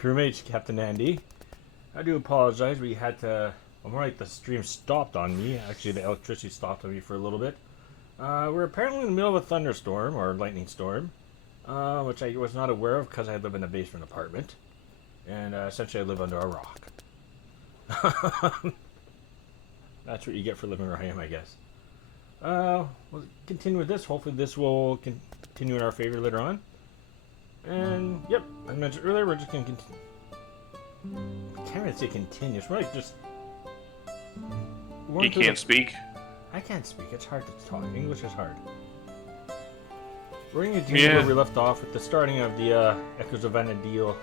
crewmates, Captain Andy. I do apologize. We had to. Well, more like the stream stopped on me. Actually, the electricity stopped on me for a little bit. We're apparently in the middle of a thunderstorm or lightning storm, which I was not aware of because I live in a basement apartment, and essentially I live under a rock. That's what you get for living where I am, I guess. We'll continue with this. Hopefully, this will continue in our favor later on. And yep, as I mentioned earlier, we're just gonna continue. I can't really say continuous. We're like just. You can't speak? I can't speak. It's hard to talk. English is hard. We're going to continue where we left off with the starting of the Echoes of Vana'Diel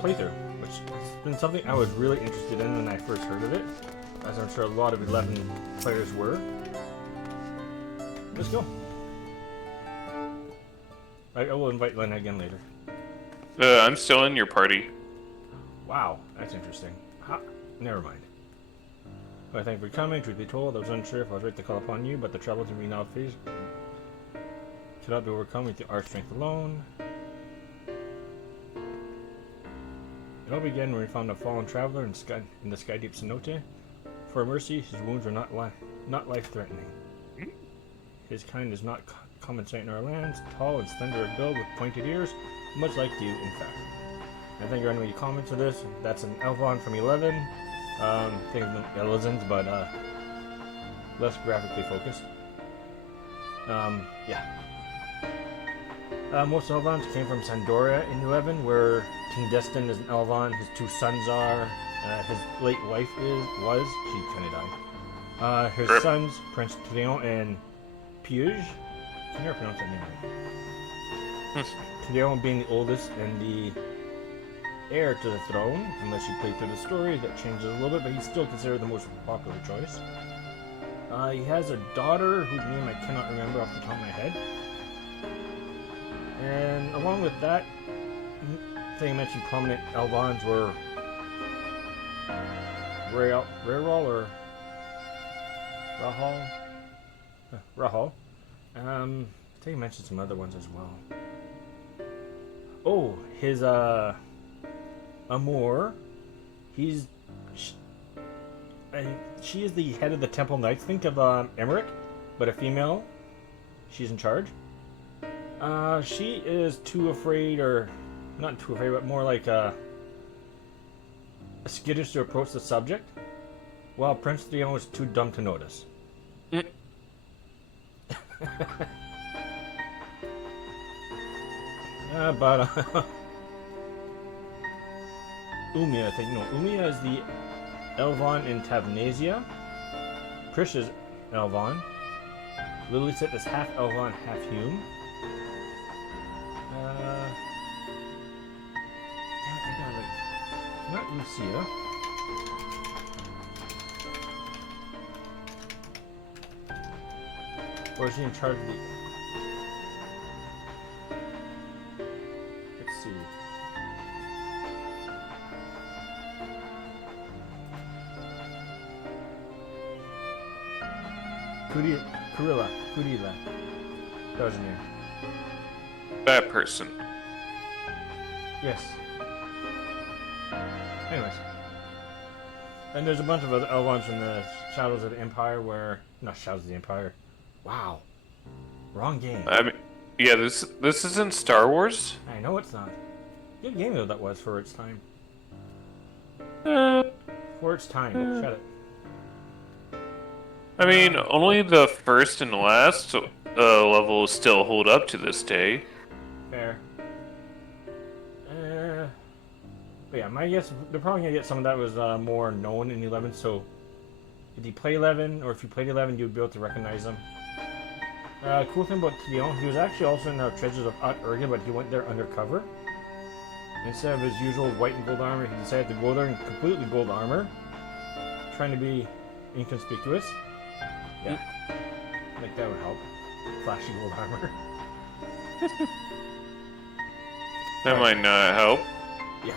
playthrough, which has been something I was really interested in when I first heard of it, as I'm sure a lot of 11 players were. Let's go. I will invite Lena again later. I'm still in your party. Wow, that's interesting. Never mind. I thank you for coming. Truth be told, I was unsure if I was right to call upon you, but the troubles we now face cannot be overcome with our strength alone. It all began when we found a fallen traveler in the sky deep cenote. For mercy, his wounds were not life-threatening. His kind is not common sight in our lands, tall and slender of build with pointed ears, much like you, in fact. I thank you for any comments to this. That's an Elvon from 11. I think of the Elizans, but less graphically focused. Yeah. Most Elvons came from Sandoria in 11, where King Destin is an Elvon, his two sons are, his late wife was, she kind of died. His sons, Prince Tréon and Piuge, I can never pronounce that name right. Tréon being the oldest and the heir to the throne, unless you play through the story, that changes a little bit, but he's still considered the most popular choice. He has a daughter whose name I cannot remember off the top of my head. And along with that, I think I mentioned prominent Elvons were Rerol or Rahal. Rahal. I think I mentioned some other ones as well. Oh, his Amor. She is the head of the Temple Knights. Think of Emmerich, but a female. She's in charge. She is too afraid, or not too afraid, but more like skittish to approach the subject, while Prince Theon was too dumb to notice. But Umia, I think. No, Umia is the Elvon in Tavnasia. Prish is Elvon. Lilithit is half Elvon, half Hume. Not Lucia. Or is he in charge of the... Let's see. Kurila. That was her name. That person. Yes. Anyways. And there's a bunch of other Elvons from the Shadows of the Empire where... Not Shadows of the Empire. Wow. Wrong game. I mean, yeah, this isn't Star Wars. I know it's not. Good game though that was for its time. For its time. Shut it. I mean, only the first and last levels still hold up to this day. Fair. But yeah, my guess, they're probably going to get some of that was more known in 11, so if you play 11, or if you played 11, you'd be able to recognize them. Cool thing about Theon, he was actually also in the Treasures of Ut-Urga, but he went there undercover. Instead of his usual white and gold armor, he decided to go there in completely gold armor, trying to be inconspicuous. Yeah, I think that would help. Flashy gold armor. That might not help. Yeah.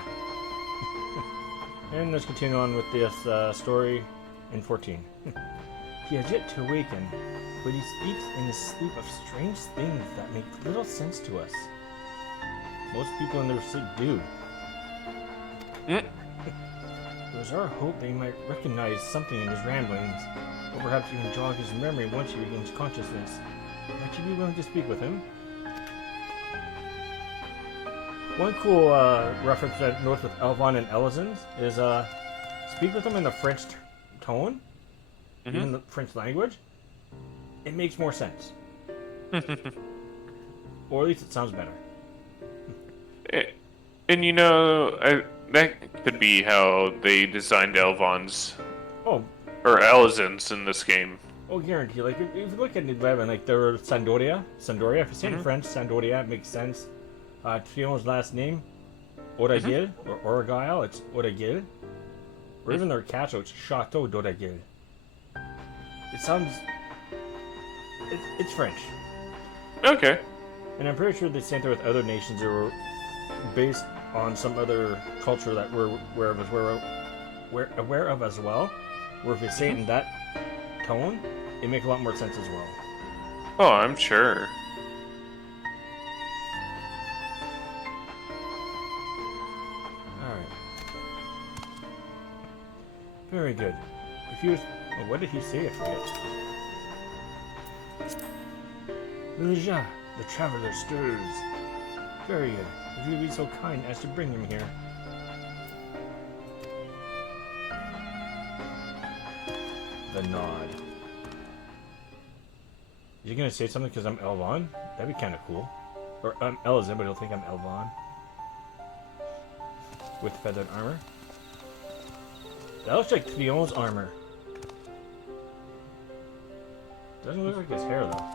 And let's continue on with this story in 14. He has yet to awaken, but he speaks in his sleep of strange things that make little sense to us. Most people in their city do. Mm. It was our hope they might recognize something in his ramblings, or perhaps even jog his memory once he regains consciousness. Might you be willing to speak with him? One cool reference that notes with Elvon and Elizans is speak with them in the French tone, in the French language. It makes more sense. Or at least it sounds better. And you know, that could be how they designed Elvons Oh, or Elizans in this game. oh, guarantee. Like if you look at 11, like there were Sandoria. If you say in French, Sandoria, it makes sense. Trion's last name, Oragil, or Oragile, it's Oragil. Or even their castle, it's Chateau d'Oragil. It sounds... It's French. Okay. And I'm pretty sure they sent it with other nations that were based on some other culture that we're aware of as well. Where if you say it in that tone, it makes a lot more sense as well. Oh, I'm sure. Alright. Very good. If you... Oh, what did he say? I forget. Elijah, the traveler stirs. Very good. If you'd be so kind as to bring him here. The nod. Is he gonna say something because I'm Elvon? That'd be kind of cool. Or I'm Elizabeth, but he'll think I'm Elvon. With feathered armor. That looks like Trion's armor. Doesn't look like his hair though.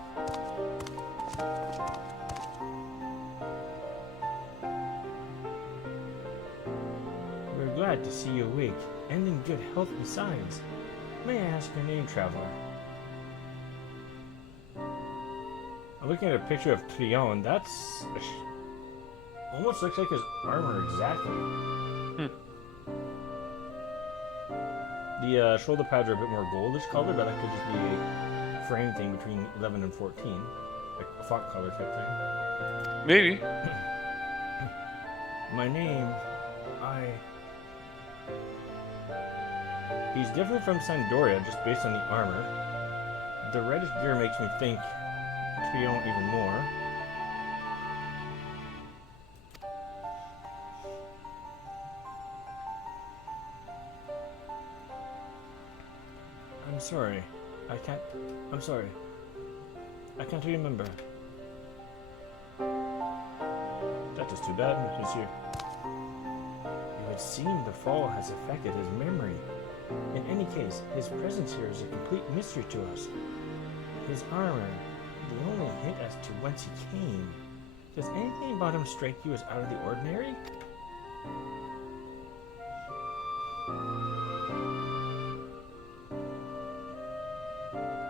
We're glad to see you awake and in good health besides. May I ask your name, traveler? I'm looking at a picture of Trion. That's almost looks like his armor exactly. The shoulder pads are a bit more goldish colored, but that could just be a frame thing between 11 and 14, like a font color type thing. Maybe. My name, He's different from Sandoria just based on the armor. The reddish gear makes me think Trion even more. I'm sorry. I'm sorry. I can't remember. That is too bad, monsieur. It would seem the fall has affected his memory. In any case, his presence here is a complete mystery to us. His armor, the only hint as to whence he came. Does anything about him strike you as out of the ordinary?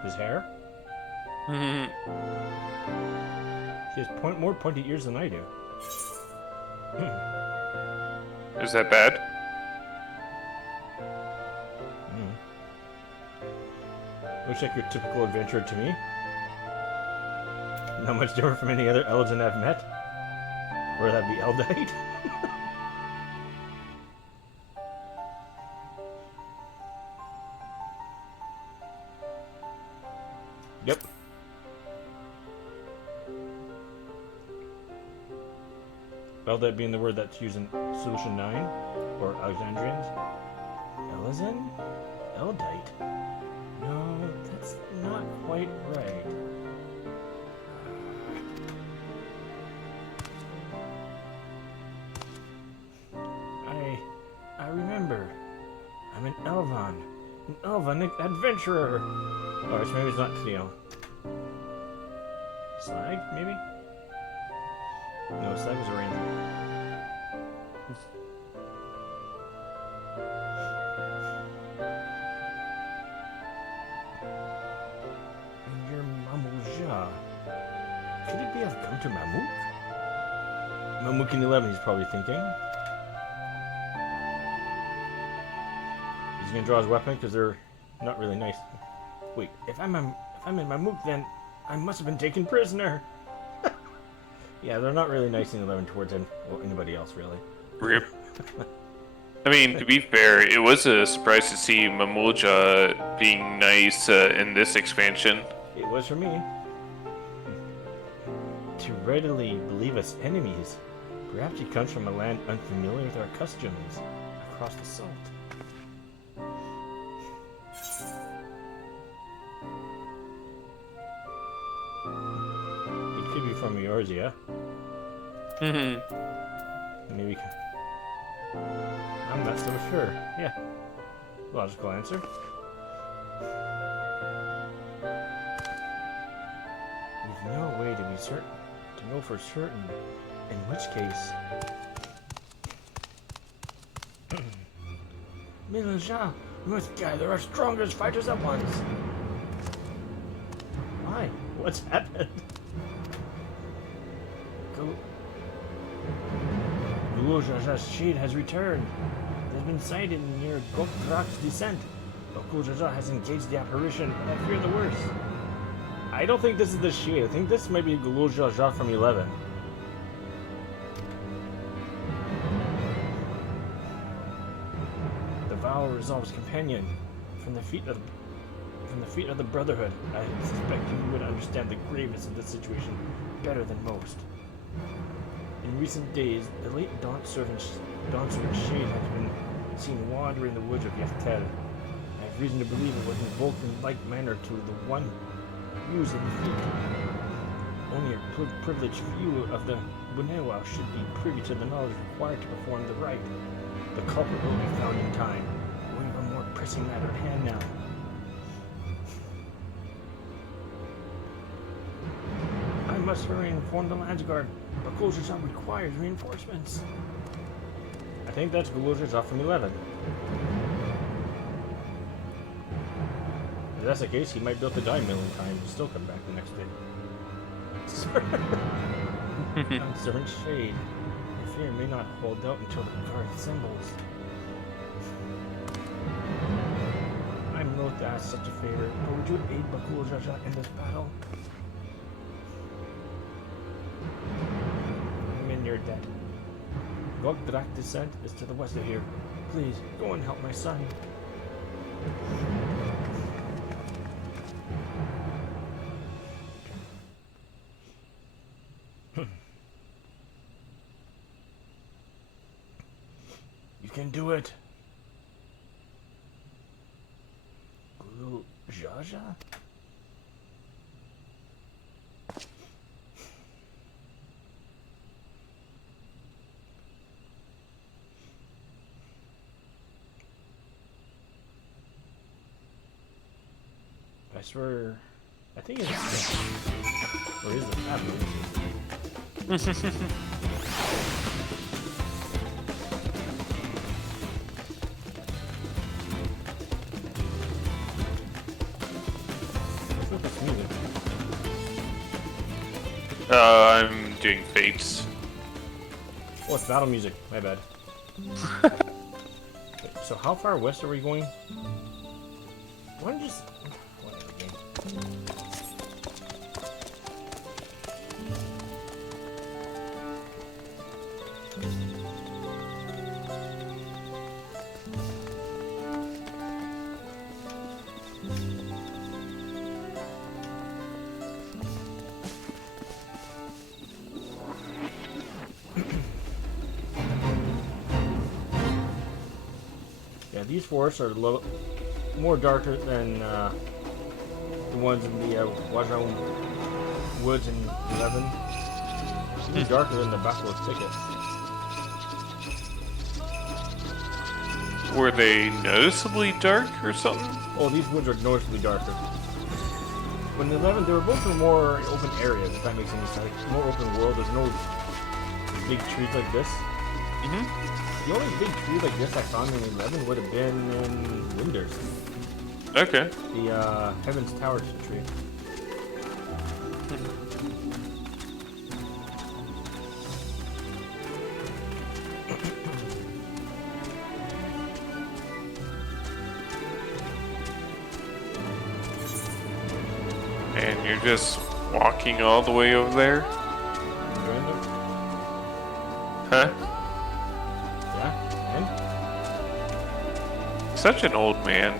His hair? He has more pointy ears than I do. Is that bad? Looks like your typical adventurer to me. Not much different from any other Eldon I've met. Or that be Eldite. Yep. Eldite being the word that's used in Solution 9, or Alexandrians. Elizin? Eldite? No, that's not quite right. I remember. I'm an Elvan adventurer. Or maybe it's not Cleo. Slag, maybe? No, Slag was a ranger. And your Mamouja. Could it be I've come to Mamouk? Mamouk in 11, he's probably thinking. He's gonna draw his weapon because they're not really nice. Wait, if I'm in Mamouk, then I must have been taken prisoner. Yeah, they're not really nice in 11 towards anybody else, really. Rip. I mean, to be fair, it was a surprise to see Mamulja being nice in this expansion. It was for me. To readily believe us enemies. Perhaps he comes from a land unfamiliar with our customs across the salt. He could be from yours, yeah? Maybe. I'm not so sure. Yeah. Logical answer. We've no way to be certain, to know for certain, in which case. Milan, we must gather our strongest fighters at once. Why? What's happened? Gul'Jaja's shade has returned. It has been sighted near Gokdrak's descent. But Gul'Jaja has engaged the apparition, but I fear the worst. I don't think this is the shade. I think this might be Gul'Jaja from 11. The vow resolves companion from the feet of the Brotherhood. I suspect you would understand the graveness of the situation better than most. In recent days, the late Dawn Servant Shade has been seen wandering the woods of Yaftel. I have reason to believe it was invoked in like manner to the one used in the feat. Only a privileged few of the Bunewa should be privy to the knowledge required to perform the rite. The culprit will be found in time. We have a more pressing matter at hand now. I must hurry and inform the Landsguard, but Gul'Jaja requires reinforcements. I think that's Gul'Jaja from 11. If that's the case, he might be able to die a million times and still come back the next day. Uncertain Shade. I fear may not hold out until the guard assembles. I'm loath to ask such a favor, but would you aid Gul'Jaja in this battle? I'm in your debt. Gokdrak's descent is to the west of here. Please, go and help my son. You can do it. Gul'Jaja? I swear, I think it's or is it happening? I'm doing fates. Oh, it's battle music. My bad. Okay, so how far west are we going? Why don't you just... Whatever, game. Yeah, these forests are more darker than the ones in the Wajaun woods in 11. Even darker than the Backwoods Thicket. Were they noticeably dark or something? Oh, these woods are noticeably darker. When in 11, they were both in more open areas, if that makes any sense. Like, more open world, there's no big trees like this. The only big tree like this I found in 11 would have been in Winders. Okay. The Heaven's Tower tree. And you're just walking all the way over there? Enjoying the Huh? Yeah, and? Such an old man.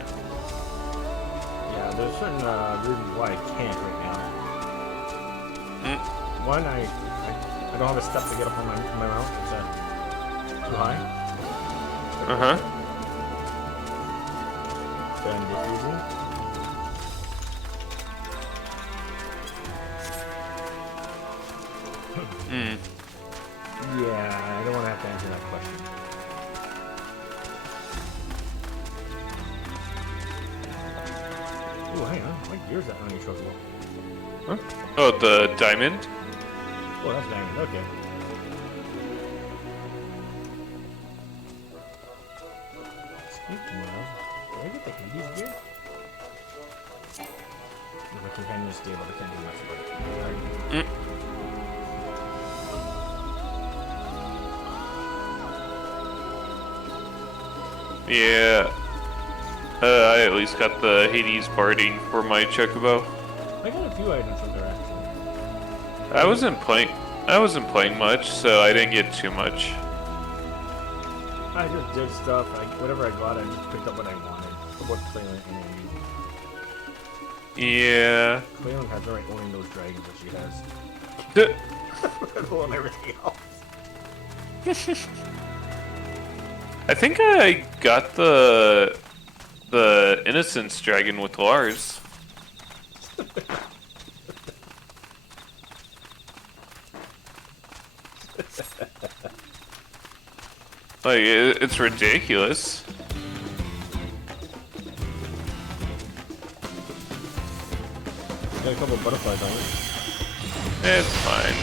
Yeah, there's certain reasons why I can't right now. One, I don't have a step to get up on my mount. It's too high. Then diffusing. Yeah, I don't want to have to answer that question. Ooh, hang on. What gear is that on your chocobo? Huh? Oh, the diamond? Oh, that's diamond. Okay. Speaking of, did I get the Hades gear? My companion is stable. I can't do much about it. Yeah. I at least got the Hades barding for my chocobo. I got a few items from there actually. I wasn't playing much, so I didn't get too much. I just did stuff. Whatever I got, I just picked up what I wanted. What Clayton and Yeah. Clayton has the right owning those dragons that she has. Let alone everything else. I think I got the Innocence dragon with Lars. Like, it's ridiculous. Got a couple of butterflies on it. It's fine.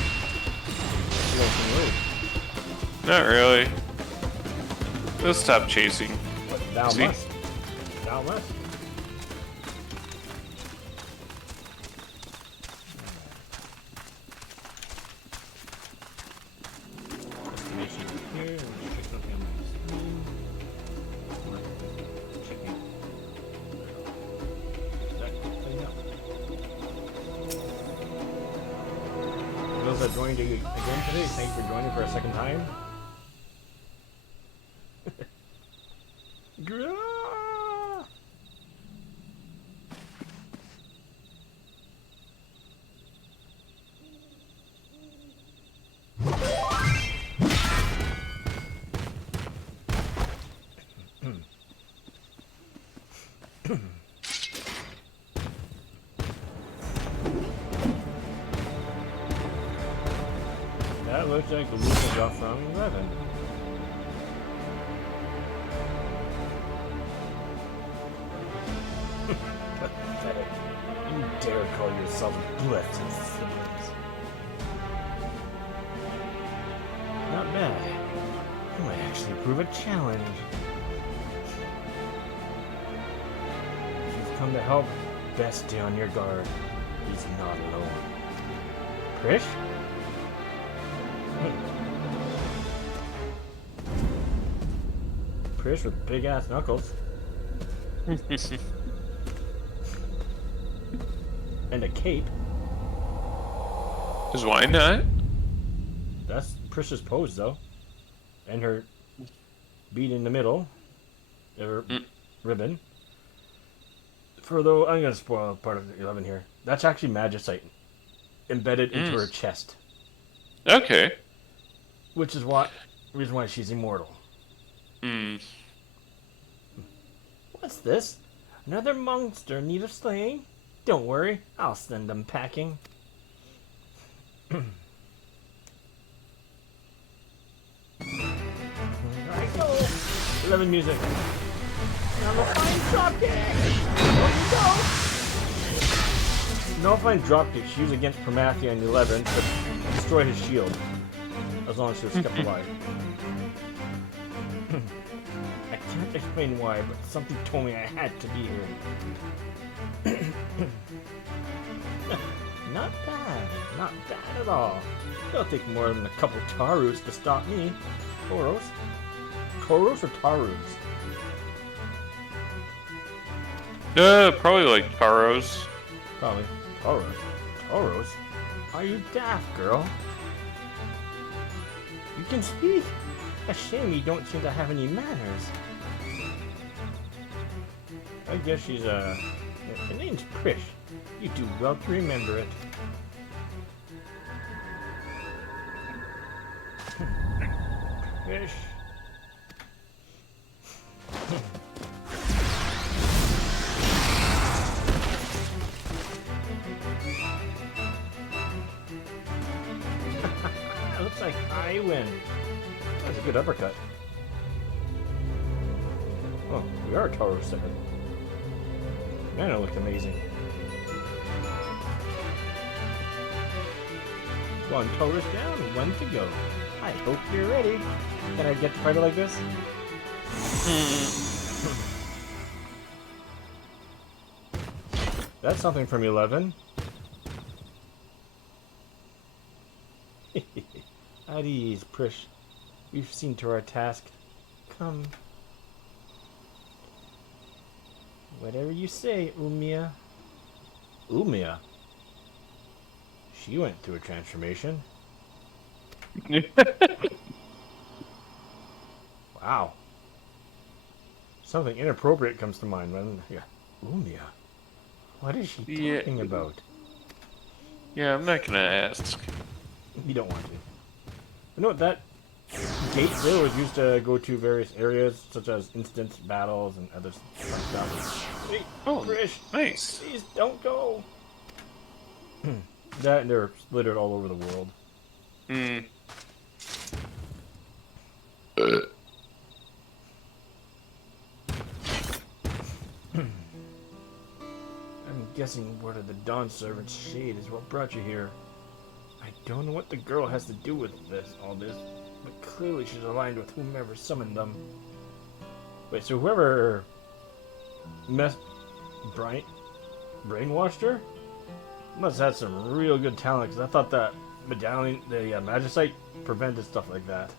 You guys can move. Not really. We'll stop chasing. But thou See? must. Thou must. Destination here. Check something on my screen. Checking. That quick thing up. For those that joined again today, thanks for joining for a second time. That looks like the loot I got from 11. Pathetic. You dare call yourself blessed siblings. Not bad. You might actually prove a challenge. If you've come to help, best stay on your guard. He's not alone. Krish? Krish with big ass knuckles. And a cape. Because why not? That's Prish's pose, though. And her bead in the middle. Her ribbon. For though, I'm going to spoil part of 11 here. That's actually magicite embedded into her chest. Okay. Which is reason why she's immortal. What's this? Another monster in need of slaying? Don't worry, I'll send them packing. I go. 11 music. Now fine dropkick. No fine dropkick. She was against Promathia in 11 to destroy his shield. As long as she was kept alive. I can't explain why, but something told me I had to be here. Not bad. Not bad at all. It'll take more than a couple Tarus to stop me. Koros? Koros or Tarus? Probably like Taros. Probably. Taros? Taros? Are you daft, girl? You can speak? A shame you don't seem to have any manners. I guess she's, her name's Prish. You do well to remember it. Prish. Looks like I win. That's a good uppercut. Oh, we are Toro 7. Man, it looked amazing. One Taurus down, one to go. I hope you're ready. Can I get to fight it like this? That's something from 11. At ease, Prish. We've seen to our task. Come. Whatever you say, Umia. Umia? She went through a transformation. Wow. Something inappropriate comes to mind when... Yeah. Umia? What is she talking about? Yeah, I'm not gonna ask. You don't want to. You know what, that gate there was used to go to various areas, such as instant battles and other stuff. Wait, Oh, Prish, nice. please don't go. That and they're littered all over the world. Hmm. I'm guessing word of the Dawn Servant's shade is what brought you here. I don't know what the girl has to do with all this, but clearly she's aligned with whomever summoned them. Wait, so whoever brainwashed her must have had some real good talent, because I thought that medallion, the magicite, prevented stuff like that.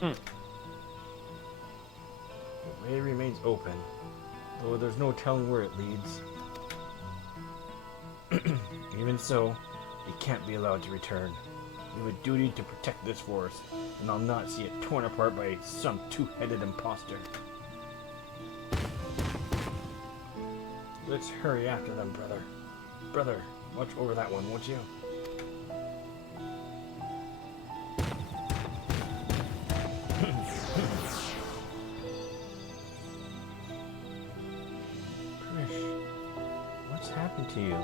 Hmm. The way remains open, though there's no telling where it leads. Even so, it can't be allowed to return. We have a duty to protect this forest, and I'll not see it torn apart by some two-headed imposter. Let's hurry after them, brother. Brother, watch over that one, won't you? Krish, what's happened to you?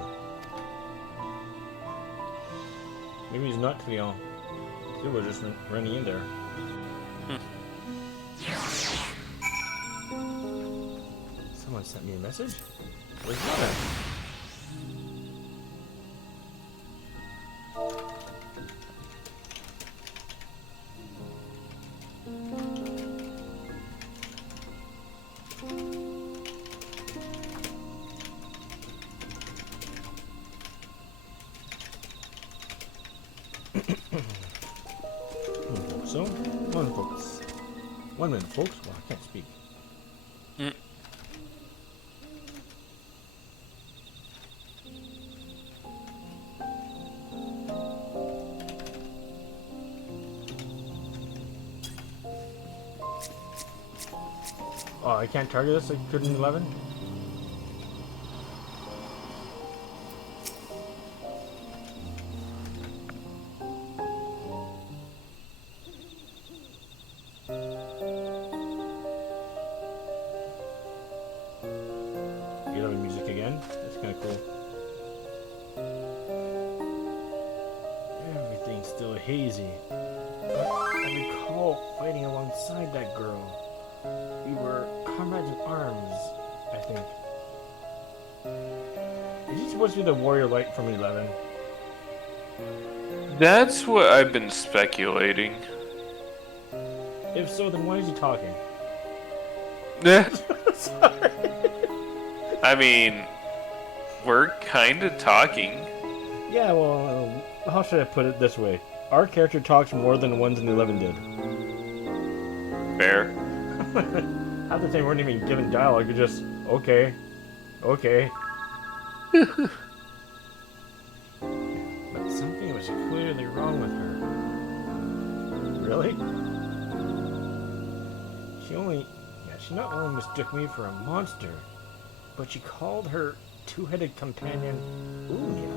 Maybe he's not Cleon. He was just running in there. Someone sent me a message? Where's that? So, one focus. 1 minute, folks. Well, I can't speak. Oh, I can't target this like I could in 11? Music again. That's kind of cool. Everything's still hazy. But I recall fighting alongside that girl. We were comrades in arms, I think. Is he supposed to be the warrior light from 11? That's what I've been speculating. If so, then why is he talking? Sorry. I mean, we're kind of talking. Yeah, well, how should I put it this way? Our character talks more than the ones in 11 did. Fair. Half the time weren't even given dialogue, you're just, okay. But something was clearly wrong with her. really? She not only mistook me for a monster, but she called her two-headed companion Umia.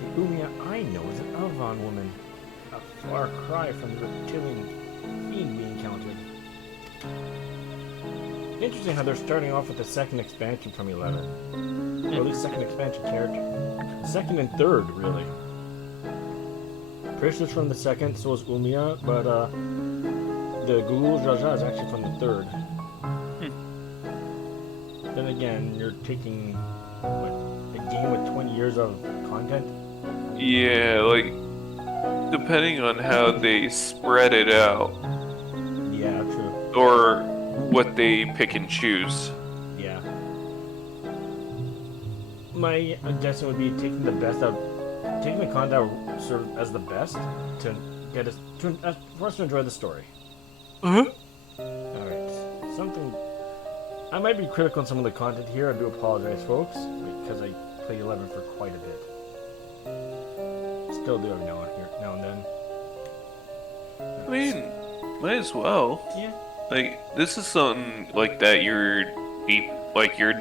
The Umia I know is an Elvan woman, a far cry from the reptilian fiend we encountered. Interesting how they're starting off with the second expansion from 11. Or at least second expansion character. Second and third, really. Prish is from the second, so is Umia, but the Gulul Jaja is actually from the third. Then again, you're taking, what, a game with 20 years of content? Yeah, like, depending on how they spread it out. Yeah, true. Or what they pick and choose. Yeah. My guessing would be taking the content that will serve as the best to get us for us to enjoy the story. Alright. I might be critical on some of the content here. I do apologize, folks, because I played 11 for quite a bit. Still do every now and then. I mean, might as well. Yeah. Like, this is something like that you're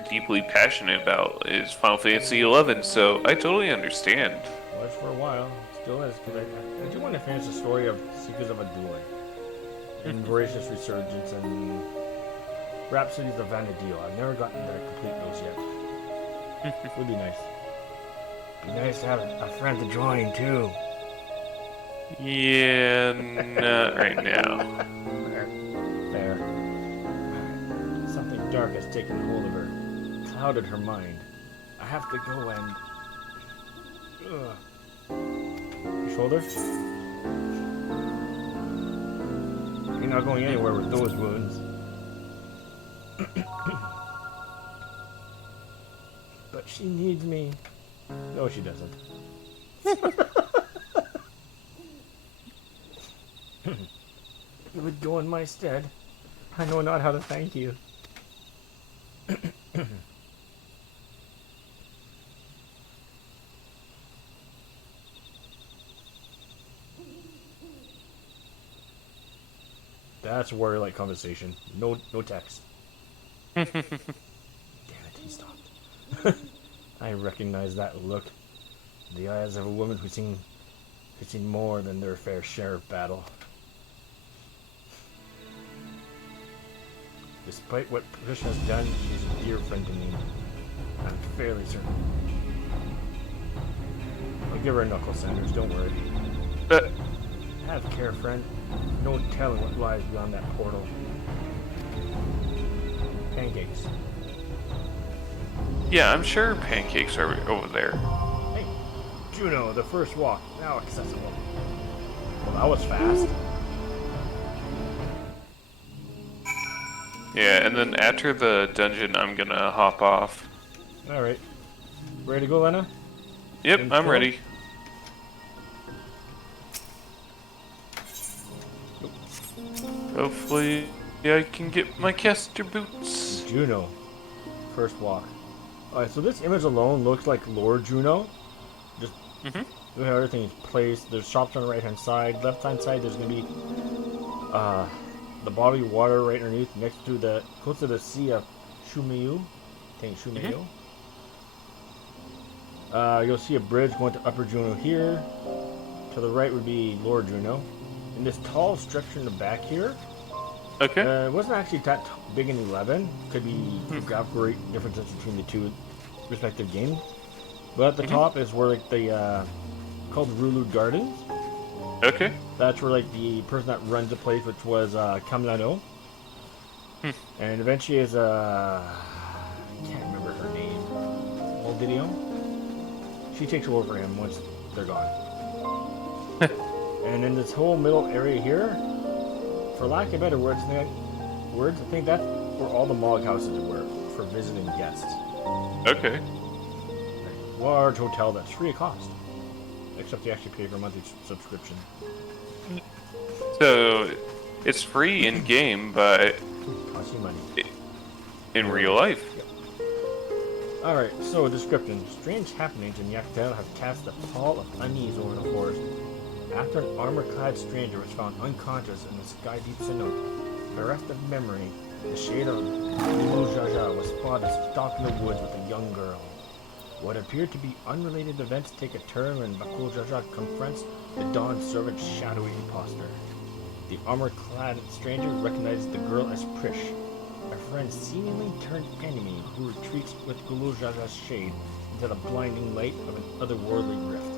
deeply passionate about is Final Fantasy XI, so I totally understand. Was for a while, still is, because I do want to finish the story of Seekers of a Dueling, and Voracious Resurgence, and Rhapsodies of Vana'Diel. I've never gotten to complete those yet. Would be nice. Be nice to have a friend to join too. Yeah, not right now. Fair. Something dark has taken hold of her, clouded her mind. I have to go and... Your shoulder? You're not going anywhere with those wounds. But she needs me. No, she doesn't. You would go in my stead. I know not how to thank you. That's warrior-like conversation. No text. Damn it, he stopped. I recognize that look. The eyes of a woman who's seen more than their fair share of battle. Despite what Prish has done, she's a dear friend to me. I'm fairly certain. I'll give her a knuckle, Sanders, don't worry. Have care, friend. No telling what lies beyond that portal. Pancakes. Yeah, I'm sure pancakes are over there. Hey, Juno, the first walk, now accessible. Well, that was fast. Yeah, and then after the dungeon, I'm gonna hop off. Alright. Ready to go, Lena? Yep, I'm ready. Hopefully, I can get my caster boots. Juno. First walk. Alright, so this image alone looks like Lord Juno. Just look how everything is placed. There's shops on the right hand side. Left hand side there's gonna be the body of water right underneath, next to close to the sea of Shumiyu. I think Shumiyu. You'll see a bridge going to Upper Juno here. To the right would be Lower Juno. And this tall structure in the back here. Okay. It wasn't actually that big in 11. Could be graphical differences between the two respective games. But at the top is where like the called Rulu Gardens. Okay. That's where like the person that runs the place, which was Kamilano. And eventually is I can't remember her name. Old video. She takes over him once they're gone. And in this whole middle area here, for lack of better words, I think that's where all the Mog houses were for visiting guests. Okay. A large hotel that's free of cost, except you actually pay for a monthly subscription. So it's free in game, but Costs you money. in real life. Yep. Alright, so description. Strange happenings in Yaktel have cast a pall of unease over the forest. After an armor-clad stranger was found unconscious in the Sky Deep Chinook, bereft of memory, the shade of Lulu Jaja was spotted stalking the woods with a young girl. What appeared to be unrelated events take a turn when Bakul Jaja confronts the Dawn Servant's shadowy imposter. The armor-clad stranger recognizes the girl as Prish, a friend seemingly turned enemy who retreats with Gulu Jaja's shade into the blinding light of an otherworldly rift.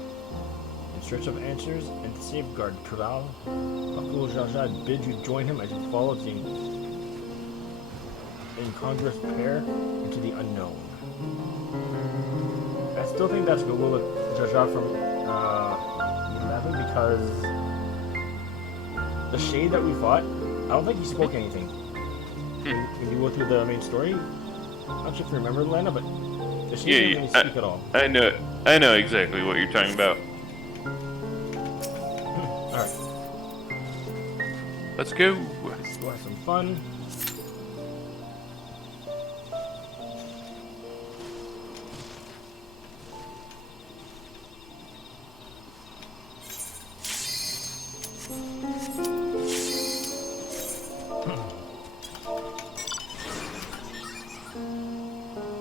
In search of answers and to safeguard Kural, Bakul Jaja bids you join him as he follows the incongruous pair into the unknown. I still think that's Gulu Jaja from 11 because the shade that we fought, I don't think he spoke anything. When you go through the main story, I'm not sure if you remember, Lena, but the shade didn't really speak at all. I know exactly what you're talking about. Alright. Let's go. Let's go have some fun.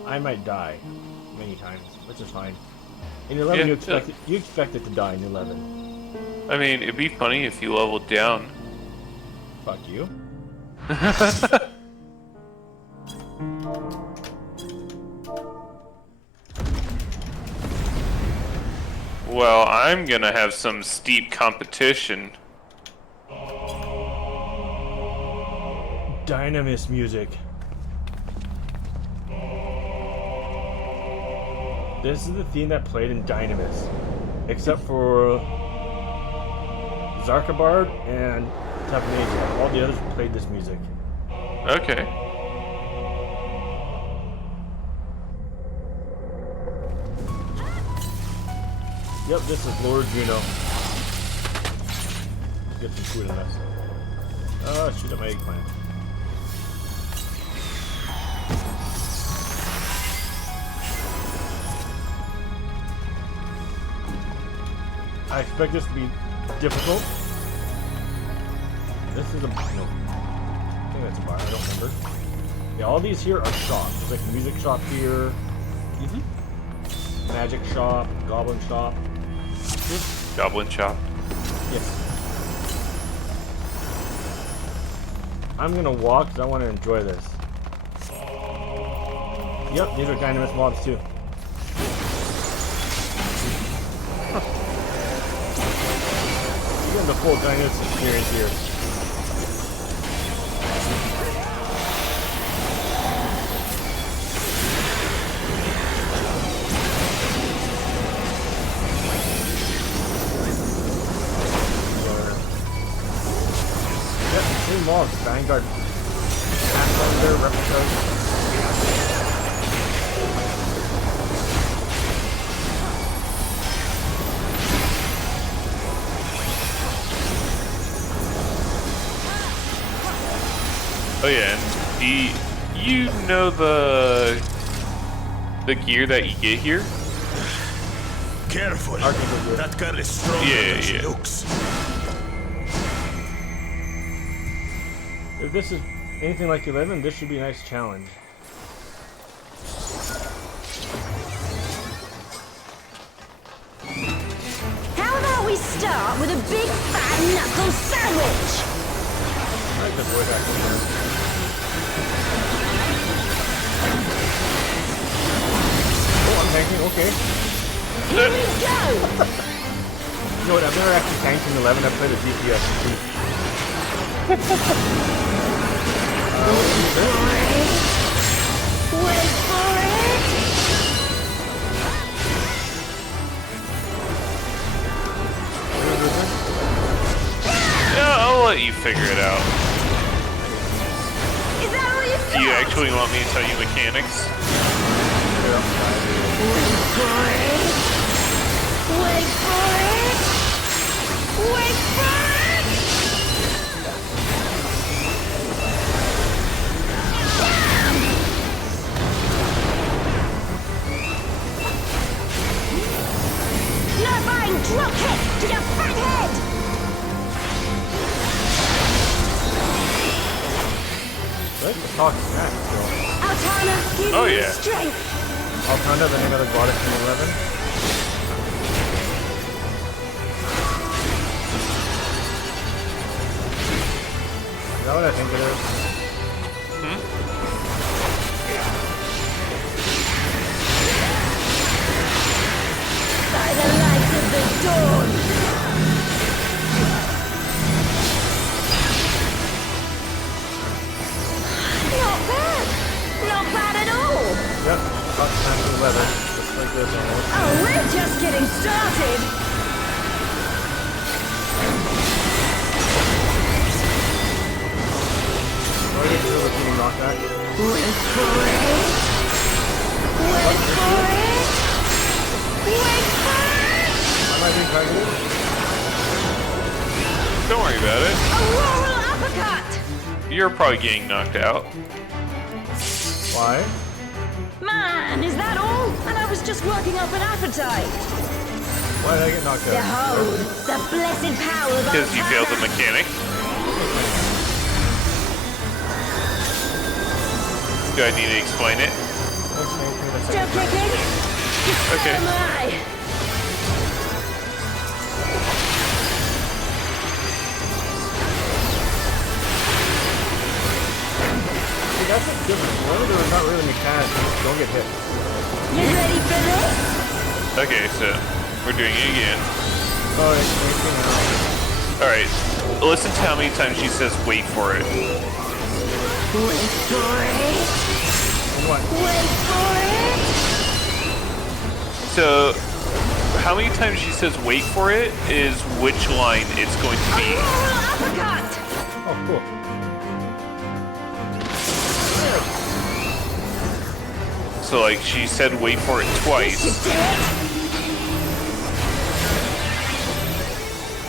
I might die many times, which is fine. In 11, Yeah, you expect it to die in 11. I mean, it'd be funny if you leveled down. Fuck you. Well, I'm gonna have some steep competition. Dynamis music. This is the theme that played in Dynamis, except for Zarkabard and Tavnasia. All the others played this music. Okay. Yep, this is Lord Juno. Get some food in this. Oh, shoot up my eggplant. I expect this to be difficult. This is a... no. I think that's a bar, I don't remember. Yeah, all these here are shops. There's like a music shop here. Magic shop, goblin shop. Goblin shop. Yes. I'm gonna walk because I want to enjoy this. Yep, these are Dynamis mobs too. You're getting the full Dynamis experience here. Same mobs, Vanguard, Pathfinder, Replicas. Oh yeah, and do you know the gear that you get here? Careful, Archangel. that girl is stronger than she looks. If this is anything like 11, this should be a nice challenge. How about we start with a big fat knuckle sandwich? I like the voice acting here. Oh, I'm tanking, okay. Here we go! You know what, I've never actually tanked in 11, I played a DPS. Wait for it! Yeah, I'll let you figure it out. Is that all you've got? Do you actually want me to tell you mechanics? Wait for it! Wait for it! Wait for it! Drop kick to your fat head! What? The talk smack, so. Altana, give Oh, me yeah. strength! Altana, the name of the goddess in 11. Is that what I think it is? By the light of the dawn! Not bad! Not bad at all! Yep, talk smack to 11. Just like this almost. Oh, we're just getting started! Oh, you can do a repeating knockback. Wait for it! Wait for it! Wait for it! Am I being targeted? Don't worry about it. Auroral uppercut! You're probably getting knocked out. Why? Man, is that all? And I was just working up an appetite. Why did I get knocked out? Behold, the blessed power of Because you failed the Altana. mechanic. Do I need to explain it? Still kicking? Okay. So am I. See, that's a difference. One of them is not really mechanics. Don't get hit. You ready for this? Okay, so we're doing it again. Oh, it's making Alright, listen to how many times she says wait for it. Wait for it. what? Wait for it. So, how many times she says wait for it is which line it's going to be. Auroral uppercut. Oh, cool. So, like, she said wait for it twice. Should do it.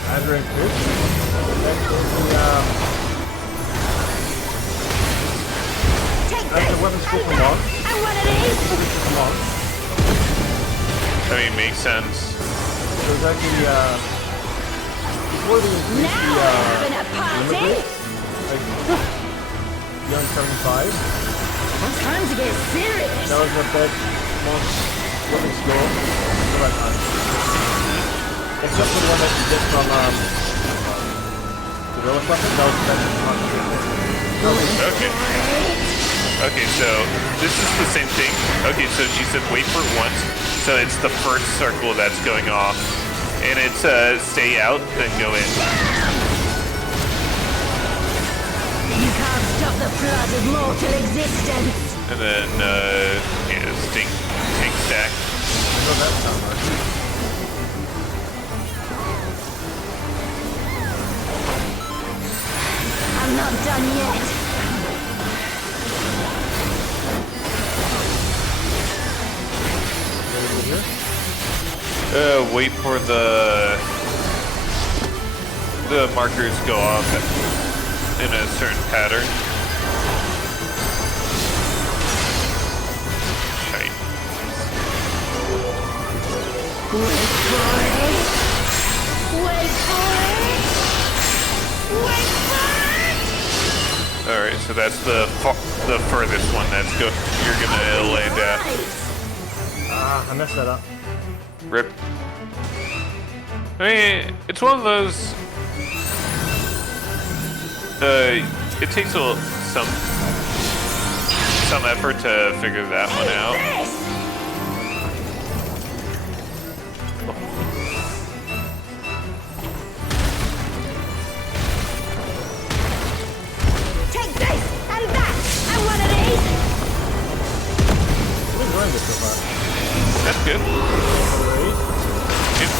As we're in this, Take that's this. the weapon school And from that. Long. And one of these. Come on. I mean, makes sense. It was actually, before they increased Now we're having a limit party. break, like, beyond 75, Time to get serious. that was the best, most weapon skill of that time. Except for the one that you get from, the Gorilla Weapon, that was the best one. Okay. Okay, so this is the same thing. Okay, so she said wait for it once. So it's the first circle that's going off. And it's stay out, then go in. You can't stop the flood of mortal existence. And then, yeah, stink, tank stack. So that's not much. I'm not done yet. Wait for the markers go off in a certain pattern. Shite. Wait for it. Wait for it. Wait for it. All right, so that's the furthest one that's you're gonna land at. Ah, I messed that up. Rip. I mean, it's one of those. It takes some effort to figure that one out. This. Take this and that and one of these. What is wrong with this so far? That's good. Raise?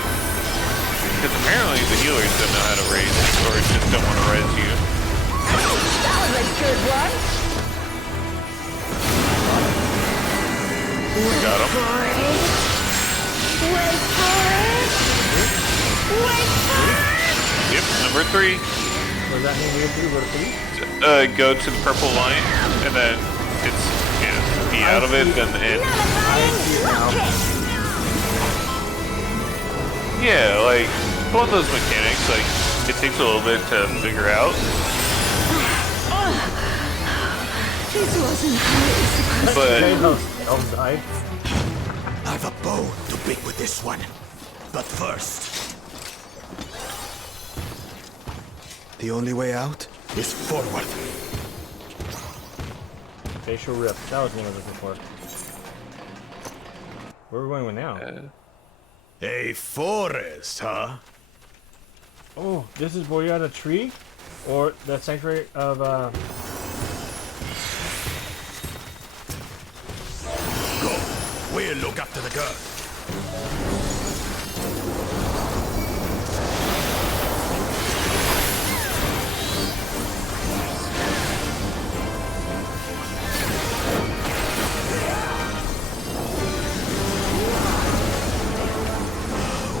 Because apparently the healers don't know how to raise or just don't want to res you. That was a good one. Got him. For it. Wait for it. Wait for it. Yep, number 3. What does that mean? We have to go to 3? Go to the purple line, and then it's, yeah. MP out of it, then it. Yeah, like one of those mechanics, like it takes a little bit to figure out. This wasn't how it was supposed But Elves died. I've a bow to pick with this one. But first, the only way out is forward. Facial rip. That was one I was looking for. Where are we going with now? A forest, huh? Oh, this is where you're at a tree? Or the sanctuary of, Go. We'll look after the girl.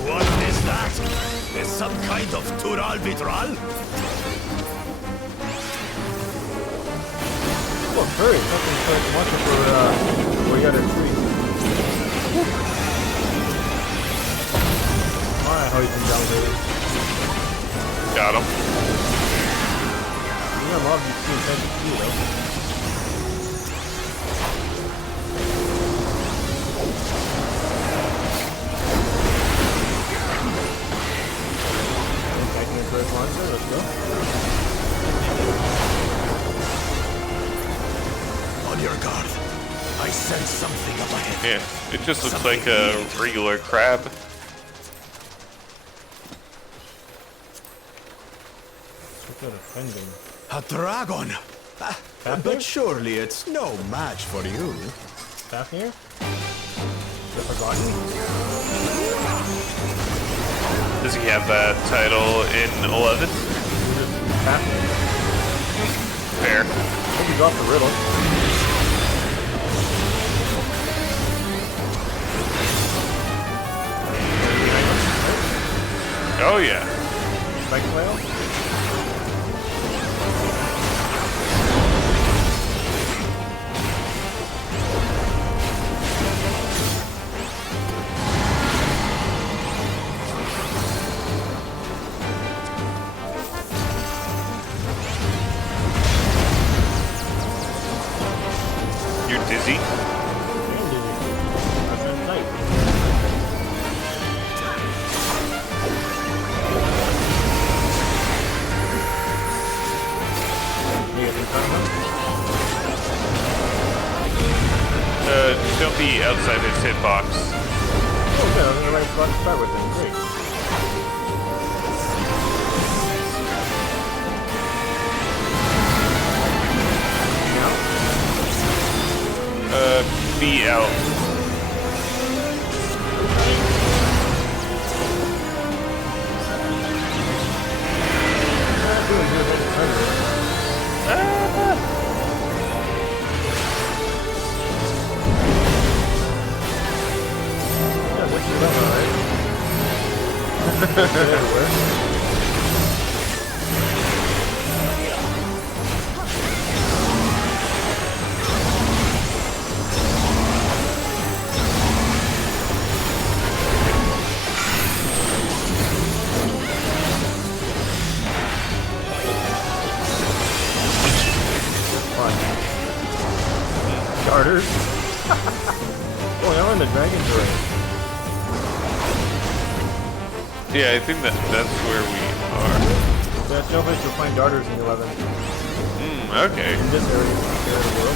What is that? Is some kind of Tural Vitral? oh, furry. Something so much for, where you're at a tree. Alright, how you can down there. got him. You know, love you see inside the tree, though. Attacking his first launcher, let's go. On your guard. I sense something up ahead. Yeah, it just looks like a regular crab. What's that offending? A dragon. Fafnir? But surely it's no match for you. Fafnir? The Forgotten? Does he have that title in 11? Fafnir. Fair. Hope he got the riddle. Oh yeah. Spike whale? You're dizzy? That's not tight. You get in front of him? Don't be outside his hitbox. Oh, good. I was in the right spot to start with him. Great. Be out. Starters. Oh, now we're in the dragon terrain. Yeah, I think that's where we are. There's no place to find darters in 11. Okay. In this area of the world.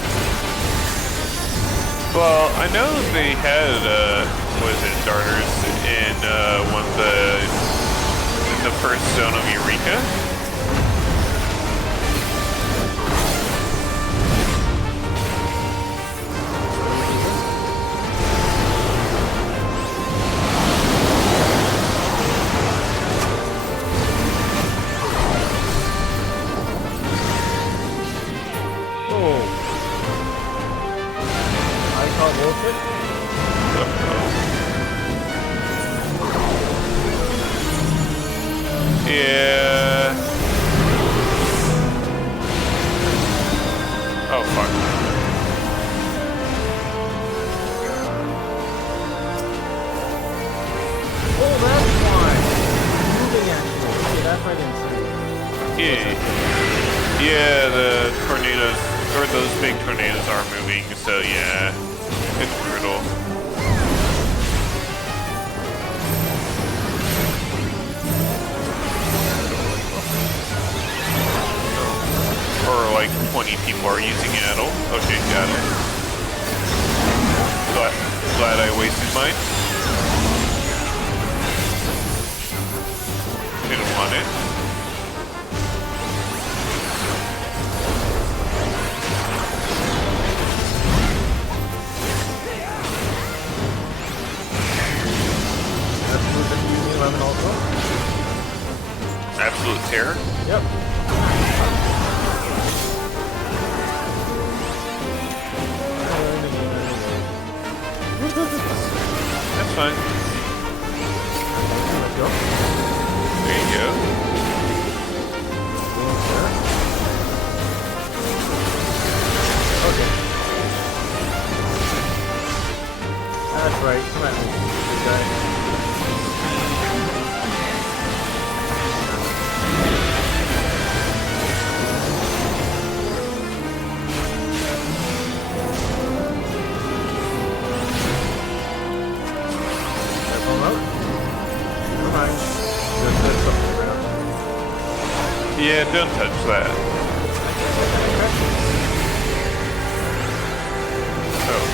Well, I know they had, was it darters in, in the first zone of Eureka? Yeah. Oh fuck. big tornadoes are moving, so yeah, it's brutal. Or like 20 people are using Addle. Okay, got it. Glad I wasted mine. Didn't want it. Absolute terror? Yep. That's fine. Let's go. There you go. Okay. That's right. Come on. Good guy. Yeah, don't touch that. Oh.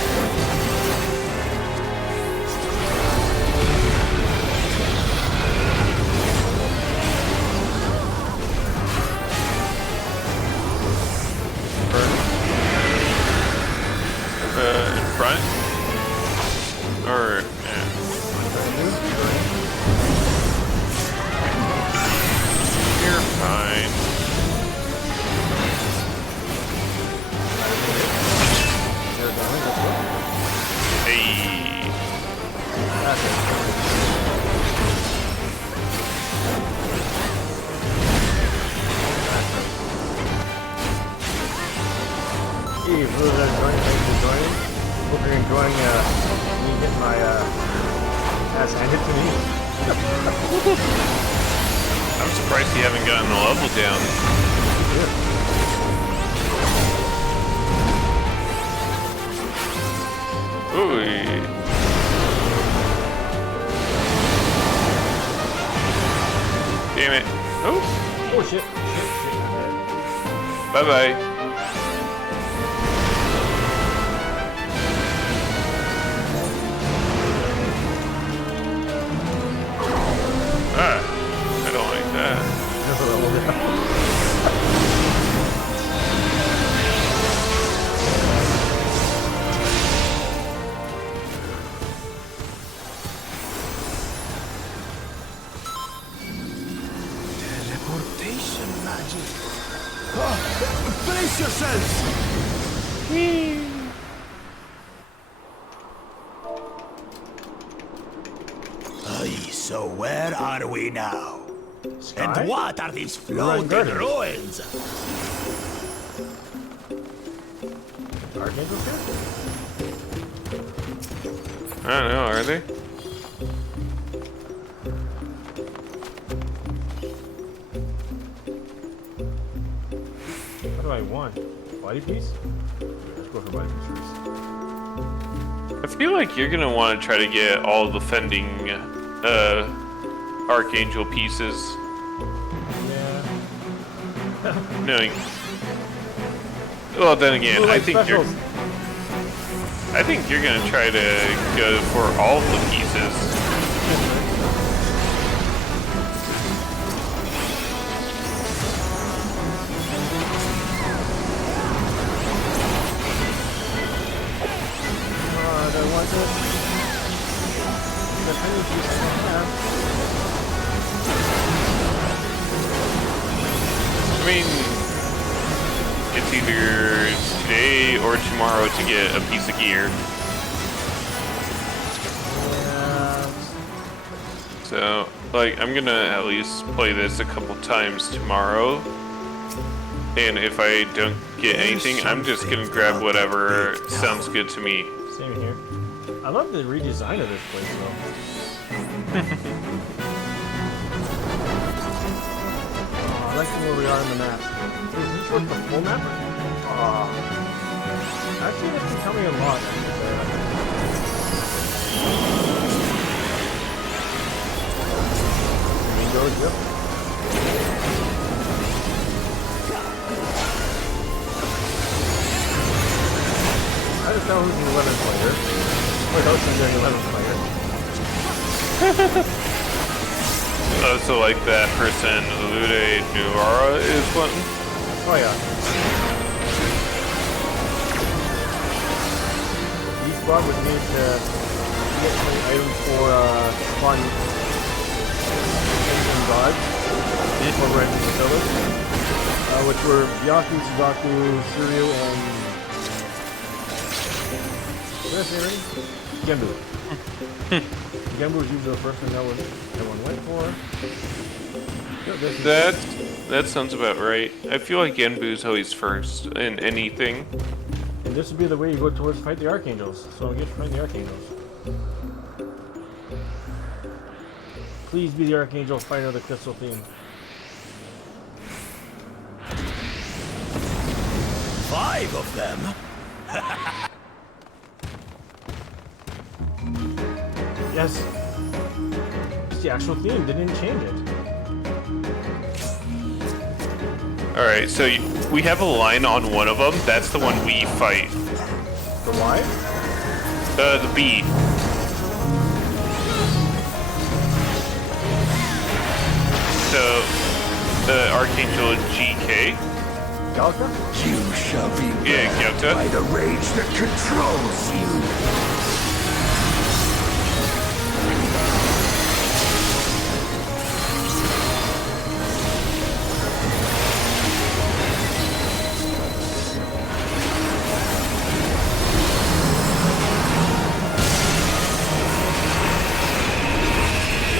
In front? Or, yeah. You're fine. Hey. Hey, for those that are joining, thanks for joining. Hope you're enjoying me getting my ass handed to me. I'm surprised you haven't gotten the level down. Yeah. Ooh. Damn it. Oh. Oh shit. Bye bye. Ah, I don't like that. Teleportation magic. Oh, brace yourselves! Aye, so where are we now? Sky? And what are these Run floating garden. ruins? Archangel here? I don't know, are they? What do I want? Body piece? Let's go for body piece first. I feel like you're gonna want to try to get all the fending Archangel pieces. Yeah. Knowing. Well, then again, I think you're gonna try to go for all the pieces. I want it. The penny piece I don't have. I mean, it's either today or tomorrow to get a piece of gear. Yeah. So, like, I'm gonna at least play this a couple times tomorrow. And if I don't get anything, I'm just gonna grab whatever sounds good to me. Same here. I love the redesign of this place though. Oh, I like where we are on the map. Is this like the full map? Oh. Actually, that's becoming a lot. Goes, yep. I just know who's an 11 player. Wait, no, it's an 11 player. So like that person, Lude Nuara, is one? Oh yeah. Each squad would need to get some items for fun and gods for running the village, which were Byaku, Suzaku, Shiryu, and what did I say already? Genbu. Genbu was usually the first one that everyone went for. That sounds about right. I feel like Genbu's always first in anything. And this would be the way you go towards fight the Archangels. So get to fight the Archangels. Please be the Archangel fighter of the Crystal theme. 5 of them? Yes. It's the actual theme. They didn't change it. Alright, so we have a line on one of them. That's the one we fight. The Y? The B. So, the Archangel GK. Galka? You shall be Yeah, Gyota. by the rage that controls you.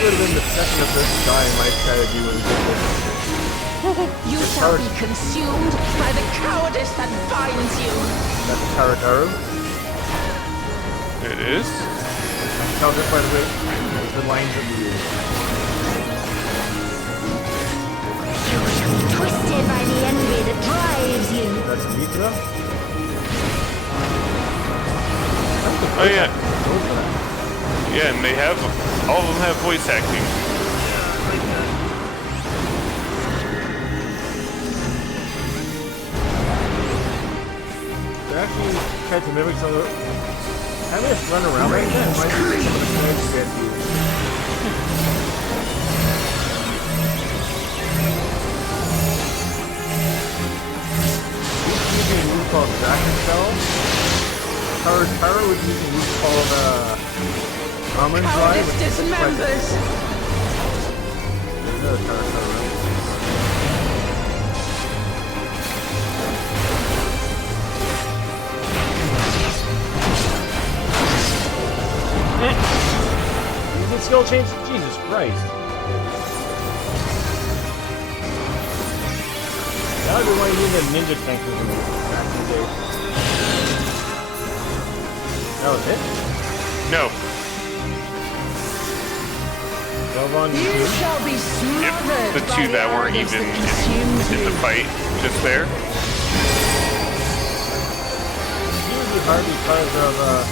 Would have been the second of this guy my strategy was different. You shall be consumed by the cowardice that binds you. That's Tarataru. It is. Tell this by the way, the lines that we use. You shall be twisted by the envy that drives you. That's Mitra. Oh yeah. Yeah, and they have, all of them have voice acting. They're actually trying to mimic some of the... Having us run around like that might be some of the coins we had to use. He's using a move called Dragon Cell. Tara was using a move called, Almond Drive. Cowardice dismembers. Another Tara, right? Using skill change? Jesus Christ. That would be why you need the ninja tankers in back in the day. That was it? No. Delvon, You shall be Yep, smothered the by two that weren't arrogance even that consumes in the you. fight just there. He would be hard because of,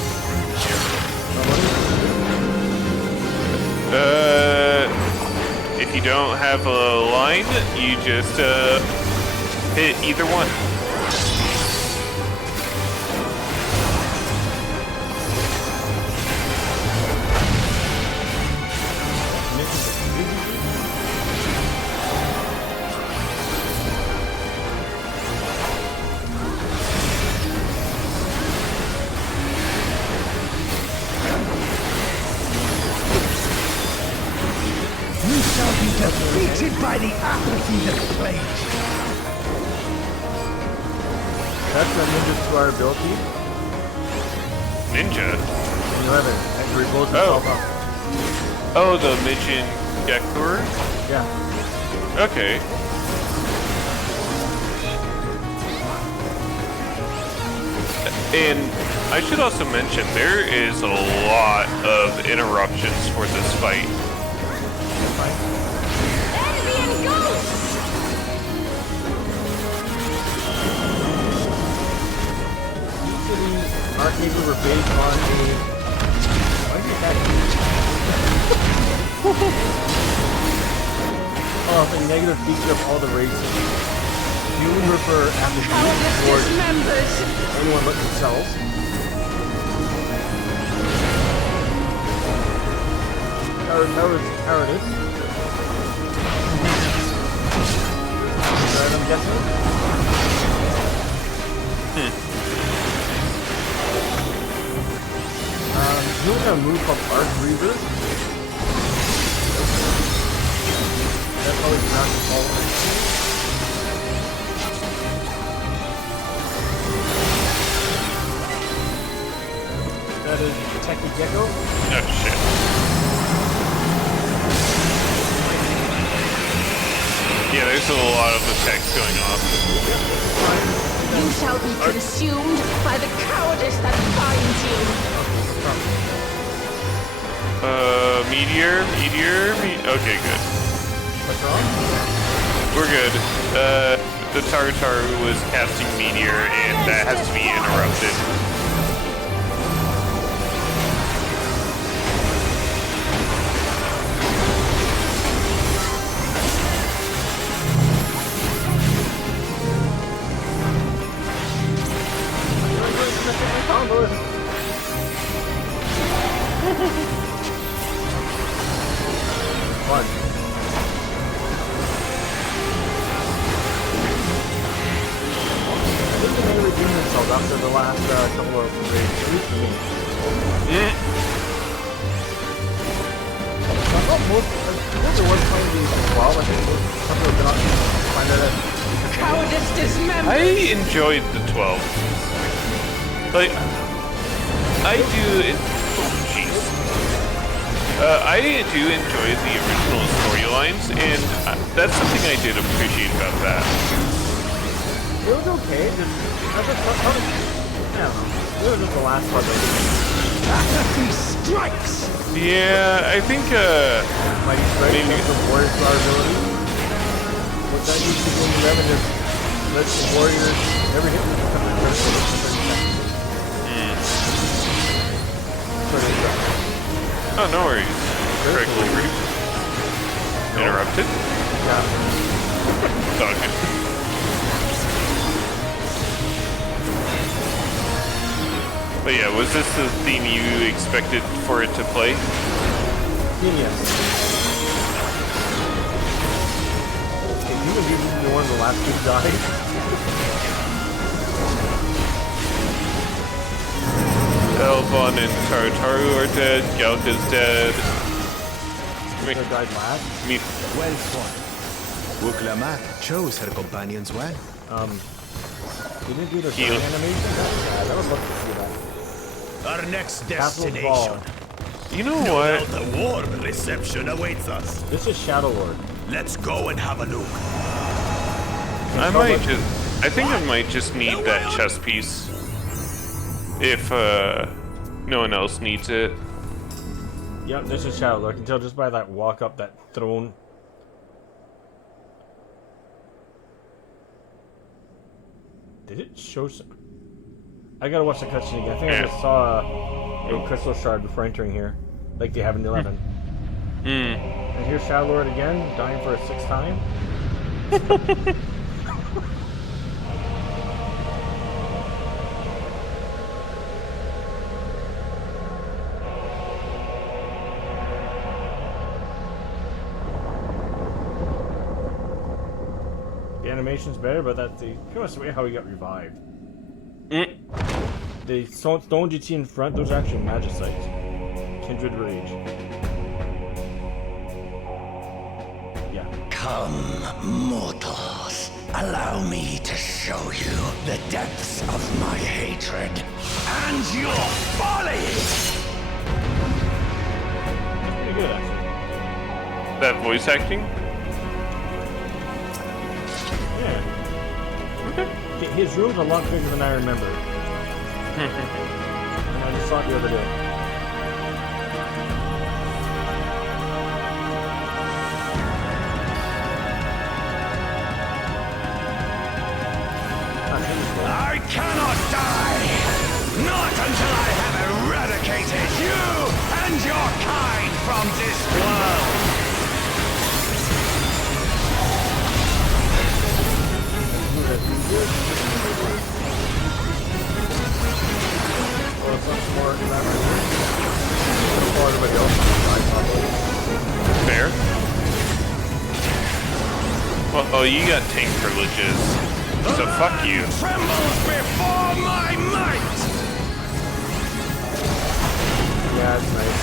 If you don't have a line, you just, hit either one. You shall be defeated by the apathy that plagues you. That's the ninja squad ability. Ninja? 11. And you reload yourself up. Oh, the Mijin Gekur? Yeah. Okay. And I should also mention, there is a lot of interruptions for this fight. Envy and ghosts! He's arcade we were based on a... Why is it that Oh, it's a negative feature of all the races. You refer attributes towards anyone but themselves. Cowardice. Right, I'm guessing. Doing a move called Arc Reaver. That's always not the following. That is Techie Gecko. Oh shit. Yeah, there's a lot of attacks going off. You shall be consumed by the cowardice that binds you. Meteor. Okay, good. What's wrong? We're good. The Tartaru was casting Meteor, and that has to be interrupted. What? I think they may redeem themselves after the last couple of raids, at least for me. I thought there was playing these as well. I think some people did not find that. Cowardice dismembered. I enjoyed the 12. Like, I do. I do enjoy the original storylines, and that's something I did appreciate about that. It was okay. It was just the last part that Apathy strikes! Yeah, I think, Mighty Strike maybe the Warrior's ability. What that used to do in 11 is let the Warriors never hit with the critical. Oh, no worries. Critical root. Interrupted? Yeah. Oh, okay. But yeah, was this the theme you expected for it to play? Yes. You can be one of the last two to die. Elvon and Tartaru are dead, Galka's dead. Who died last? Me. Well fought. Wuklamak chose her companions well. You didn't do the Heal. animation? Yeah, I would love to see that. Our next Castle destination. Ball. You know No what? doubt a warm reception awaits us. This is Shadow Lord. Let's go and have a look. I think I might just need that chess piece. If, no one else needs it. Yep, this is Shadow Lord. I can tell just by that walk up that throne. Did it show some... I gotta watch the cutscene again. I think I just saw a crystal shard before entering here. Like they have in 11. And here's Shadow Lord again, dying for a 6th time. The animation's better, but that's the pretty much the way how he got revived. The stones you see in front, those are actually magicites. Kindred Rage. Yeah. Come, mortals. Allow me to show you the depths of my hatred and your folly! Pretty good, actually. That voice acting? Yeah. Okay. His room's a lot bigger than I remember. And I just saw it the other day. I cannot die! Not kind from this world. Fair. Well, you got tank privileges, so fuck you. Trembles before my might. Yeah, it's nice.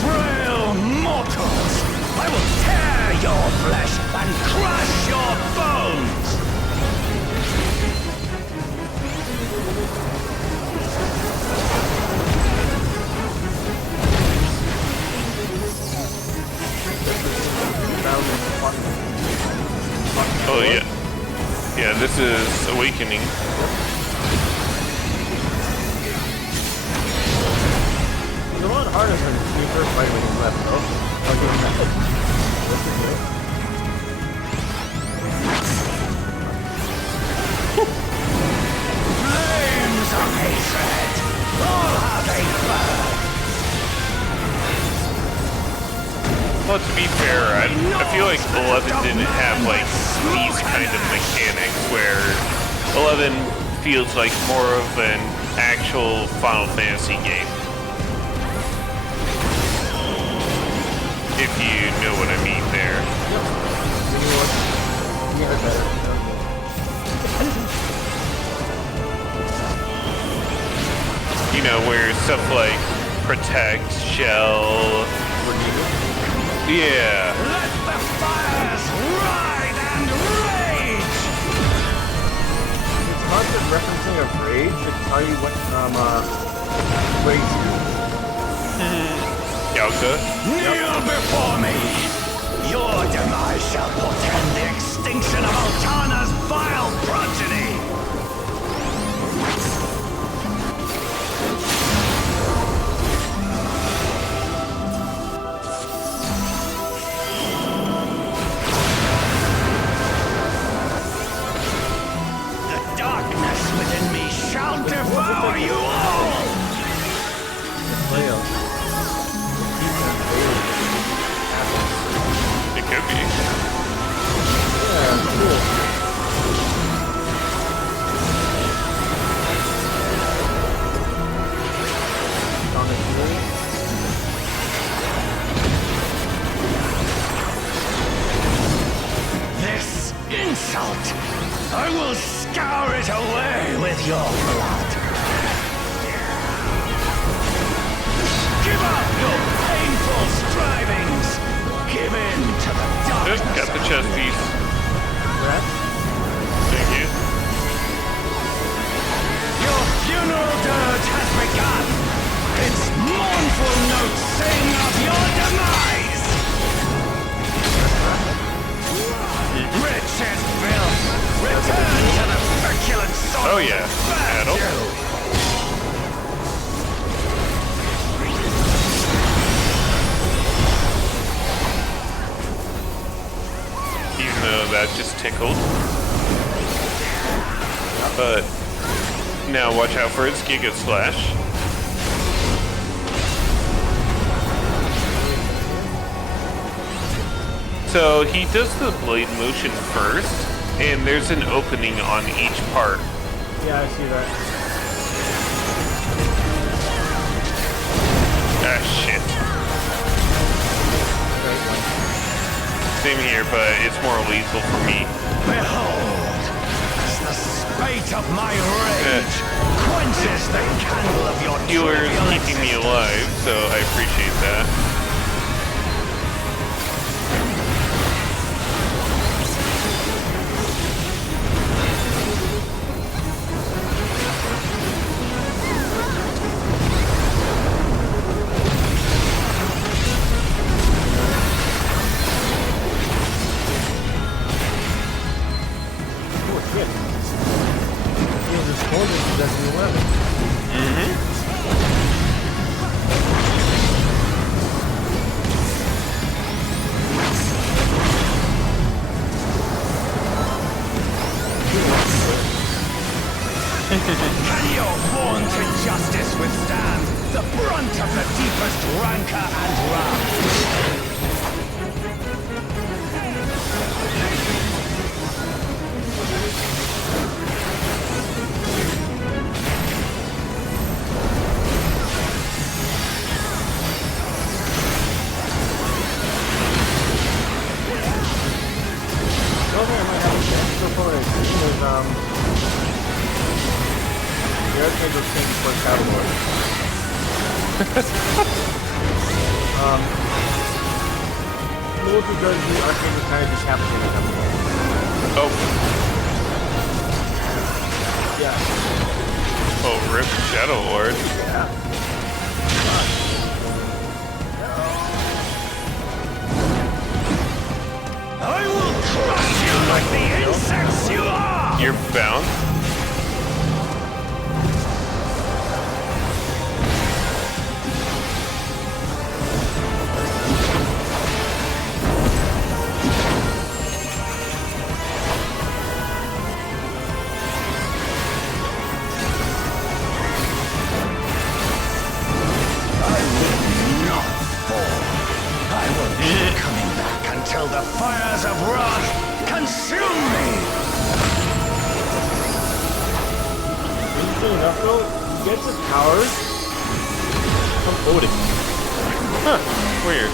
Frail mortals, I will tear your flesh and crush your bones. Oh yeah. Yeah, this is Awakening. It's a lot harder than the first fight when you left, though. I'll give him that. This is good. Flames of hatred, all how they burn. Well, to be fair, I feel like 11 didn't have like these kind of mechanics where 11 feels like more of an actual Final Fantasy game. If you know what I mean there. You know, where stuff like Protect, Shell... Yeah. Let the fires ride and rage! It's not just referencing of rage, it's how you went from, rage Yalka. Kneel before me! Your demise shall portend the extinction of Altana's vile progeny! Within me shall devour you all! It could be. Yeah, cool. This insult! I will scour it away with your blood! Give up your painful strivings! Give in to the darkness! Got the chest piece. Right? Thank you. Your funeral dirge has begun! Its mournful notes sing of your demise! Wretched filth! Return to the feculent soil! Oh yeah, Adel. Even though that just tickled. But now watch out for its Giga Slash. So he does the blade motion first, and there's an opening on each part. Yeah, I see that. Ah, shit. Same here, but it's more lethal for me. Behold, as the spate of my rage quenches the candle of your Healer's trivial keeping me existence. alive, so I appreciate that. withstand the brunt of the deepest rancor and wrath. The only thing I might have a chance so far is the Archangel King for Cavalor. Most of the Archangel kind of just happens in the Cavalor. Oh. Yeah. Oh, rip Shadow Lord. Yeah. I will crush you like the insects you are! You're bound? Until the fires of wrath consume me! Interesting enough though, he gets his powers from Odin. Huh, weird.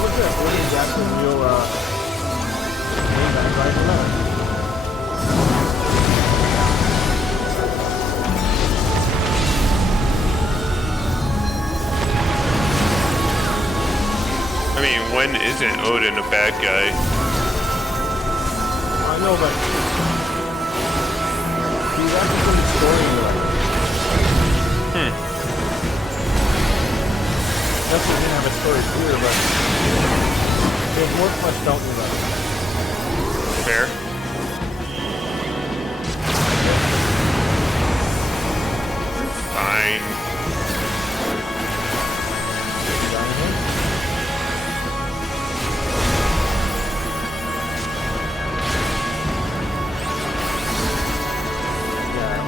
Look at Odin's actual real, main bad guy for that. I mean, when isn't Odin a bad guy? I know, but he's actually from the story in the That's why he didn't have a story here, but there's more fleshed out in that. Fair. Fine.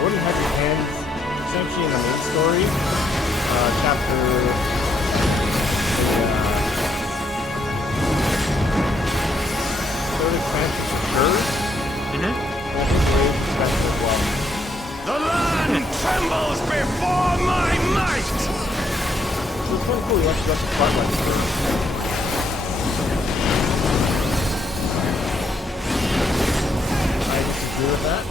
Odin has his hands essentially in the main story, chapter sort of transfers. I think Rage is better as well. The land trembles before my might! So it's kind of cool, he actually got the spotlight first. I disagree with that.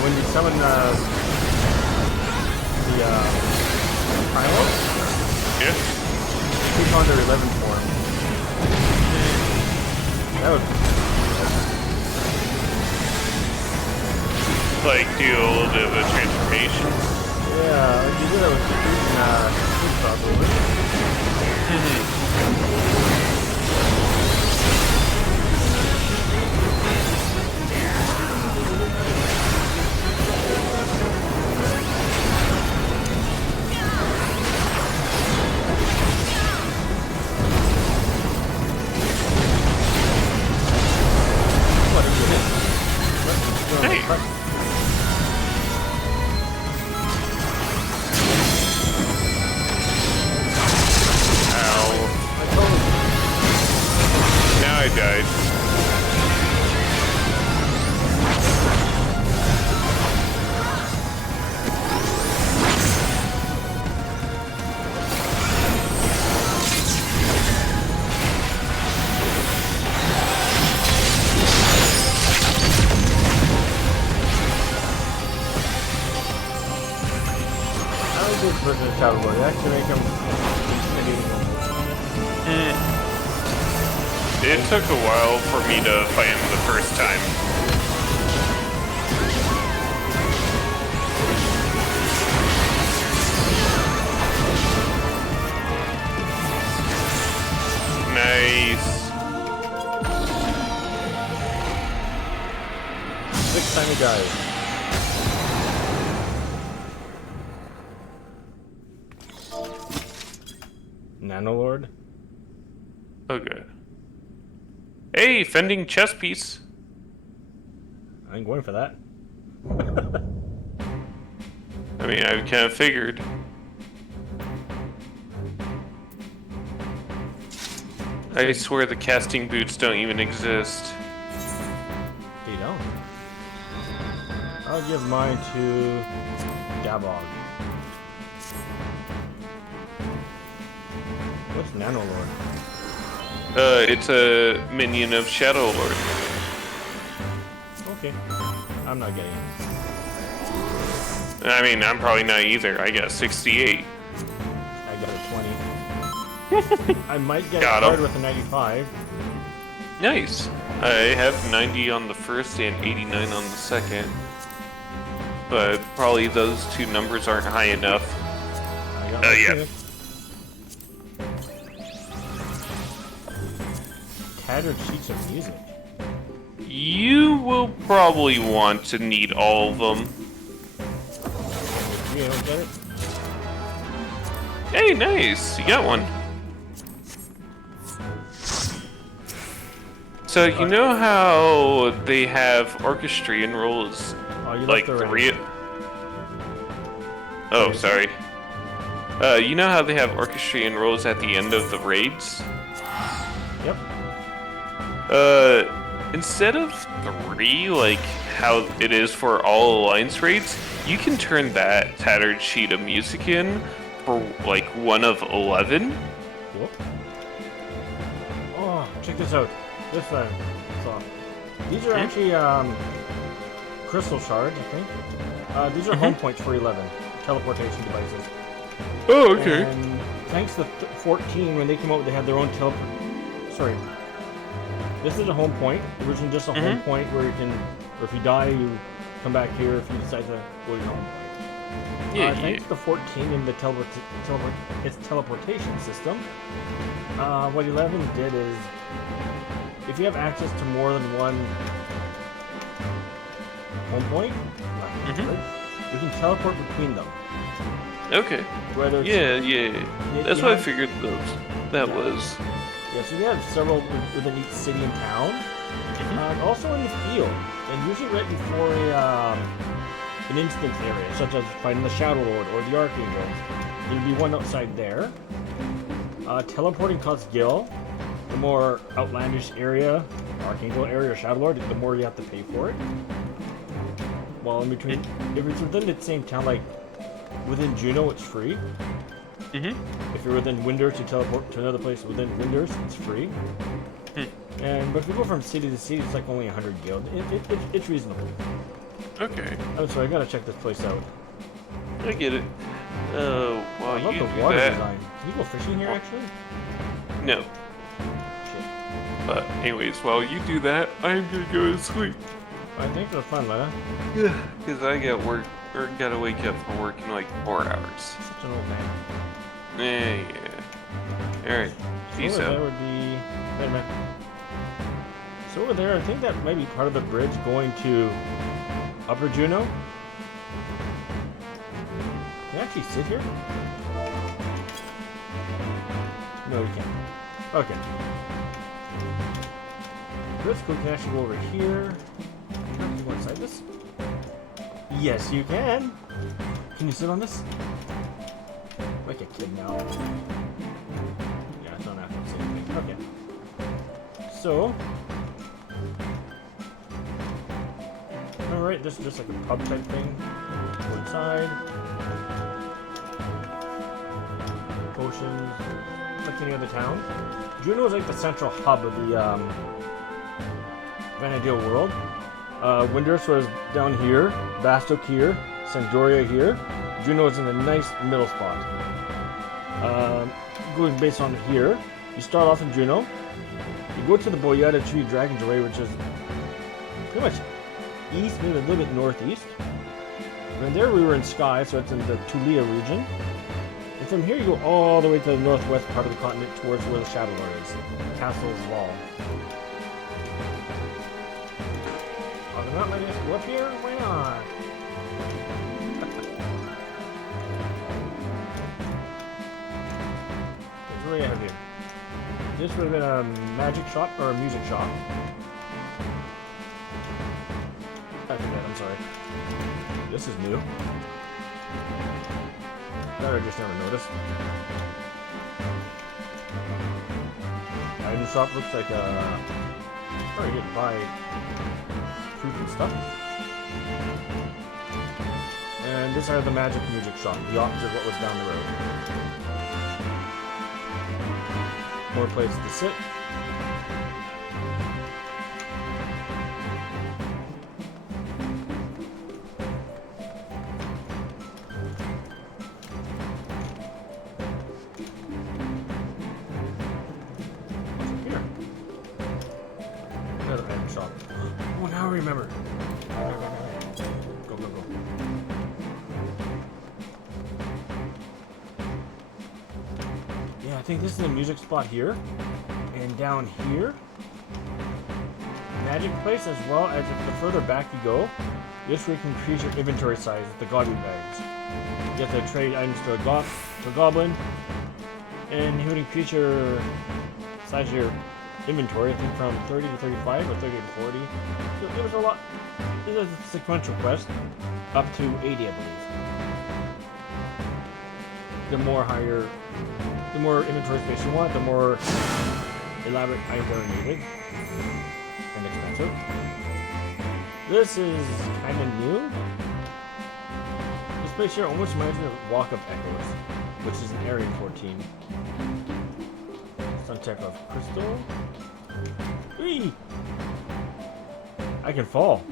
When you summon the Kylo, Yeah. take on their 11 form. That would Like, do a little bit of a transformation. yeah, like you did that with Food probably. Hey. Shadow Lord. They actually make him It took a while for me to fight him the first time. Nice. 6th time he dies. Nanolord? Okay. Hey, fending chess piece. I ain't going for that. I mean, I kind of figured. I swear the casting boots don't even exist. They don't. I'll give mine to Gabog. What's Nanolord? It's a minion of Shadow Lord. Okay. I'm not getting it. I mean, I'm probably not either. I got 68. I got a 20. I might get Got a card him. with a 95. Nice. I have 90 on the first and 89 on the second. But probably those two numbers aren't high enough. I got Yeah. Phoenix. Tattered sheets of music. You will probably want to need all of them. You don't get it? Hey, nice. You got one. So you know how they have orchestrion rolls Oh, you like left the three? Oh, sorry. You know how they have orchestrion rolls at the end of the raids? Yep. Instead of 3, like how it is for all alliance raids, you can turn that tattered sheet of music in for like 1 of 11. Cool. Oh, check this out. This one. So, these are actually crystal shards, I think. These are home points for 11 teleportation devices. Oh, okay. And thanks to 14, when they came out, they had their own teleport. Sorry. This is a home point. Originally just a home point where you can, or if you die, you come back here if you decide to go to your home point. Yeah, Thanks to 14 in the its teleportation system, what 11 did is, if you have access to more than one home point, you can teleport between them. Okay. Whether it's, Yeah. That's you what I have- figured that was. Yeah, so you have several within each city and town, also in the field, and usually right before an instance area, such as fighting the Shadow Lord or the Archangels. There'd be one outside there. Teleporting costs gil. The more outlandish area, Archangel area or Shadow Lord, the more you have to pay for it. While in between, if it's within the same town, like within Juno, it's free. If you're within Winders, you teleport to another place within Winders, it's free. But if you go from city to city, it's like only 100 gil. It's reasonable. Okay. I'm sorry, I gotta check this place out. I get it. I While love you the do water that. design. Can you go fishing here, actually? No. Shit. But anyways, while you do that, I'm gonna go to sleep. Alright, thanks for the fun, Lena. Because I got work, or gotta wake up for work in like 4 hours. Such an old man. Yeah. Alright. Peace Over there out. would be... Wait a minute. So over there, I think that might be part of the bridge going to Upper Juno. Can you actually sit here? No, you can't. Okay. That's cool. You can actually go over here. Can you go inside this? Yes, you can. Can you sit on this? Like a kid now. Yeah, it's not actually the same thing. Okay. So. Alright, this is just like a pub type thing. Go inside. Potions. Like any other town. Juno is like the central hub of the Vana'Diel world. Winders was down here, Bastok here, Sandoria here, Juno's in a nice middle spot. Going based on here, you start off in Juno. You go to the Boyata Tree Dragon's Array, which is pretty much east, maybe a little bit northeast. From there we were in Sky, so it's in the Tulia region. And from here you go all the way to the northwest part of the continent towards where the Shadow Lord is. Castle's Wall. Oh, they're not letting us go up here? Why not? What do we have here? This would have been a magic shop or a music shop. I forget, I'm sorry. This is new. That I just never noticed. Item shop looks like probably get to buy fruit and stuff. And this is the magic music shop, the opposite of what was down the road. More places to sit. Shop. Oh, now I remember. Go, go, go. Yeah, I think this is the music spot here. And down here, magic place, as well as if the further back you go, this way you can increase your inventory size with the goblin bags. You have to trade items to a goblin, and he would increase your size of your inventory, I think from 30 to 35 or 30 to 40. So it was a lot. This is a sequential quest up to 80, I believe. The more inventory space you want, the more elaborate items are needed and expensive. This is kind of new. This place here almost reminds me of Walk of Echoes, which is an Area 14. Some type of crystal. Whee! I can fall.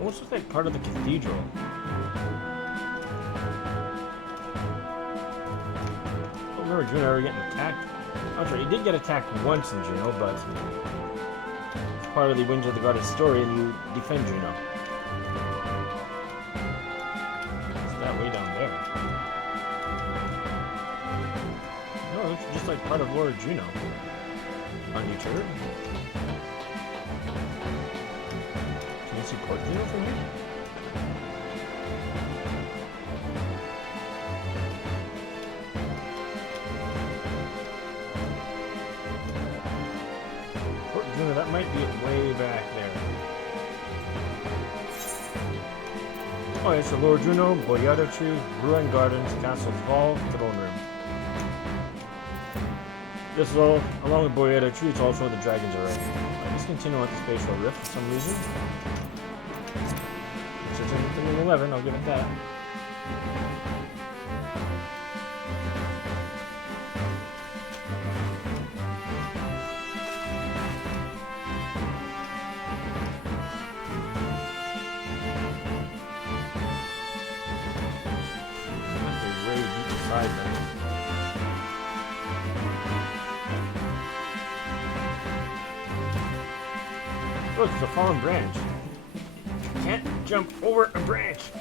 Almost looks like part of the cathedral. I don't remember Juno ever getting attacked. I'm sorry, he did get attacked once in Juno, but it's part of the Wings of the Goddess story, and you defend Juno. Way down there. No, it's just like part of Lord Juno. Undeterred. Can you see Port Juno from here? Port Juno, that might be way back there. Oh, it's the Lord Juno, Boyata Tree, Ruin Gardens, Castle's Hall, Throne Room. This is all, along with Boyata Tree, it's also the Dragon's Array. Let's continue on the Spatial Rift for some reason. It's an 11, I'll give it that. Look, it's a fallen branch. Can't jump over a branch.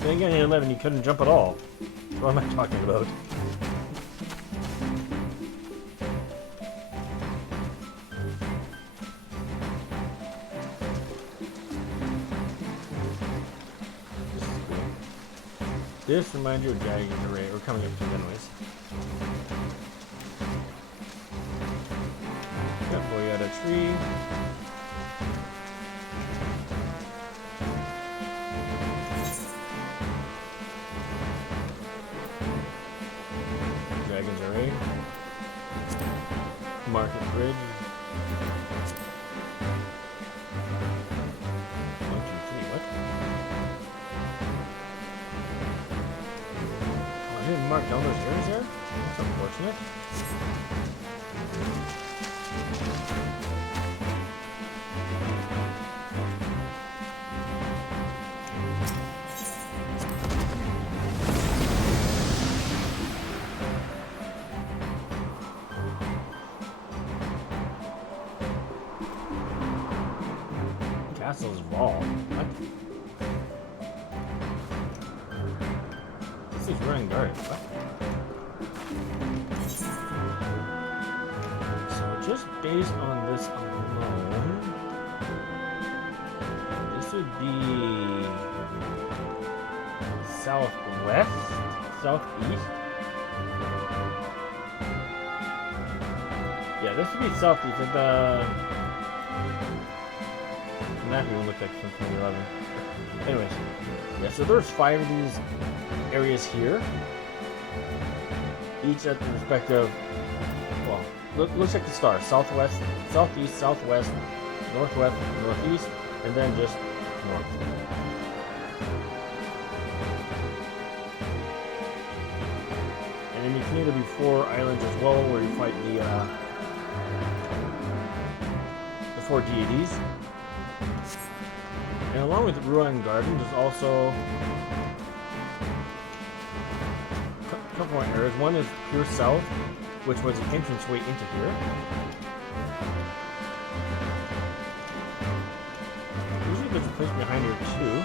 Then again, in 11, you couldn't jump at all. What am I talking about? This is cool. This reminds you of Dragon's Array. We're coming up to it anyways. Boyata Tree. Dragon's Array. Market Bridge. 1, 2, 3, what? Oh, I didn't mark down those journeys there? What's unfortunate. Castle's wall. What? This is running guard. What? So just based on this alone, this would be southwest, southeast. Yeah, this would be southeast. And the map even looked like from 2011. Anyways, yeah, so there's 5 of these areas here, each at the respective, well, looks like the star: southwest, southeast, southwest, northwest, northeast, and then just north. And then you can either be 4 islands as well, where you fight the 4 deities. And along with Ruin Garden, there's also a couple more areas. One is pure south, which was an entranceway into here. Usually there's a place behind here too.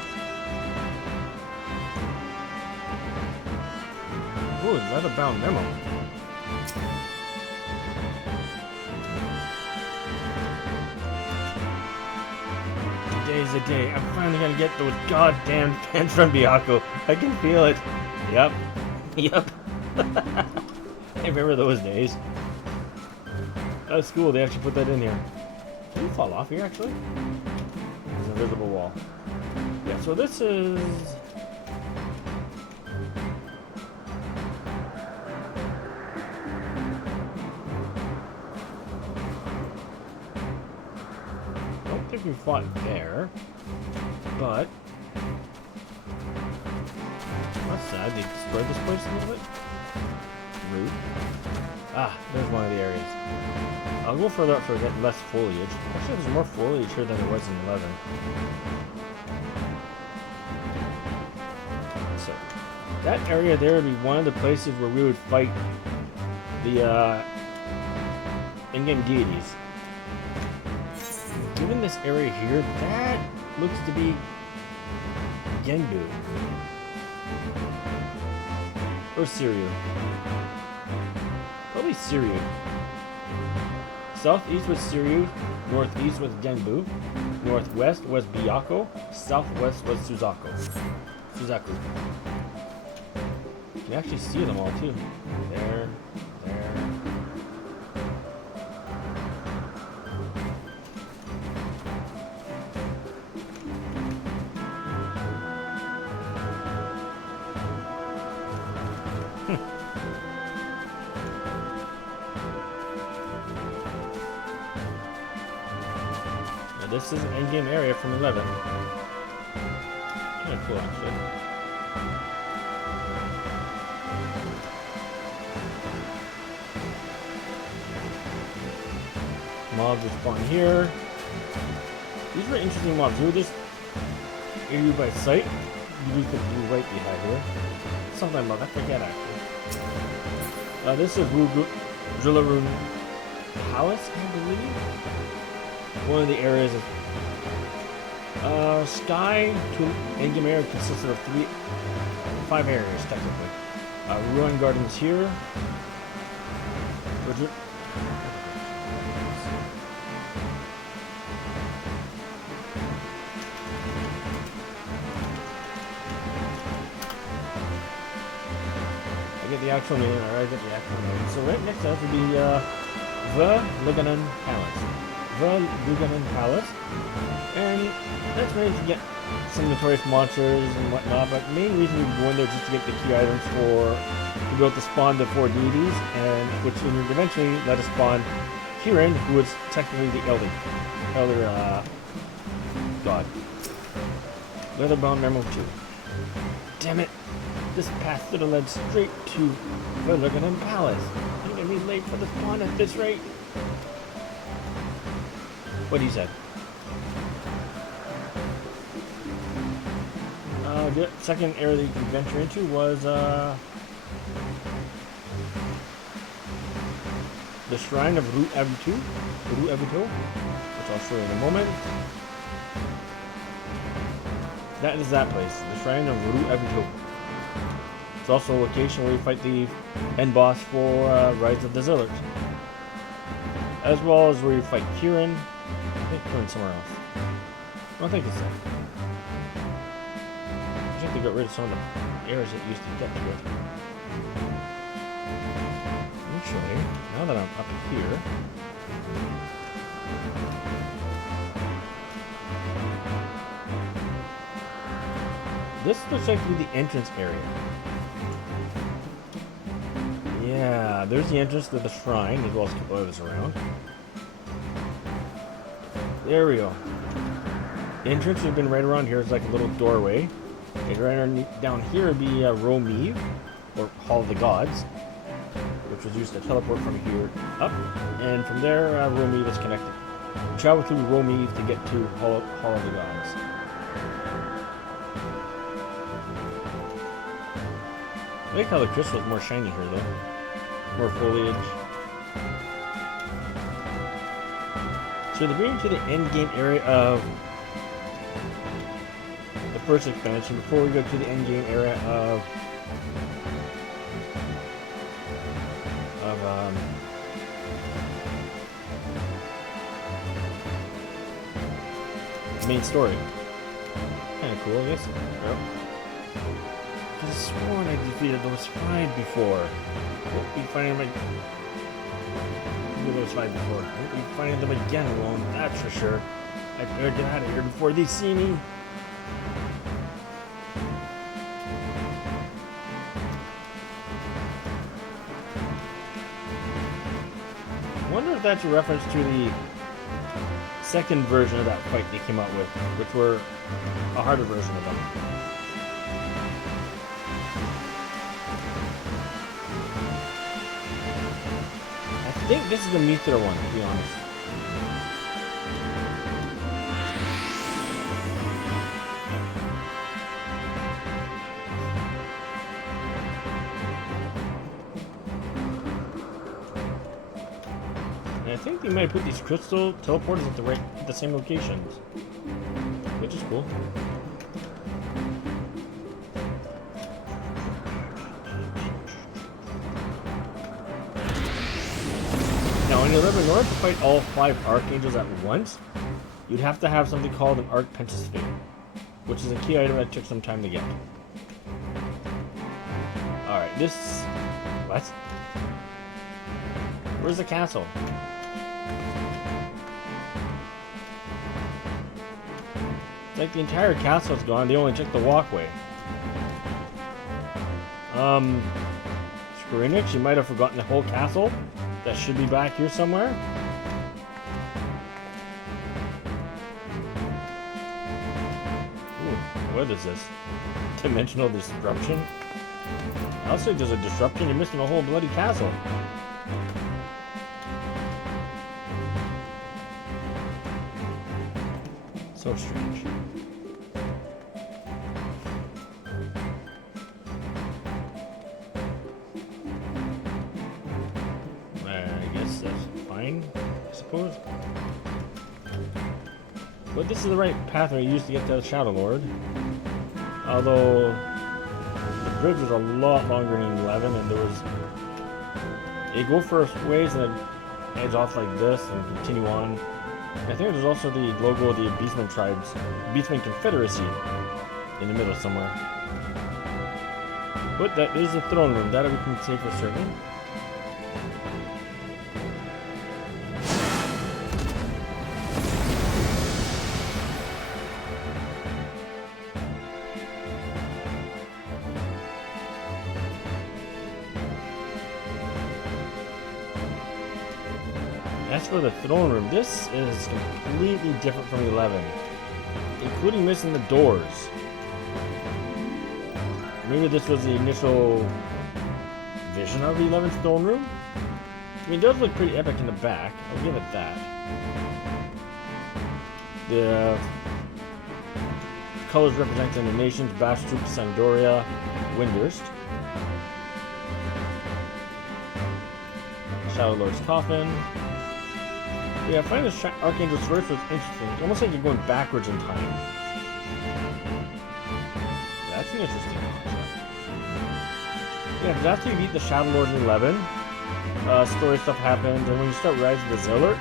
Ooh, leather-bound memo. Today's the day. I'm finally gonna get those goddamn pants from Biako. I can feel it. Yep. Yep. I remember those days. At school, they actually put that in here. Can you fall off here, actually? There's an invisible wall. Yeah, so this is... I don't think we fought there, but... That's sad. They destroyed this place a little bit. Rude. Ah, there's one of the areas. I'll go further up for less foliage. Actually, there's more foliage here than there was in 11. So, that area there would be one of the places where we would fight the in-game deities. Given this area here, that looks to be Genbu. Or Siryu. Probably Siryu. Southeast was Siryu, northeast was Genbu, northwest was Biako, southwest was Suzaku. You can actually see them all too. There, there. This is an endgame area from 11. Kind of cool, actually. Mobs will spawn here. These were interesting mobs. You would just hear you by sight. You could be right behind here. Something about that. I forget, actually. This is Drillaroon Palace, I believe. One of the areas is Sky to endgame area consisted of 5 areas technically. Ruin Gardens here. I get the actual name, or I get the actual name. So right next to that would be the Luganan Palace. And that's where you can get some notorious monsters and whatnot, but the main reason you go in there is just to get the key items to be able to spawn the 4 deities, and which would eventually let us spawn Kirin, who is technically the elder god. Leatherbound Memo 2. Damn it! This path should have led straight to Vana'Diel Palace. I'm gonna be late for the spawn at this rate. What he said. The second area that you can venture into was the Shrine of Vana'Diel, which I'll show you in a moment. That is that place, the Shrine of Vana'Diel. It's also a location where you fight the end boss for Rise of the Zillers, as well as where you fight Kieran. I think Kieran's somewhere else. I don't think it's there. I think they got rid of some of the areas that used to get to it. Actually, now that I'm up here, this looks like to be the entrance area. Yeah, there's the entrance to the shrine, as well as a couple others around. There we go. The entrance would have been right around here. It's like a little doorway. And right down here would be Romeave, or Hall of the Gods, which was used to teleport from here up. And from there, Romeave is connected. You travel through Romeave to get to Hall of the Gods. I like how the crystal is more shiny here, though. More foliage. So they're bringing to the end game area of the first expansion before we go to the end game area of the main story. Kind of cool, I guess. Yep. I could have sworn I defeated those 5 before. Won't be fighting them those 5 before. Won't be fighting them again alone, that's for sure. I better get out of here before they see me. I wonder if that's a reference to the second version of that fight they came out with, which were a harder version of them. I think this is the Mithra one, to be honest. And I think they might put these crystal teleporters at the same locations, which is cool. Now, in order to fight all 5 archangels at once, you'd have to have something called an Arc Pentasphere, which is a key item that took some time to get. Alright, this... What? Where's the castle? It's like the entire castle's gone, they only took the walkway. Squarenix, you might have forgotten the whole castle. That should be back here somewhere. Ooh, what is this? Dimensional disruption? I'll say there's a disruption. You're missing a whole bloody castle. So strange. I suppose. But this is the right path I used to get to the Shadow Lord. Although the bridge was a lot longer in 11, and there was you go first ways and then edge off like this and continue on. And I think there's also the logo of the Beastman tribes, Beastman Confederacy, in the middle somewhere. But that is the throne room. That we can say for certain. As for the throne room, this is completely different from 11, including missing the doors. maybe this was the initial vision of the 11th throne room. I mean, it does look pretty epic in the back. I'll give it that. The colors representing the nations: Bastrop, Sandoria, Windurst. Shadow Lord's coffin. Yeah, finding the Archangel's verse was interesting. It's almost like you're going backwards in time. That's an interesting concept. Yeah, because after you beat the Shadow Lord in 11, story stuff happens, and when you start Rise of the Zealot,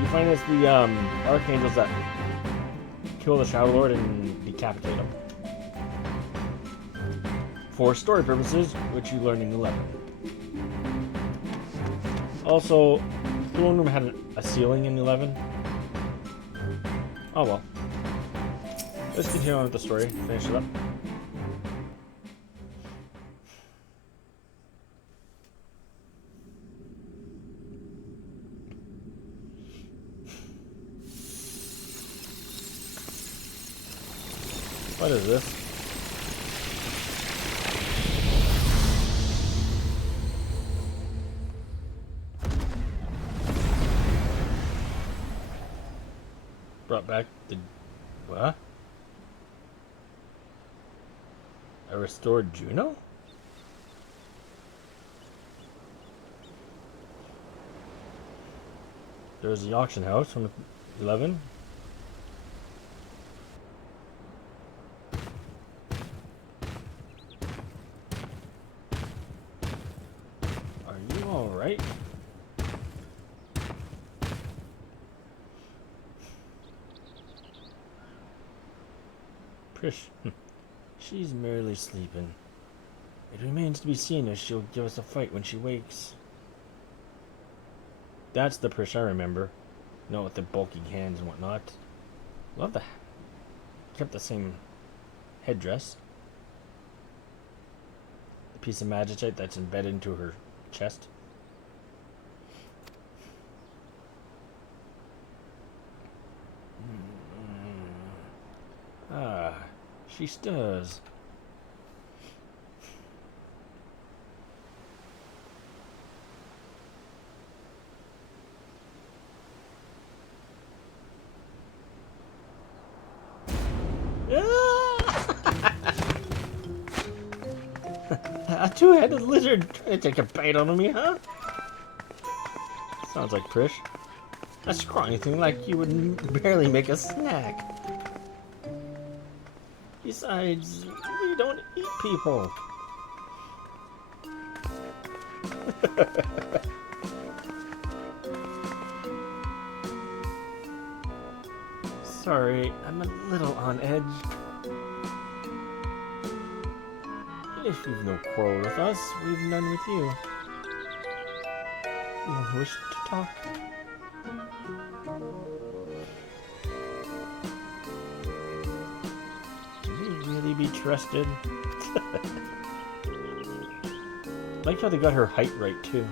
you find it's the Archangels that kill the Shadow Lord and decapitate him. For story purposes, which you learn in 11. Also, Throne Room had a ceiling in 11. Oh well. Let's continue on with the story. Finish it up. What is this? Brought back the... what? I restored Juno? There's the auction house from 11. Are you alright? Prish. She's merely sleeping. It remains to be seen if she'll give us a fight when she wakes. That's the Prish I remember. You know, with the bulky hands and whatnot. Love that. Kept the same headdress. The piece of magicite that's embedded into her chest. Ah, she stirs. A two-headed lizard trying to take a bite out of me, huh? Sounds like Prish. A scrawny thing like you would barely make a snack. Besides, we don't eat people. Sorry, I'm a little on edge. If you've no quarrel with us, we've none with you. You don't wish to talk? Can you really be trusted? Like how they got her height right, too.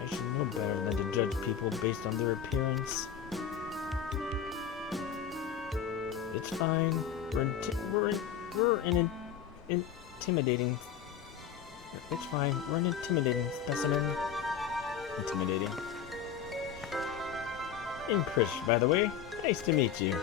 I should know better than to judge people based on their appearance. It's fine. We're an intimidating. It's fine. We're an intimidating specimen. Intimidating. I'm Prish, by the way. Nice to meet you.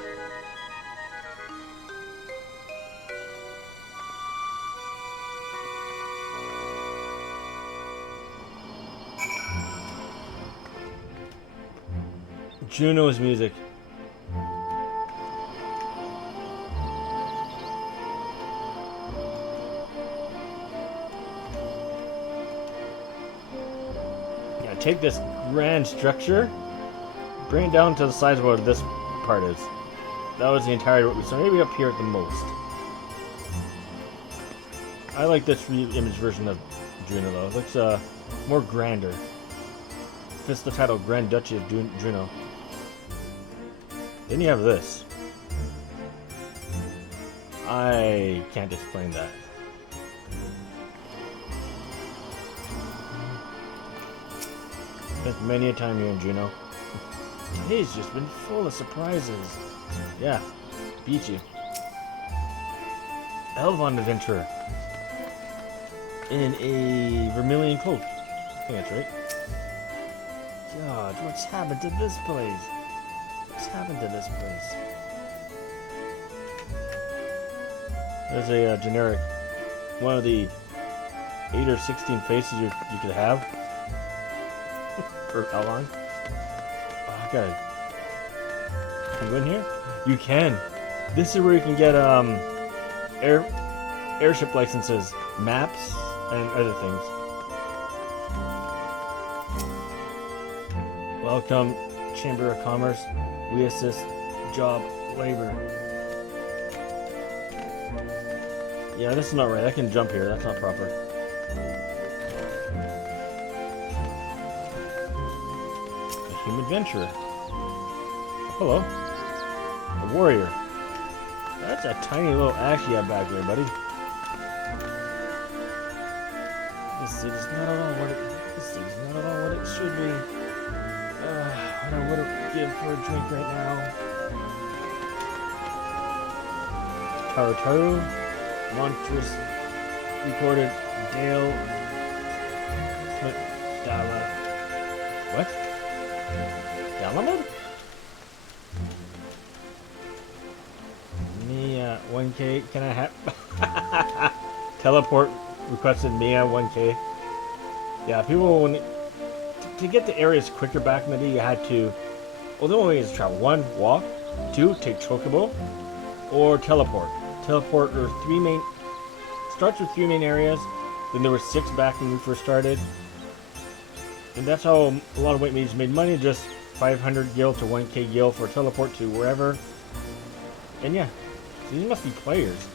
Juno's music. Take this grand structure, bring it down to the size of what this part is. That was the entirety of what we saw. Maybe up here at the most. I like this image version of Juno though. It looks more grander. Fits the title Grand Duchy of Juno. Then you have this. I can't explain that. Spent many a time here in Juno. Today's just been full of surprises. Yeah, beat you. Elvon adventure in a vermilion cloak. I think that's right. God, what's happened to this place? What's happened to this place? There's a generic, one of the 8 or 16 faces you could have for Elvon. Oh, I gotta. Can you go in here? You can. This is where you can get airship licenses, maps, and other things. Welcome, Chamber of Commerce. We assist job labor. Yeah, this is not right. I can jump here. That's not proper. A human adventurer. Hello. A warrior. That's a tiny little axe you have back there, buddy. This city's not at all what it should be. What I would give for a drink right now. Taru. Monstrous recorded Dale Dala. What? Dalamud? Mia 1K. Can I have teleport requested Mia 1K? Yeah, people when to get the areas quicker back in the day, you had to. Well, the only way is to travel. 1, walk. 2, take chocobo, or teleport. Teleport. There were 3 main. Starts with 3 main areas. Then there were 6 back when we first started. And that's how a lot of white mages made money. Just 500 gil to 1K gil for a teleport to wherever. And yeah, so these must be players.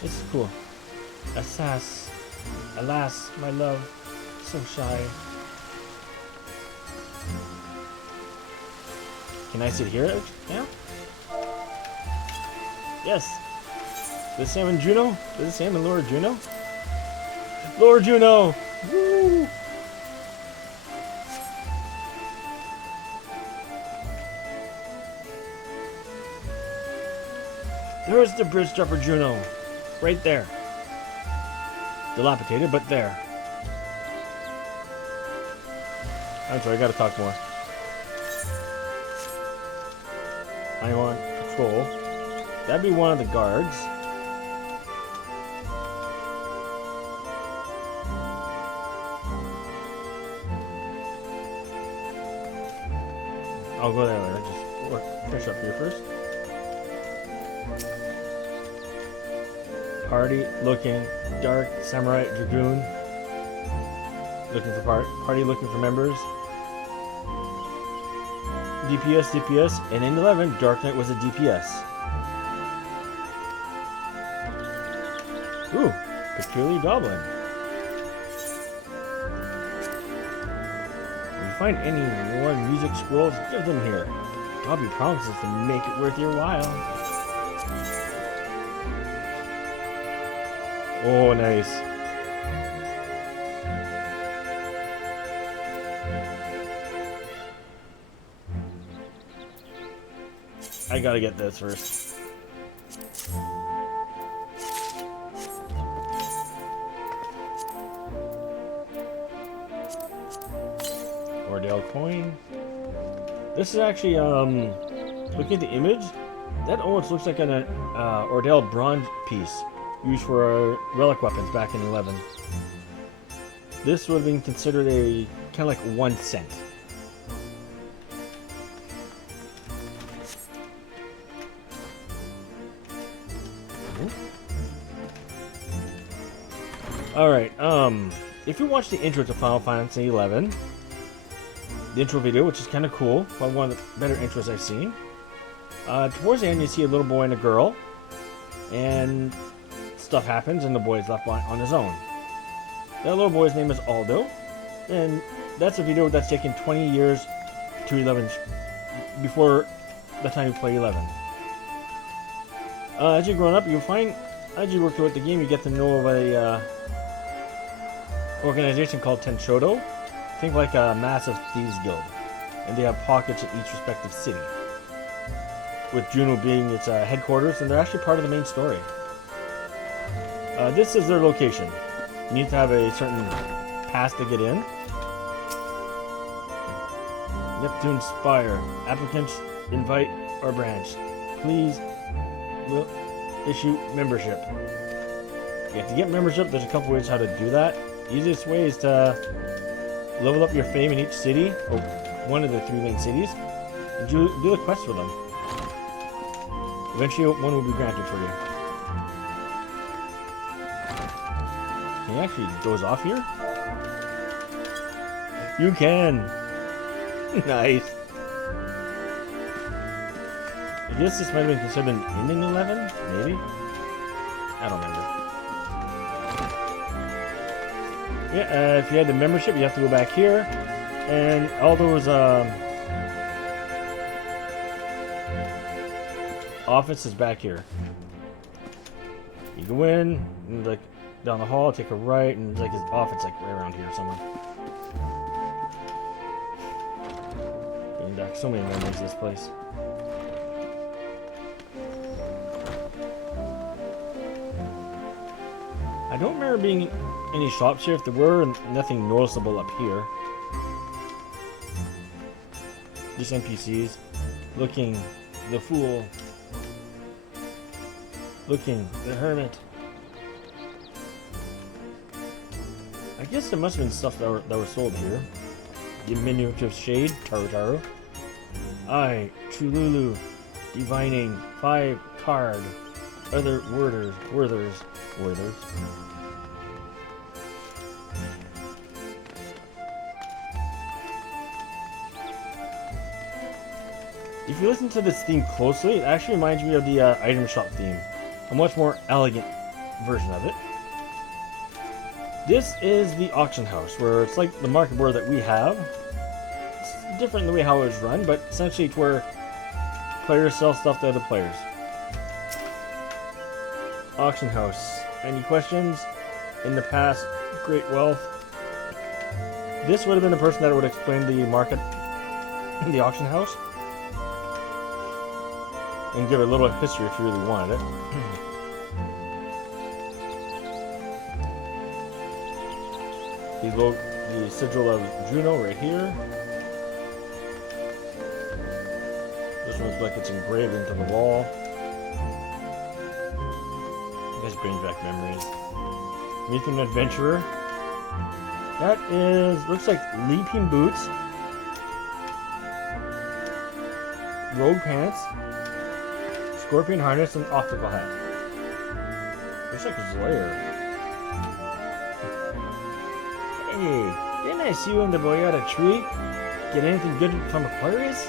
This is cool. Alas, my love, so shy. Can I sit here now? Yes. The same in Juno? Is the same in Lower Juno? Lower Juno! Woo! There's the bridge upper Juno. Right there. Dilapidated, but there. I'm sorry, I gotta talk more. I'm on patrol. That'd be one of the guards. I'll go there later. Just finish up here first. Party looking, dark samurai dragoon. Looking for party looking for members. DPS, and in 11, Dark Knight was a DPS. Ooh, peculiar goblin. If you find any more music scrolls, give them here. Dobby promises to make it worth your while. Oh, nice. I gotta get this first. Vana'Diel coin. This is actually, looking at the image, that almost looks like an Vana'Diel bronze piece used for relic weapons back in 11. This would have been considered a kind of like 1 cent. Alright, if you watch the intro to Final Fantasy XI, the intro video, which is kind of cool, probably one of the better intros I've seen, towards the end you see a little boy and a girl, and stuff happens and the boy is left on his own. That little boy's name is Aldo, and that's a video that's taken 20 years to 11, before the time you play 11. As you're growing up, you'll find, as you work throughout the game, you get to know of a organization called Tenshodo. Think like a massive thieves guild. and they have pockets in each respective city. With Juno being its headquarters, and they're actually part of the main story. This is their location. You need to have a certain pass to get in. Neptune Spire. Applicants invite or branch. Please will issue membership. You have to get membership. There's a couple ways how to do that. Easiest way is to level up your fame in each city, or one of the 3 main cities, and do the quest for them. Eventually, one will be granted for you. Can you actually doze off here? You can! Nice. I guess this might have been considered an ending 11? Maybe? I don't remember. Yeah, if you had the membership, you have to go back here. And all those offices back here. You go in, and like down the hall, take a right, and like his office like right around here somewhere. Bringing back so many memories of this place. I don't remember being any shops here. If there were, nothing noticeable up here. Just NPCs. Looking, the fool. Looking, the hermit. I guess there must have been stuff that was sold here. Diminutive shade, Taru. I, Chululu, divining, 5 card, other worthers. If you listen to this theme closely, it actually reminds me of the item shop theme. A much more elegant version of it. This is the auction house, where it's like the market board that we have. It's different in the way how it's run, but essentially it's where players sell stuff to other players. Auction house. Any questions? In the past, great wealth. This would have been the person that would explain the market in the auction house. And give a little history if you really wanted it. The sigil of Juno right here. This one looks like it's engraved into the wall. This brings back memories. Meet an adventurer. That is, looks like leaping boots, rogue pants, scorpion harness, and optical hat. Looks like his lair. Hey, didn't I see you in the Boyata tree? Get anything good from Aquarius?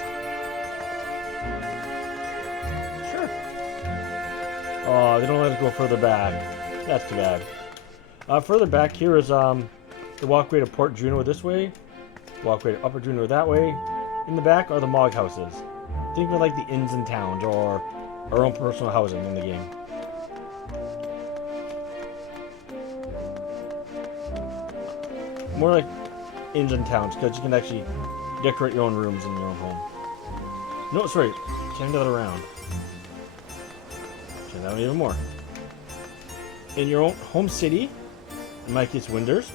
Sure. Oh, they don't let us go further back. That's too bad. Further back here is the walkway to Port Juno this way. Walkway to Upper Juno that way. In the back are the Mog houses. Think of it like the inns in towns, or our own personal housing in the game. More like inns and towns, because you can actually decorate your own rooms in your own home. No, sorry, turn that around. Turn that one even more. In your own home city, in my case, Windhurst,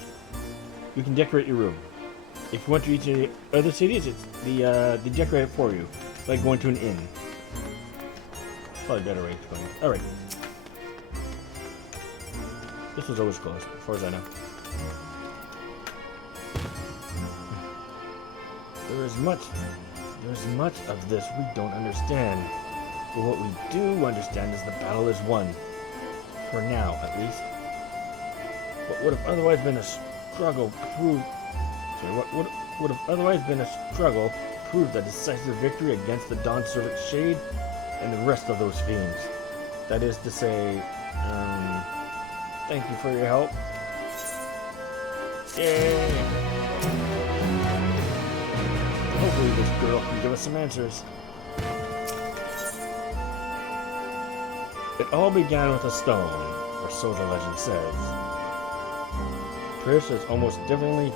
you can decorate your room. If you want to reach the other cities, it's they decorate it for you, like going to an inn. Probably a better way to go. All right. This was always closed, as far as I know. There's much of this we don't understand. But what we do understand is the battle is won. For now, at least. What would have otherwise been a struggle proved... Sorry, what would have otherwise been a struggle proved a decisive victory against the Dawn Servant Shade and the rest of those fiends. That is to say, thank you for your help. Yay! Hopefully this girl can give us some answers. It all began with a stone, or so the legend says. Trish is almost definitely,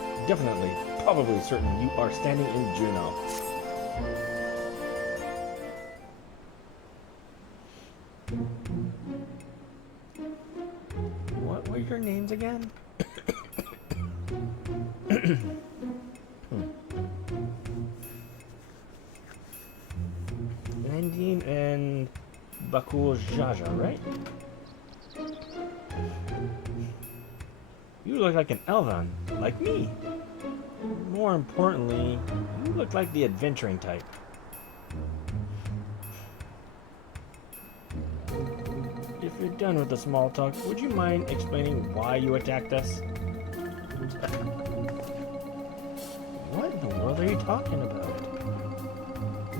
probably certain you are standing in Juno. What were your names again? Landine and Bakul Jaja, right? You look like an Elvan, like me. More importantly, you look like the adventuring type. If you're done with the small talk, would you mind explaining why you attacked us? What in the world are you talking about?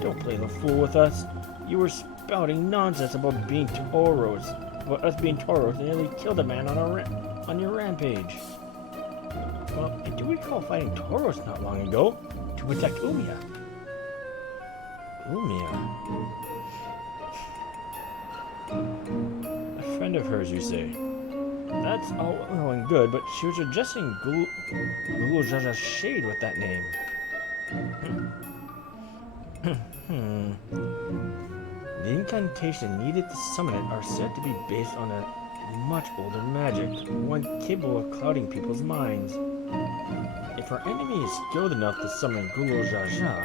Don't play the fool with us. You were spouting nonsense about being Toros. About us being Toros and nearly killed a man on your rampage. Well, I do recall fighting Toros not long ago to protect Umia. Umia? A friend of hers, you say? That's all well and good, but she was addressing Gulu Jaja's shade with that name. The incantation needed to summon it are said to be based on a much older magic, one capable of clouding people's minds. If our enemy is skilled enough to summon Gulu Jaja,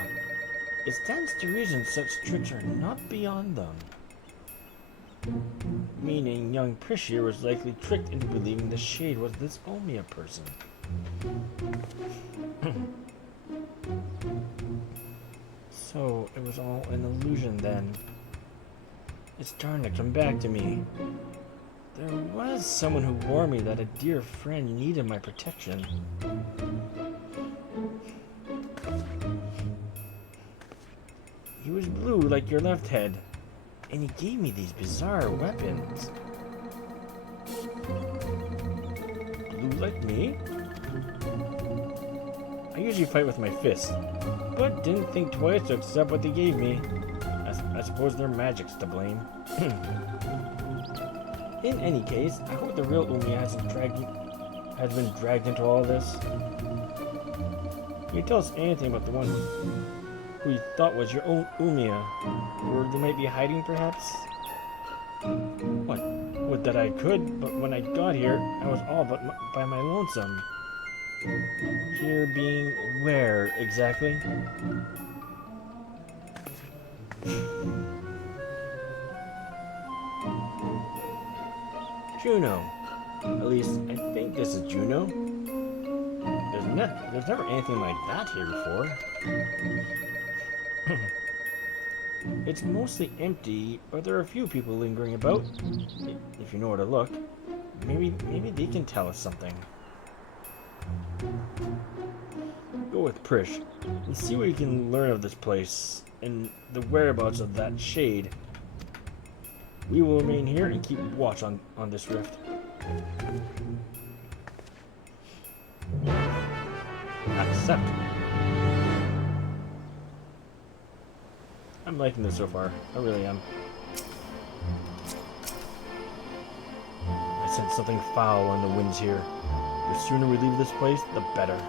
it stands to reason such tricks are not beyond them. Meaning young Prishir was likely tricked into believing the shade was this Omia person. So it was all an illusion then. It's starting to come back to me. There was someone who warned me that a dear friend needed my protection. He was blue like your left head, and he gave me these bizarre weapons. Blue like me? I usually fight with my fists, but didn't think twice to accept what they gave me. I suppose their magic's to blame. In any case, I hope the real Umia has been dragged into all of this. Can you tell us anything about the one who you thought was your own Umia? Or they might be hiding, perhaps? What? Would that I could, but when I got here, I was all but by my lonesome. Here being where, exactly? Juno. At least, I think this is Juno. There's never anything like that here before. It's mostly empty, but there are a few people lingering about. If you know where to look. Maybe they can tell us something. Go with Prish and see what you can learn of this place and the whereabouts of that shade. We will remain here and keep watch on this rift. Accept. I'm liking this so far. I really am. I sense something foul on the winds here. The sooner we leave this place, the better.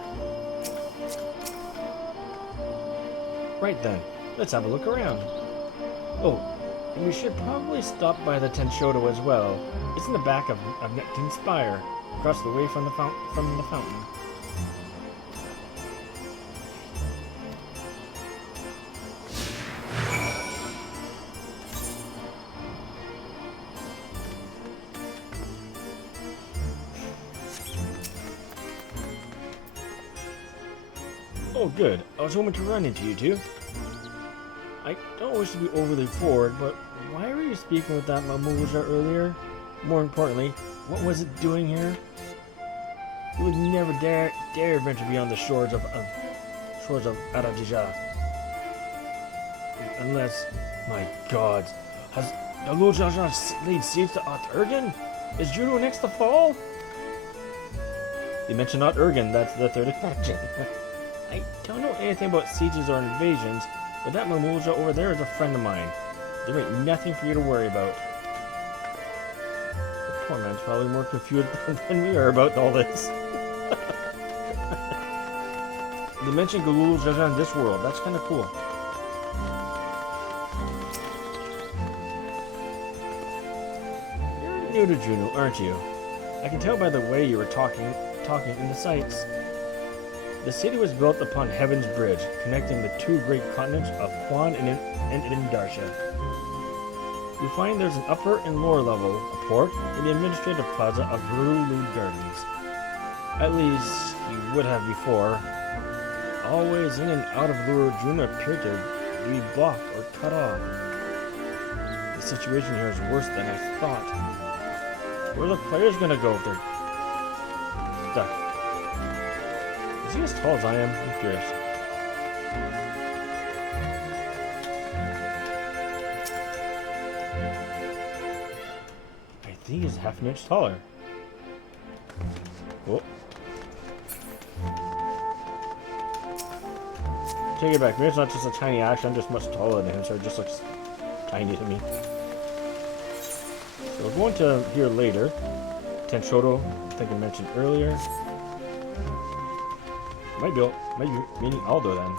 Right then, let's have a look around. Oh, and we should probably stop by the Tenshodo as well. It's in the back of Neptune's Spire, across the way from the fountain. Oh, good. I was hoping to run into you two. I don't wish to be overly forward, but why were you speaking with that Mamuja earlier? More importantly, what was it doing here? You would never dare venture beyond the shores of Arajija. Unless, my God, has Alujaja laid siege to Ot-Urgen? Is Juno next to fall? You mentioned Ot-Urgen, that's the third expansion. I don't know anything about sieges or invasions, but that Mamuja over there is a friend of mine. There ain't nothing for you to worry about. The poor man's probably more confused than we are about all this. They mentioned Gulu Jaja in this world. That's kind of cool. new to Juno, aren't you? I can tell by the way you were talking in the sights. The city was built upon Heaven's Bridge, connecting the two great continents of Quan and Indarsha. You find there's an upper and lower level, a port, and the administrative plaza of Rulu Gardens. At least, you would have before. Always in and out of Lure Juno appeared to be blocked or cut off. The situation here is worse than I thought. Where are the players gonna go if they're stuck? Is he as tall as I am? I'm curious. I think he's half an inch taller. Whoa. Take it back. Maybe it's not just a tiny action. I'm just much taller than him, so it just looks tiny to me. So we're going to here later. Tenshoto, I think I mentioned earlier. Might be meeting Aldo then.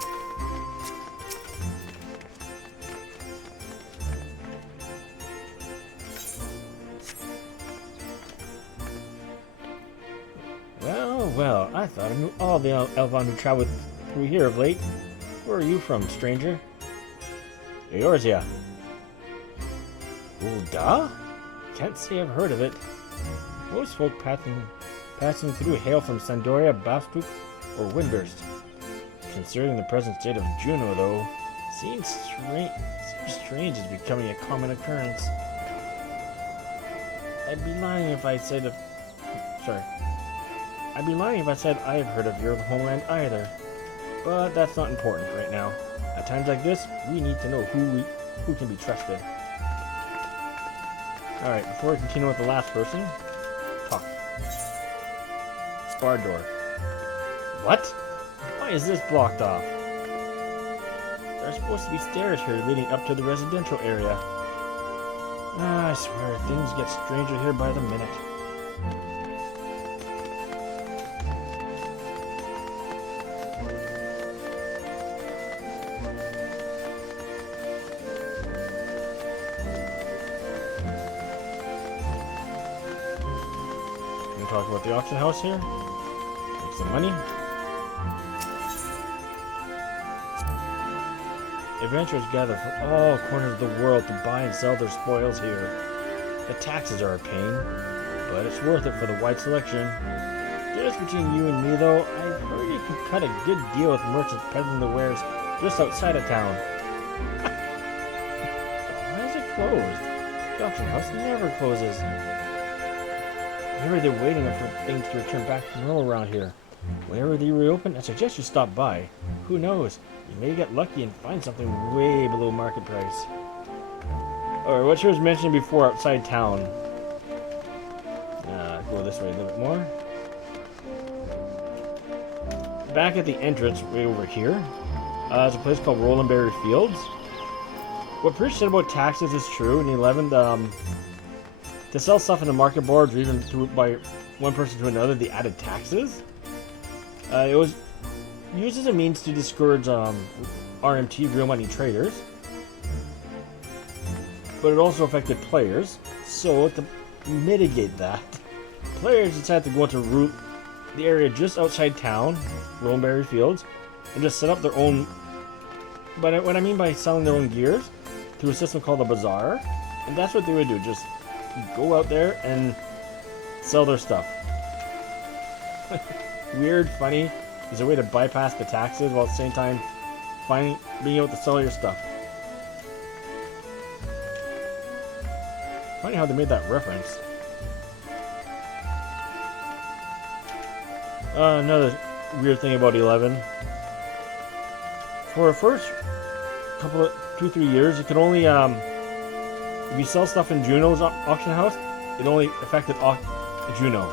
Well, I thought I knew all the Elvan who traveled through here of late. Where are you from, stranger? Eorzea. Ul'dah? Can't say I've heard of it. Most folk passing through hail from Sandoria, Bastuk, or Windburst. Considering the present state of Juno, though, seems strange as becoming a common occurrence. I'd be lying if I said I have heard of your homeland either. But that's not important right now. At times like this, we need to know who can be trusted. Alright, before we continue with the last person, talk. Spar door. What? Why is this blocked off? There are supposed to be stairs here leading up to the residential area. I swear, things get stranger here by the minute. Talk about the auction house here. Make some money. Adventurers gather from all corners of the world to buy and sell their spoils here. The taxes are a pain, but it's worth it for the wide selection. Just between you and me, though, I've heard you can cut a good deal with merchants peddling the wares just outside of town. Why is it closed? The auction house never closes. Maybe they're waiting for things to return back to normal around here. Whenever they reopen, I suggest you stop by. Who knows? You may get lucky and find something way below market price. Alright, what she was mentioned before outside town. Go this way a little bit more. Back at the entrance, way over here, there's a place called Rolandberry Fields. What Prish said about taxes is true. In the 11th, to sell stuff in the market boards or even through by one person to another, they added taxes. It was used as a means to discourage RMT, real money traders. But it also affected players. So to mitigate that, players decided to go into the area just outside town, Rolandberry Fields, and just set up their own. But what I mean by selling their own gears, through a system called a bazaar, and that's what they would do. Just go out there and sell their stuff. Weird, funny. There's a way to bypass the taxes while at the same time being able to sell your stuff. Funny how they made that reference. Another weird thing about 11. For the first couple of 2-3 years, you could only if you sell stuff in Juno's auction house, it only affected Juno.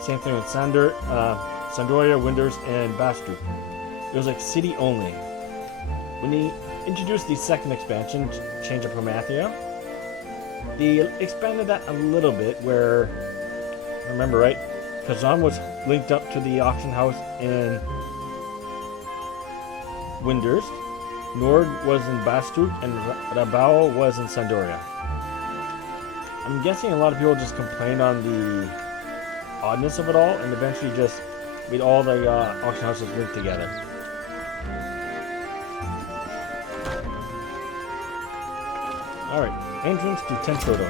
Same thing with Sandoria, Windurst, and Bastuk. It was like city only. When they introduced the second expansion, Change of Promathia, they expanded that a little bit where, remember right, Kazan was linked up to the auction house in Windurst, Nord was in Bastuk, and Rabao was in Sandoria. I'm guessing a lot of people just complained on the oddness of it all, and eventually just made all the auction houses link together. Alright, entrance to Tentrodo.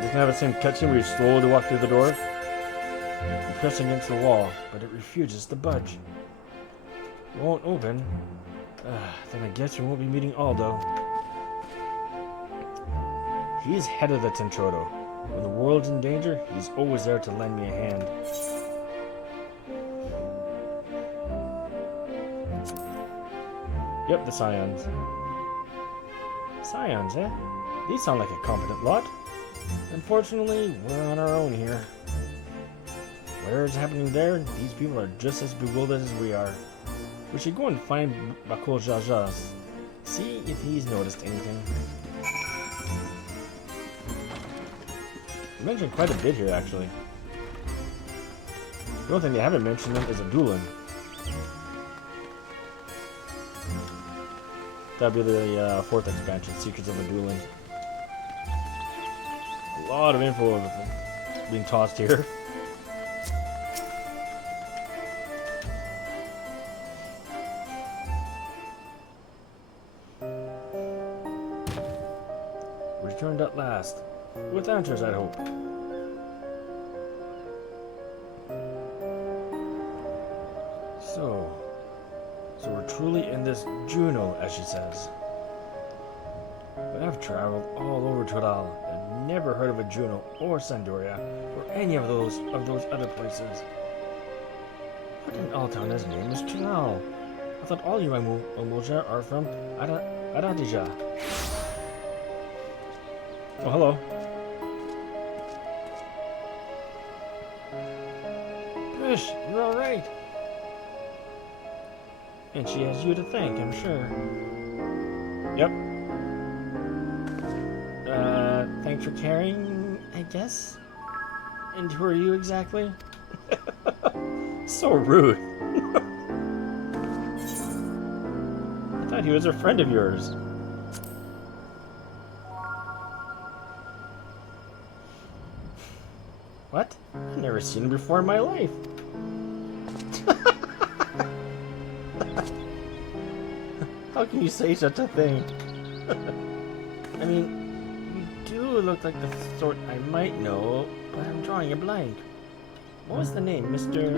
Doesn't have the same cutscene where you slowly walk through the door. You press against the wall, but it refuses to budge. It won't open. Then I guess we won't be meeting Aldo. He's head of the Tentrodo. When the world's in danger, he's always there to lend me a hand. Yep, the Scions. Scions, eh? These sound like a competent lot. Unfortunately, we're on our own here. Whatever's happening there, these people are just as bewildered as we are. We should go and find Bakul Jajas. See if he's noticed anything. You mentioned quite a bit here, actually. The only thing they haven't mentioned is a Duelan. That'd be the fourth expansion, Secrets of a Duelan. A lot of info being tossed here. Returned at last. With answers, I hope. So we're truly in this Juno, as she says. But I've traveled all over Toral and never heard of a Juno or Sandoria or any of those other places. What in Altana's name is Toral? I thought all you Omoja are from Aradija. Oh, hello. Bish, you're alright. And she has you to thank, I'm sure. Yep. Thanks for carrying, I guess? And who are you exactly? So rude. I thought he was a friend of yours. What? I've never seen him before in my life. How can you say such a thing? I mean, you do look like the sort I might know, but I'm drawing a blank. What was the name, Mr.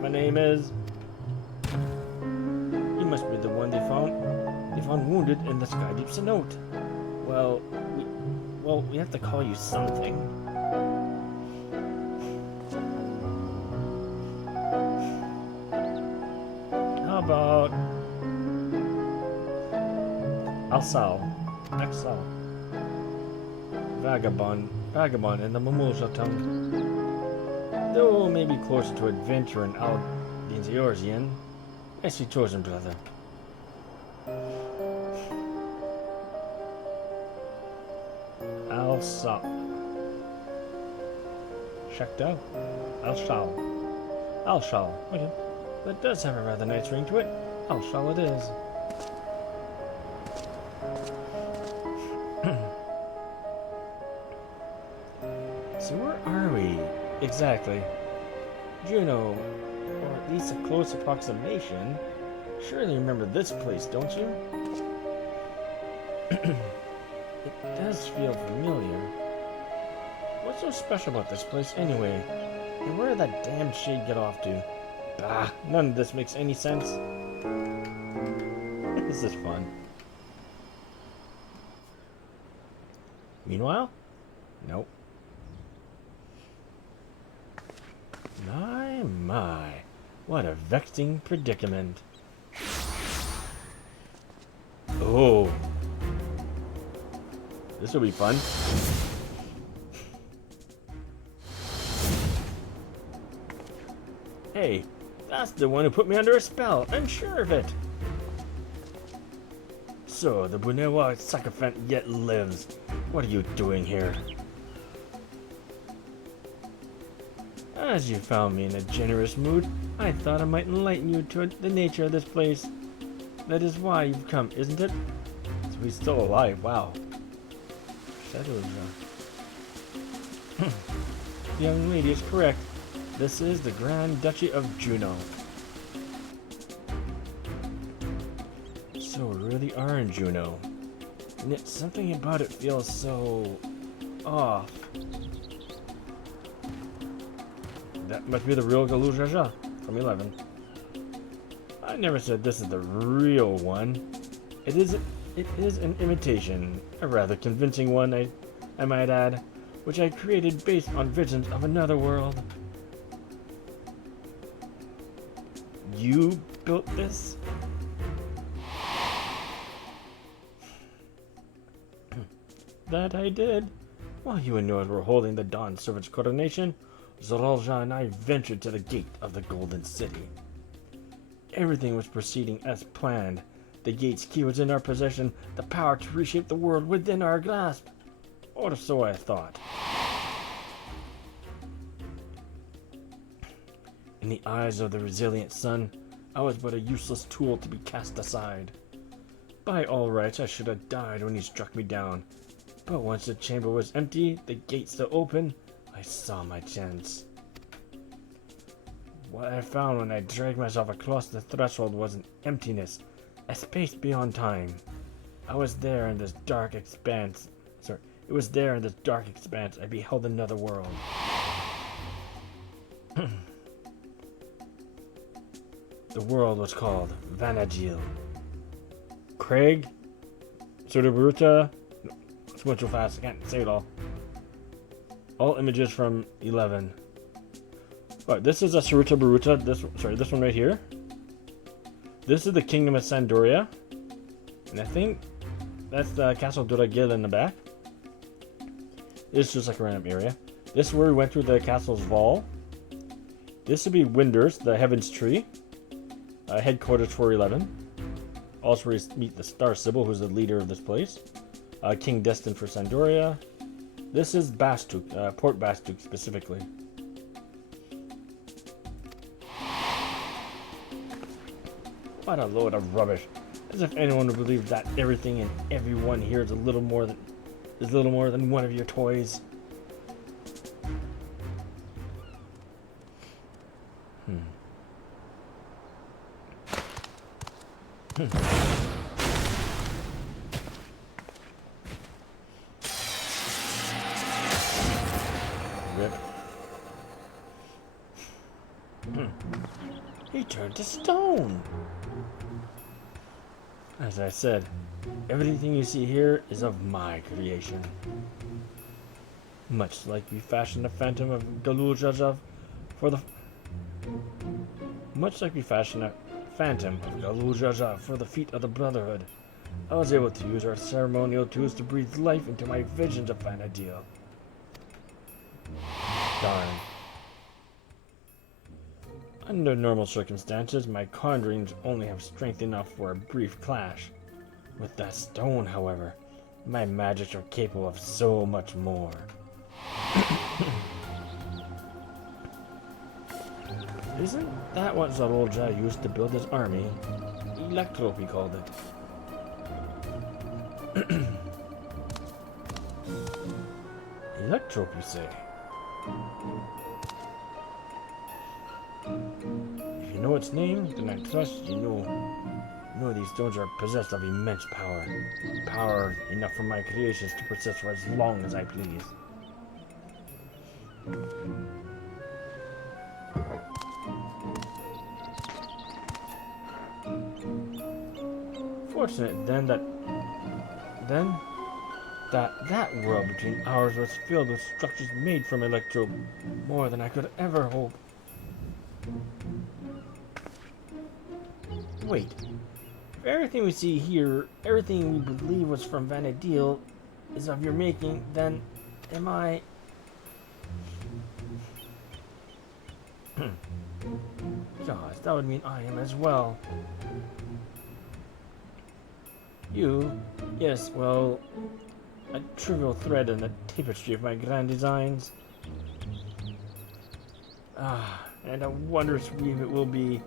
My name is... You must be the one they found wounded in the Sky Deep Cenote. Well, we have to call you something. How about Alsal, Vagabond in the Mamulja tongue. Though maybe closer to adventure and Aldin's Eorzean. Nicely chosen, brother. Al-Sal. Shakta? Al-Shal. Al-Shal. Okay. That does have a rather nice ring to it. Al-Shal it is. So where are we? Exactly. Juno, or at least a close approximation. Surely remember this place, don't you? It does feel familiar. What's so special about this place anyway? And where did that damn shade get off to? Bah, none of this makes any sense. This is fun. Meanwhile? Nope. My. What a vexing predicament. Oh. This will be fun. Hey, that's the one who put me under a spell. I'm sure of it. So, the Bunewa sycophant yet lives. What are you doing here? As you found me in a generous mood, I thought I might enlighten you to the nature of this place. That is why you've come, isn't it? So he's still alive, wow. That was, the young lady is correct. This is the Grand Duchy of Juno. So we really are in Juno. And yet something about it feels so off. That must be the real Galoo Jaja from 11. I never said this is the real one. It is an imitation, a rather convincing one, I might add, which I created based on visions of another world. You built this? That I did. While you and Noah were holding the Dawn Servant's coronation, Zorolja and I ventured to the gate of the Golden City. Everything was proceeding as planned. The gate's key was in our possession, the power to reshape the world within our grasp. Or so I thought. In the eyes of the resilient sun, I was but a useless tool to be cast aside. By all rights, I should have died when he struck me down. But once the chamber was empty, the gate still open, I saw my chance. What I found when I dragged myself across the threshold was an emptiness, a space beyond time. I was there in this dark expanse. It was there in this dark expanse I beheld another world. The world was called Vana'Diel. Craig, Surdabaruta. It's going too fast, I can't say it all. All images from 11. Right, this is a Saruta Baruta. This one right here. This is the Kingdom of Sandoria. And I think that's the Castle Duragil in the back. It's just like a random area. This is where we went through the castle's wall. This would be Winders, the Heaven's Tree. Headquarters for 11. Also where you meet the Star Sibyl, who's the leader of this place. King Destin for Sandoria. This is Bastuk, Port Bastuk specifically. What a load of rubbish. As if anyone would believe that everything and everyone here is little more than one of your toys. Rip. He turned to stone. As I said, everything you see here is of my creation. Much like we fashioned the Phantom of Galul Jajav for the feet of the Brotherhood, I was able to use our ceremonial tools to breathe life into my visions of Vana'Diel. Darn. Under normal circumstances, my conjurings only have strength enough for a brief clash. With that stone, however, my magics are capable of so much more. Isn't that what Zorolja used to build his army? Electrope, he called it. Electrope, you say? If you know its name, then I trust you know these stones are possessed of immense power. Power enough for my creations to persist for as long as I please. Fortunate then that world between ours was filled with structures made from electro, more than I could ever hope. Wait, if everything we see here, everything we believe was from Vana'Diel, is of your making, then am I... Gosh, that would mean I am as well. You, yes, well, a trivial thread in the tapestry of my grand designs. And a wondrous weave it will be,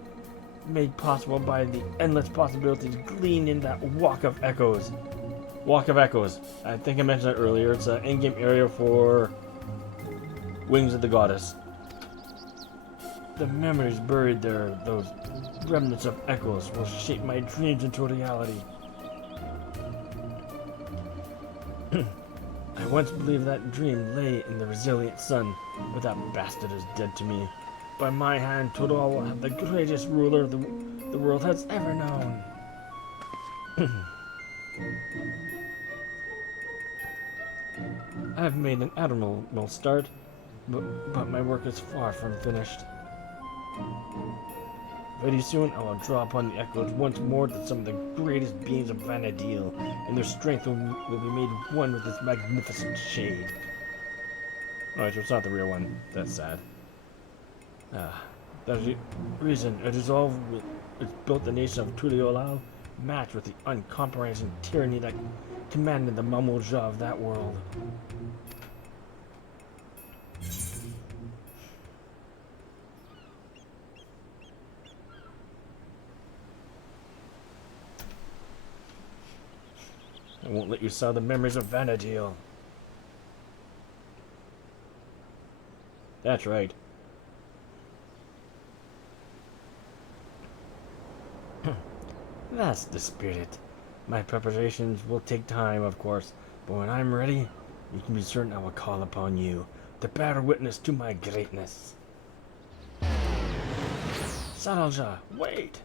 made possible by the endless possibilities gleaned in that Walk of Echoes. Walk of Echoes. I think I mentioned that earlier. It's an in-game area for Wings of the Goddess. The memories buried there, those remnants of echoes, will shape my dreams into reality. I once believed that dream lay in the resilient sun, but that bastard is dead to me. By my hand, Tudor will have the greatest ruler the world has ever known. I have made an admirable start, but my work is far from finished. Very soon I will draw upon the echoes once more to some of the greatest beings of Vana'Diel, and their strength will be made one with this magnificent shade. Alright, so it's not the real one. That's sad. That's the reason it dissolved with it's built the nation of Tuliolal, matched with the uncompromising tyranny that commanded the Mamulja of that world. I won't let you sell the memories of Vana'Diel. That's right. That's the spirit. My preparations will take time, of course, but when I'm ready, you can be certain I will call upon you to bear witness to my greatness. Saralja, wait!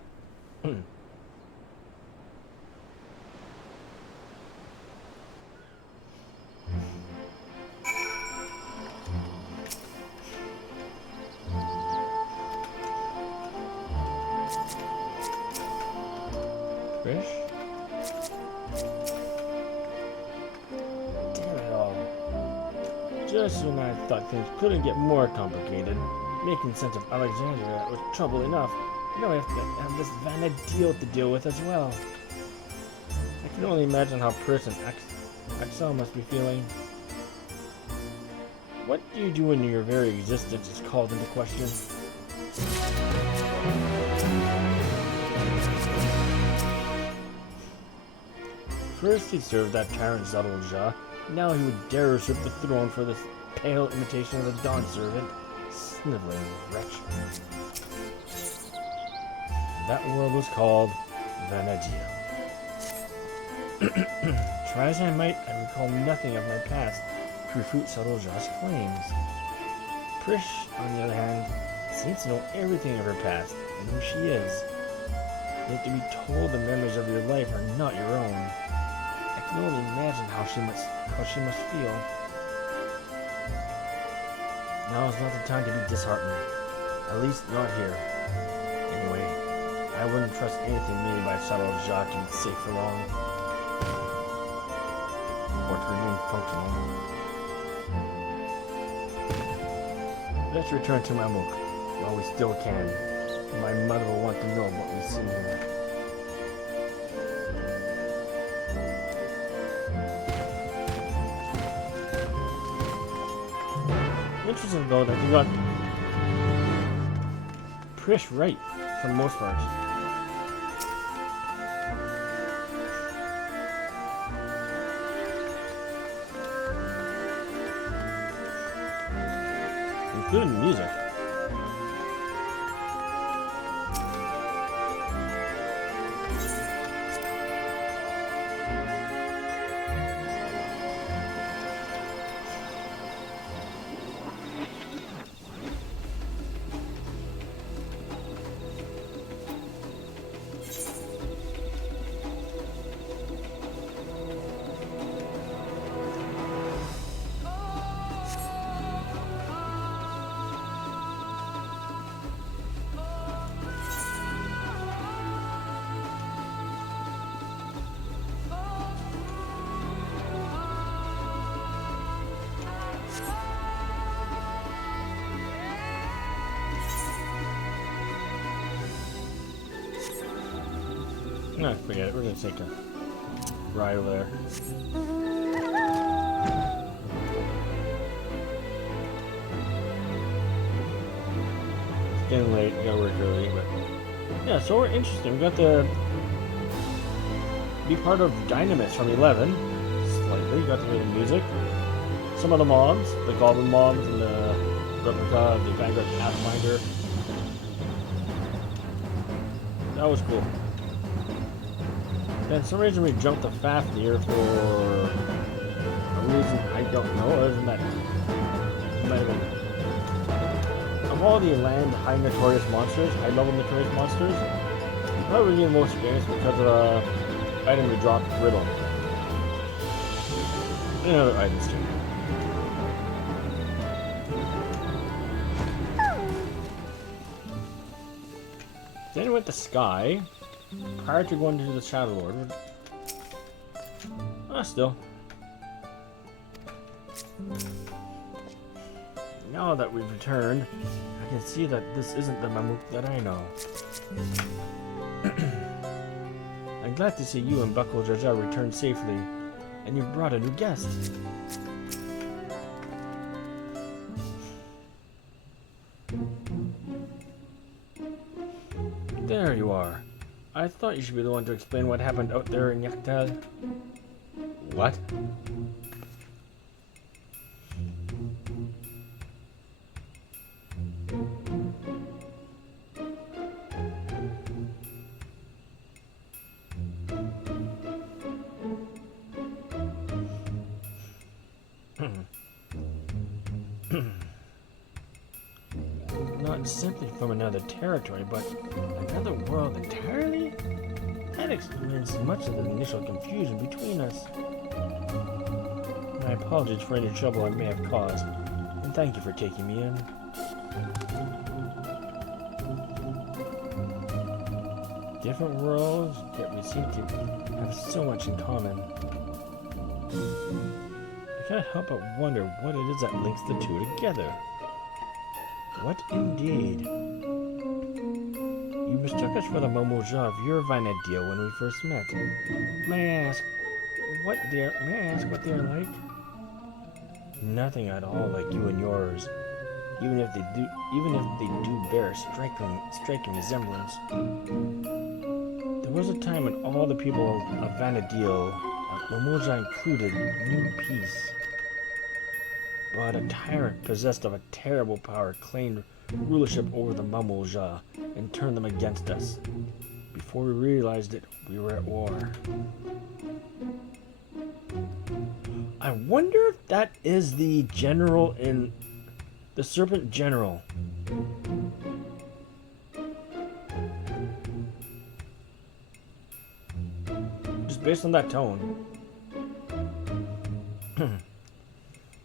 Fish? Damn it all. Just when I thought things couldn't get more complicated, making sense of Alexandria was trouble enough. Now I have to have this Vana'Diel to deal with as well. I can only imagine how Pris and Axel must be feeling. What do you do when your very existence is called into question? First he served that tyrant Zadolja, now he would dare usurp the throne for this pale imitation of the Dawn Servant. Sniveling wretch. That world was called Vana'Diel. Try as I might, I recall nothing of my past to refute Zadolja's claims. Prish, on the other hand, seems to know everything of her past and who she is. Yet to be told the memories of your life are not your own. I can only imagine how she must feel. Now is not the time to be disheartened. At least not here. Anyway, I wouldn't trust anything made by Zadolja to be safe for long. Or to remain functional. Let's return to Mamuk while we still can. My mother will want to know what we see here. Interesting though that you got Prish right for the most part. Including the music. No, forget it. We're gonna take a ride over there. getting late. Gotta work early, but yeah. So we're interesting. We got to be part of Dynamis from 11. Slightly got to hear the music. Some of the mobs, the Goblin mobs, and the replica of the Vanguard Pathfinder. That was cool. And for some reason we jumped the Fafnir for a reason I don't know, other than that it might have been. Of all the land high notorious monsters, high level notorious monsters, probably getting the most experience because of the item we dropped, Riddle. And other items too. Then we went to Sky, prior to going to the Shadow Lord. Still. Now that we've returned, I can see that this isn't the Mamook that I know. I'm glad to see you and Buckle Jaja returned safely, and you've brought a new guest. There you are. I thought you should be the one to explain what happened out there in Yaktal. What? Not simply from another territory, but another world entirely? That explains much of the initial confusion between us. My apologies for any trouble I may have caused, and thank you for taking me in. Different worlds, yet we seem to have so much in common. I can't help but wonder what it is that links the two together. What indeed? You mistook us for the Momoja of your Vana'Diel when we first met. May I ask what they're like? Nothing at all like you and yours. Even if they do bear striking resemblance. There was a time when all the people of Vana'Diel, Momoja included, knew peace. But a tyrant possessed of a terrible power claimed rulership over the Mamoja and turned them against us. Before we realized it, we were at war. I wonder if that is the general in the Serpent General. Just based on that tone.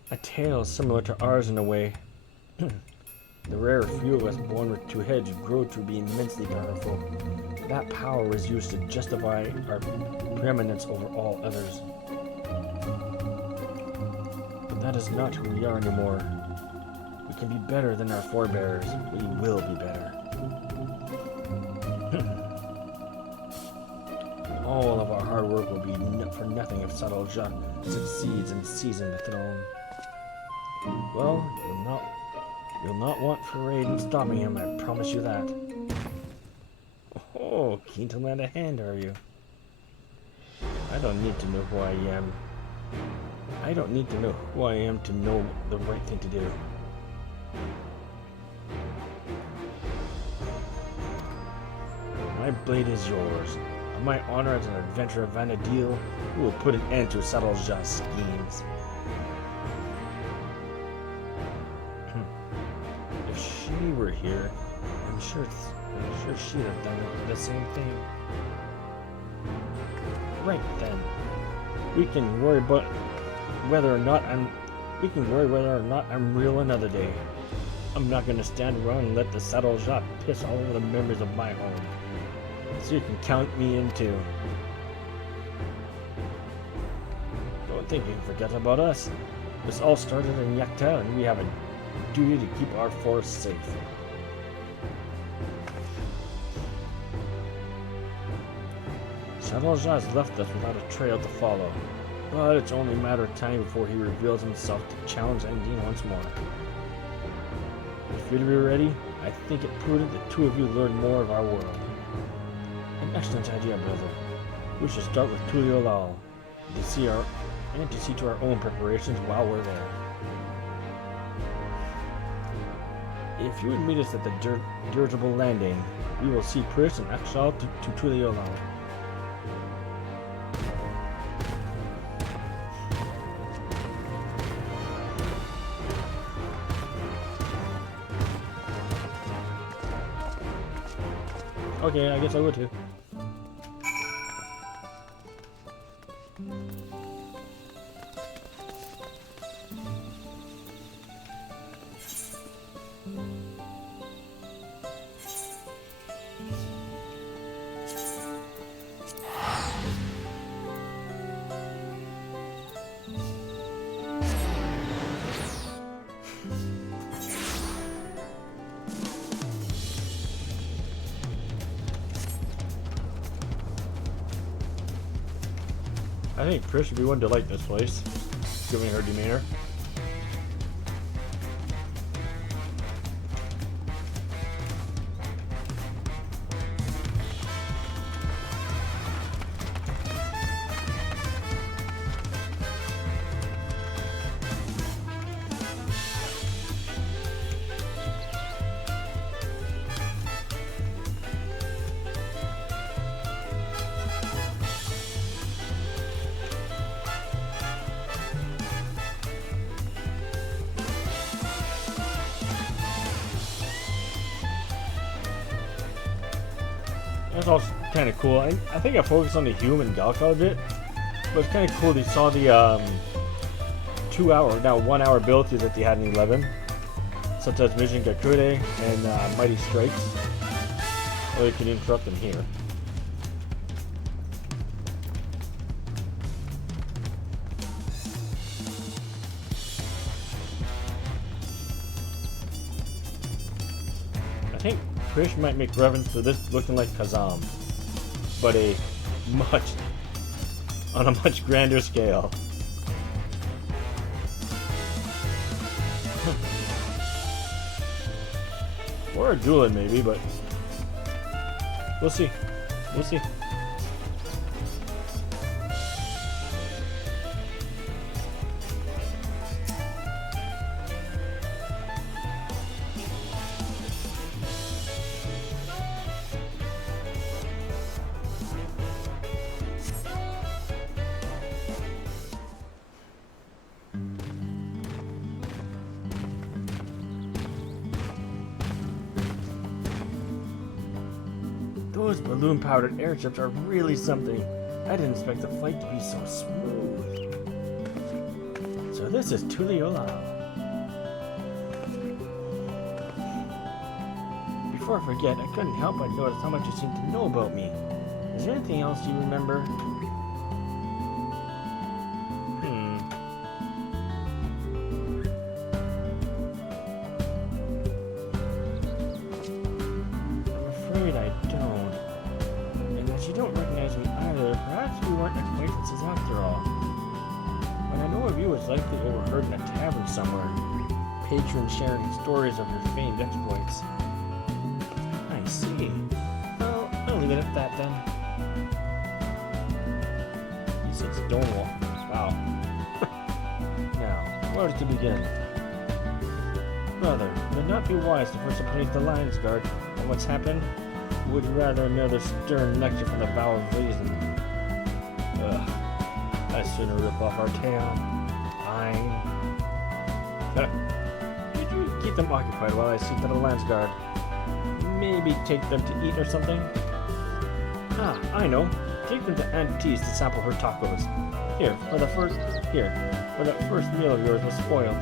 A tale similar to ours in a way. The rare few of us born with two heads grow to be immensely powerful. That power was used to justify our preeminence over all others. But that is not who we are anymore. We can be better than our forebears. We will be better. All of our hard work will be for nothing if Saralja succeeds in seizing the throne. Well, you'll not want for Raiden stopping him, I promise you that. Oh, keen to lend a hand, are you? I don't need to know who I am. I don't need to know who I am to know the right thing to do. My blade is yours. On my honor as an adventurer of Vana'Diel, we will put an end to Saralja's schemes. If she were here, I'm sure she'd have done the same thing. Right then, we can worry about whether or not I'm real another day. I'm not gonna stand around and let the Saralja piss all over the members of my home. So you can count me in too. Don't think you can forget about us. This all started in Yakta, and we have a duty to keep our forest safe. Saralja has left us without a trail to follow, but it's only a matter of time before he reveals himself to challenge Endine once more. If for you to be ready, I think it prudent that two of you learn more of our world. An excellent idea, brother. We should start with Tuliolal to see to our own preparations while we're there. If you would meet us at the dirigible landing, we will see Pris and exile to Tuliolal. Okay, I guess I will too. I think Pris would be one to like this place, given her demeanor. That's also kind of cool. I think I focused on the human Galka a bit, but it's kind of cool. They saw the 1 hour abilities that they had in 11, such as Vision Gakude and Mighty Strikes. Or you can interrupt them here. I think Krish might make reference to this looking like Kazam, but on a much grander scale. Or a Duelan maybe, but we'll see. We'll see. Those balloon-powered airships are really something. I didn't expect the flight to be so smooth. So this is Tuliolal. Before I forget, I couldn't help but notice how much you seem to know about me. Is there anything else you remember? I'm afraid I don't. And as you don't recognize me either, perhaps we weren't acquaintances after all. But I know of you as likely overheard in a tavern somewhere, patrons sharing stories of your famed exploits. I see. Well, I'll leave it at that then. He said Stonewall. Wow. Now, where to begin? Brother, would it not be wise to first appraise the Lion's Guard on what's happened? Or would you rather another stern lecture from the bow of reason? Ugh. I'd sooner rip off our tail. Fine. Could you keep them occupied while I see to the Lance Guard? Maybe take them to eat or something? Ah, I know. Take them to Antics to sample her tacos. For that first meal of yours was spoiled.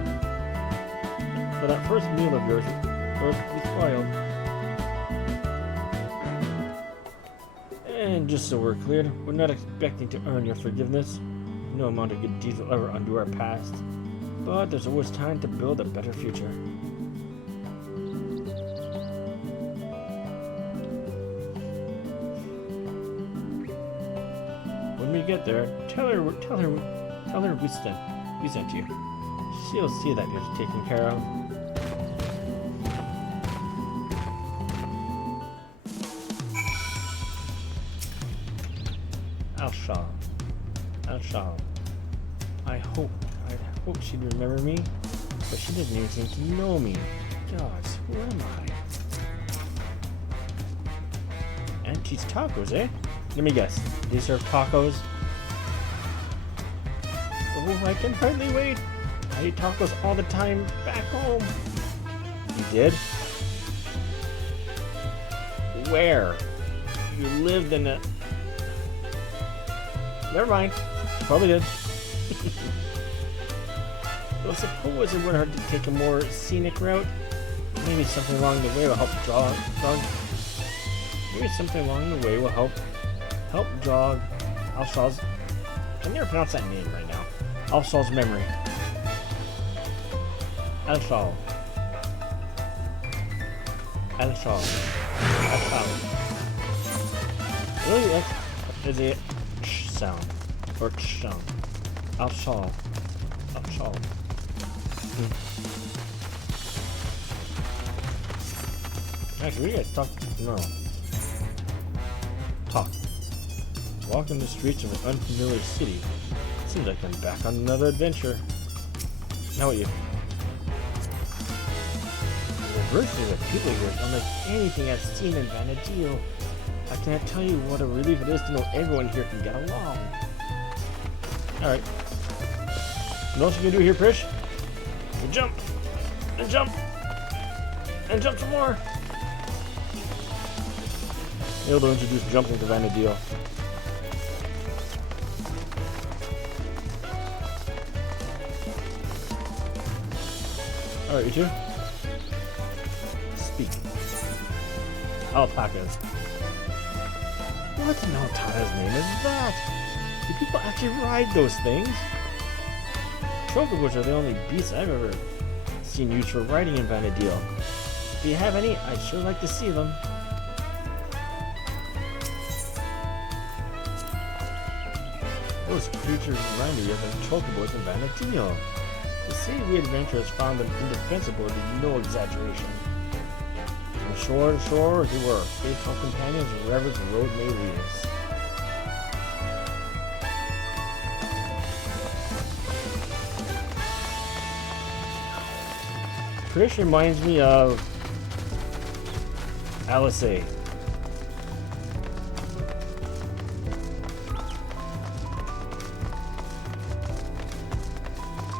And just so we're clear, we're not expecting to earn your forgiveness. No amount of good deeds will ever undo our past. But there's always time to build a better future. When we get there, tell her we sent you. She'll see that you're taken care of. Elshal. Elshal. I hope she'd remember me, but she doesn't even seem to know me. Gosh, who am I? Antics tacos, eh? Let me guess. They serve tacos? Oh, I can hardly wait. I eat tacos all the time back home. You did? Where? You lived in a... Never mind. You probably did. Though suppose it would hurt to take a more scenic route. Maybe something along the way will help jog. Maybe something along the way will help jog Elshal's... I can never pronounce that name right now. Elshal's memory. Elshal. Elshal. Elshal. Really, is a sh sound or ch sound. Elshal. Elshal. Actually, we guys talk. No. Talk. Walking the streets of an unfamiliar city. Seems like I'm back on another adventure. Now what you? The diversity of people here is unlike anything I've seen in Vana'Diel. I can't tell you what a relief it is to know everyone here can get along. Alright. What else you can do here, Prish? You jump! And jump! And jump some more! Able to introduce jumping to Vana'Diel. Alright, you two. Speak. Alpacas. What in Altana's name is that? Do people actually ride those things? Chocobos are the only beasts I've ever seen used for riding in Vana'Diel. If you have any, I'd sure like to see them. Those creatures remind me of the chocobos in Vana'Diel. To say we adventurers found them indefensible is no exaggeration. From shore to shore, they were faithful companions wherever the road may lead us. Trish reminds me of Alice.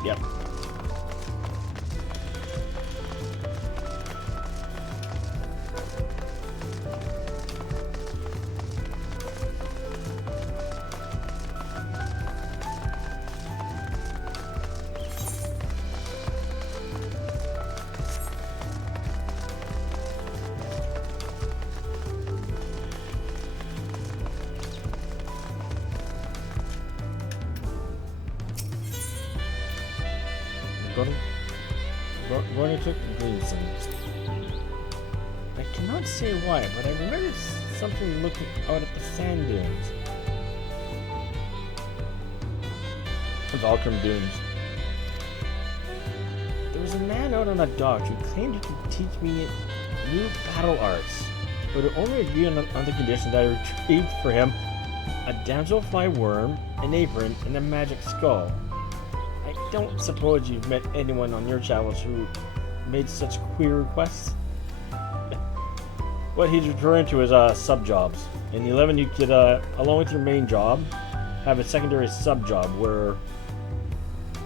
Yep. Going to Greenson. I cannot say why, but I remember something looking out at the sand dunes. The Valkrim Dunes. There was a man out on a dock who claimed he could teach me new battle arts, but would only agree on the condition that I retrieved for him a damselfly worm, an apron, and a magic skull. I don't suppose you've met anyone on your travels who made such queer requests? What he's referring to is sub-jobs. In the 11, you could, along with your main job, have a secondary sub-job where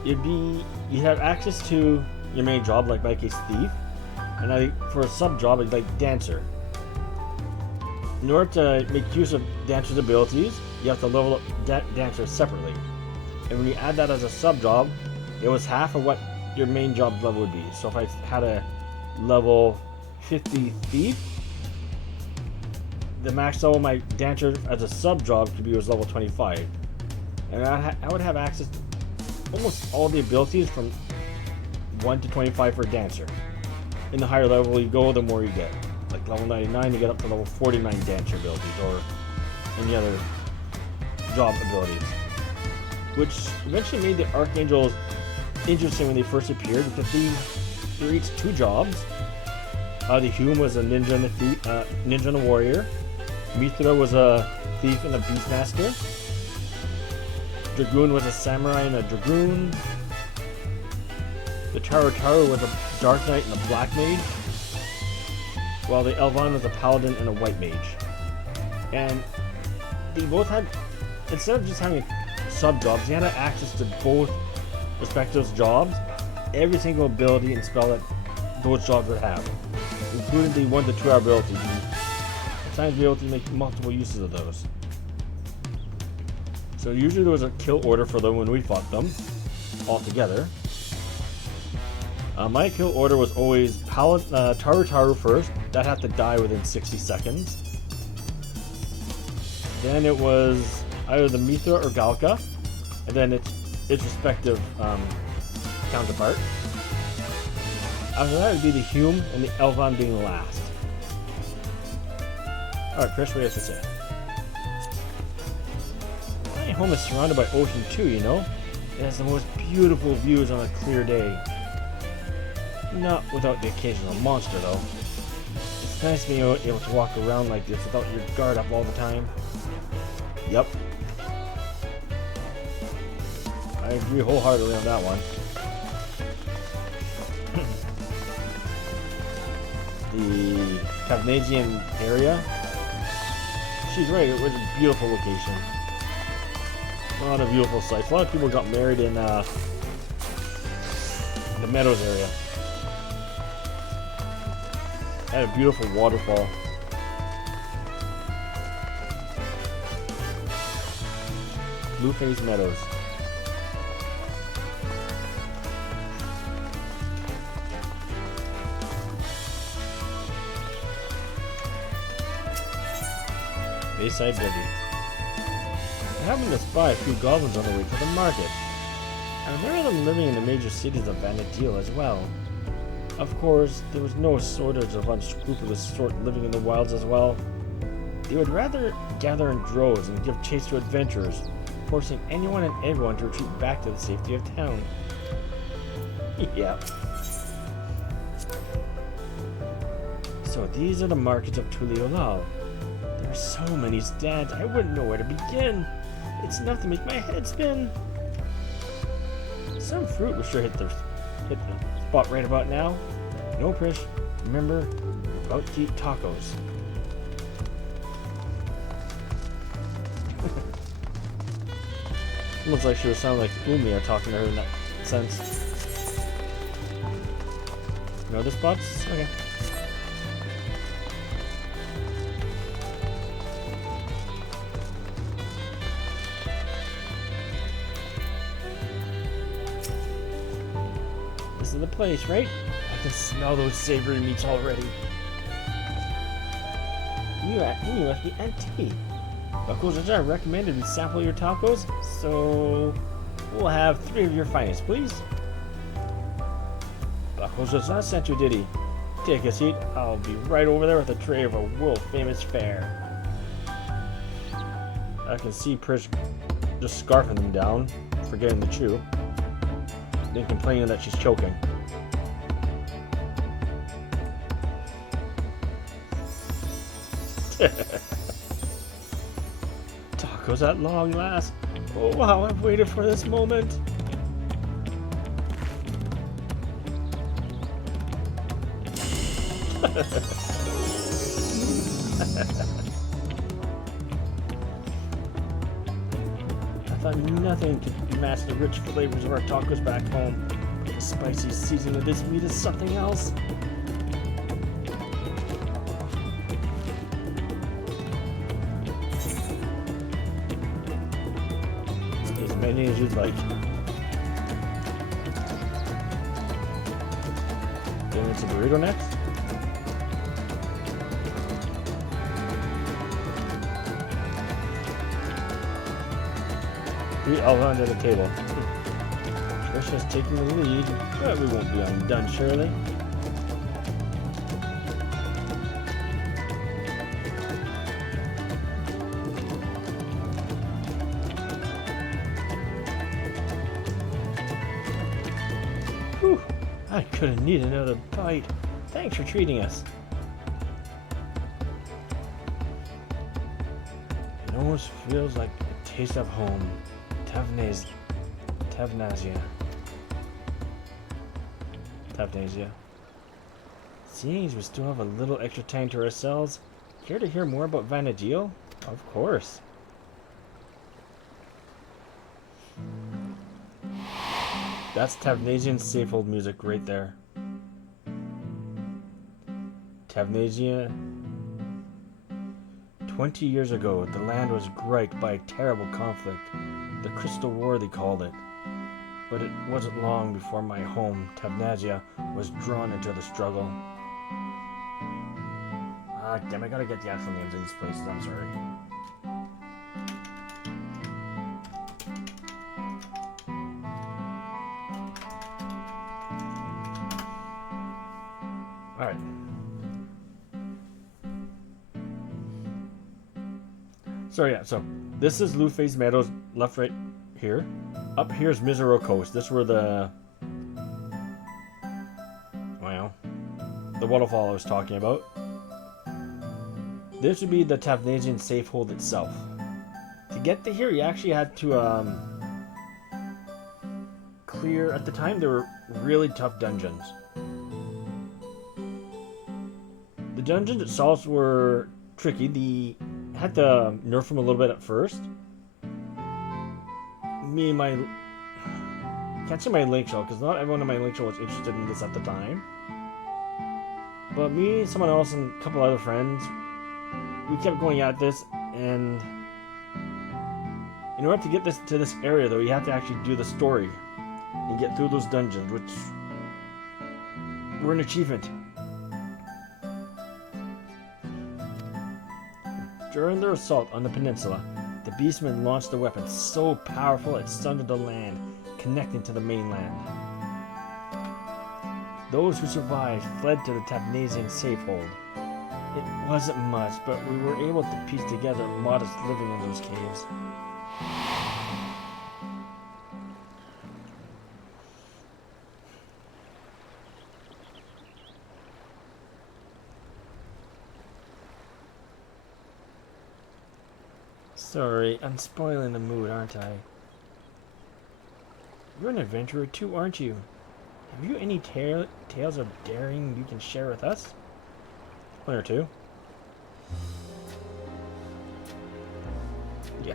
you'd have access to your main job, like my case, thief, and for a sub-job, it's like dancer. In order to make use of dancer's abilities, you have to level up dancer separately. And when you add that as a sub-job, it was half of what your main job level would be. So if I had a level 50 thief, the max level of my dancer as a sub-job could be was level 25. And I would have access to almost all the abilities from 1 to 25 for dancer. In the higher level you go, the more you get. Like level 99, you get up to level 49 dancer abilities, or any other job abilities. Which eventually made the Archangels interesting when they first appeared, because they were each two jobs. The Hume was a ninja and a ninja and a warrior. Mithra was a thief and a beastmaster. Dragoon was a samurai and a dragoon. The Taru was a dark knight and a black mage. While the Elvan was a paladin and a white mage. And they both had, instead of just having sub-jobs, they had access to both respective jobs, every single ability and spell that those jobs would have, including the 1 to 2 hour abilities. At times be able to make multiple uses of those. So usually there was a kill order for them when we fought them, all together. My kill order was always Taru first. That had to die within 60 seconds. Then it was either the Mithra or Galka, and then its respective counterpart. After that would be the Hume and the Elvan being last. Alright, Chris, what do you have to say? My home is surrounded by ocean too, you know? It has the most beautiful views on a clear day. Not without the occasional monster, though. It's nice being able to walk around like this without your guard up all the time. Yep. I agree wholeheartedly on that one. The Cavnasian area. She's right, it was a beautiful location. A lot of beautiful sights. A lot of people got married in the Meadows area. Had a beautiful waterfall. Blueface Meadows. Bayside Boogie. I happened to spy a few goblins on the way to the market. I remember them living in the major cities of Vana'Diel as well. Of course, there was no shortage of unscrupulous sort living in the wilds as well. They would rather gather in droves and give chase to adventurers, forcing anyone and everyone to retreat back to the safety of town. Yep. So these are the markets of Tuliolal. There are so many stands, I wouldn't know where to begin. It's enough to make my head spin. Some fruit will sure hit the spot right about now. No, Prish, remember, you're about to eat tacos. Almost like she was sounding like Umia talking to her in that sense. No other spots? Okay. This is the place, right? I can smell those savory meats already. You must be Antics. Buckles and I recommended we sample your tacos, so we'll have 3 of your finest, please. Buckles just not sent you, did he? Take a seat. I'll be right over there with a tray of a world-famous fare. I can see Prish just scarfing them down, forgetting to chew, then complaining that she's choking. Tacos at long last. Oh, how I've waited for this moment. I thought nothing could match the rich flavors of our tacos back home. The spicy seasoning of this meat is something else. As many as you'd like. Going into burrito next. All under the table. Trisha's taking the lead, but we won't be undone, surely. Whew, I couldn't need another bite. Thanks for treating us. It almost feels like a taste of home. Tavnasia. Seeing as we still have a little extra time to ourselves, care to hear more about Vana'Diel? Of course. That's Tavnasian Safehold music right there. Tavnasia. 20 years ago, the land was gripped by a terrible conflict. The Crystal War, they called it. But it wasn't long before my home, Tavnasia, was drawn into the struggle. Ah, damn, I gotta get the actual names of these places, I'm sorry. Alright. So yeah, so this is Blueface Meadows, left right here. Up here is Mizero Coast. This is where the waterfall I was talking about. This would be the Tavnasian Safehold itself. To get to here, you actually had to clear. At the time, there were really tough dungeons. The dungeons itself were tricky. Had to nerf them a little bit at first. Me and my... can't say my link shell, because not everyone in my link shell was interested in this at the time. But me, someone else, and a couple other friends, we kept going at this, and in order to get this to this area, though, you have to actually do the story and get through those dungeons, which were an achievement. During their assault on the peninsula, the beastmen launched a weapon so powerful it sundered the land, connecting to the mainland. Those who survived fled to the Tavnasian Safehold. It wasn't much, but we were able to piece together modest living in those caves. Sorry, I'm spoiling the mood, aren't I? You're an adventurer too, aren't you? Have you any tales of daring you can share with us? One or two. Yeah.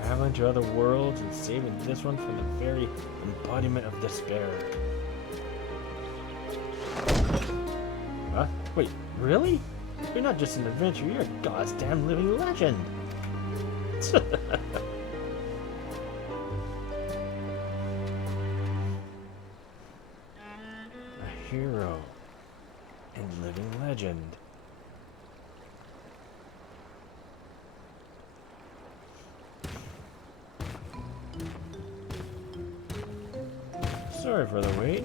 Traveling to other worlds and saving this one from the very embodiment of despair. Huh? Wait, really? You're not just an adventurer, you're a goddamn living legend! A hero and living legend. Sorry for the wait.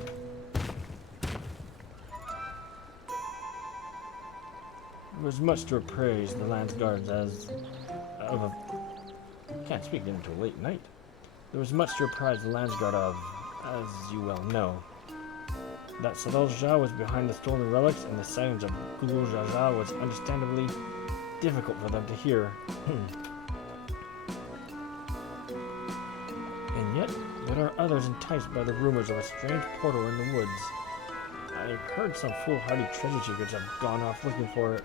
There was much to appraise the land's guards as of a... Can't speak until late night. There was much to apprise the land's guard of, as you well know. That Sadal was behind the stolen relics, and the silence of Guru Jaja was understandably difficult for them to hear. And yet, there are others enticed by the rumors of a strange portal in the woods. I've heard some foolhardy treasure seekers have gone off looking for it.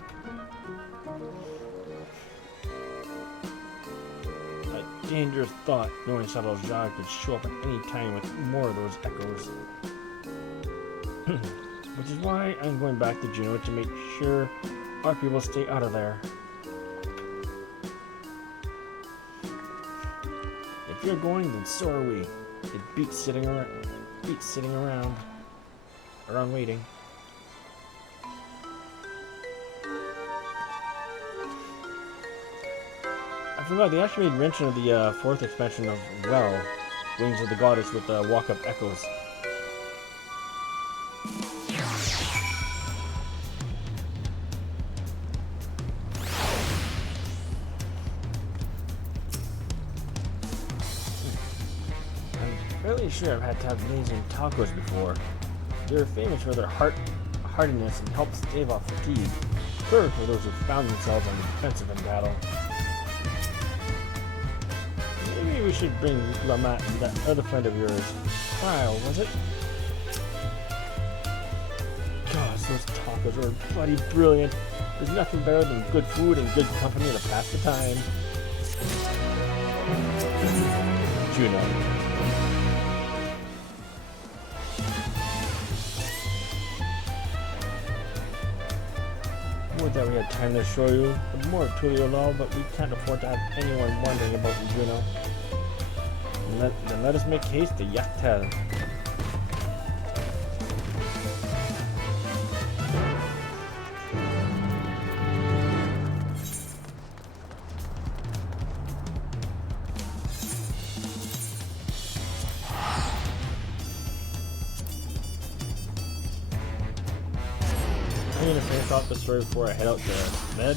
A dangerous thought, knowing Sadal Jah could show up at any time with more of those echoes. Which is why I'm going back to Juneau to make sure our people stay out of there. If you're going, then so are we. It beats sitting around waiting. I forgot, they actually made mention of the fourth expansion of Well, Wings of the Goddess with the walk-up echoes. Fairly sure I've had to have amazing tacos before. They're famous for their hardiness and help stave off fatigue. Perfect for those who found themselves on the defensive in battle. Maybe we should bring Lamat and that other friend of yours. Kyle, was it? Gosh, those tacos were bloody brilliant. There's nothing better than good food and good company to pass the time. Juno. Would that we had time to show you more of Tuliolol, but we can't afford to have anyone wondering about Juno. Then let us make haste to Yachtel. I'm gonna finish off the story before I head out to bed.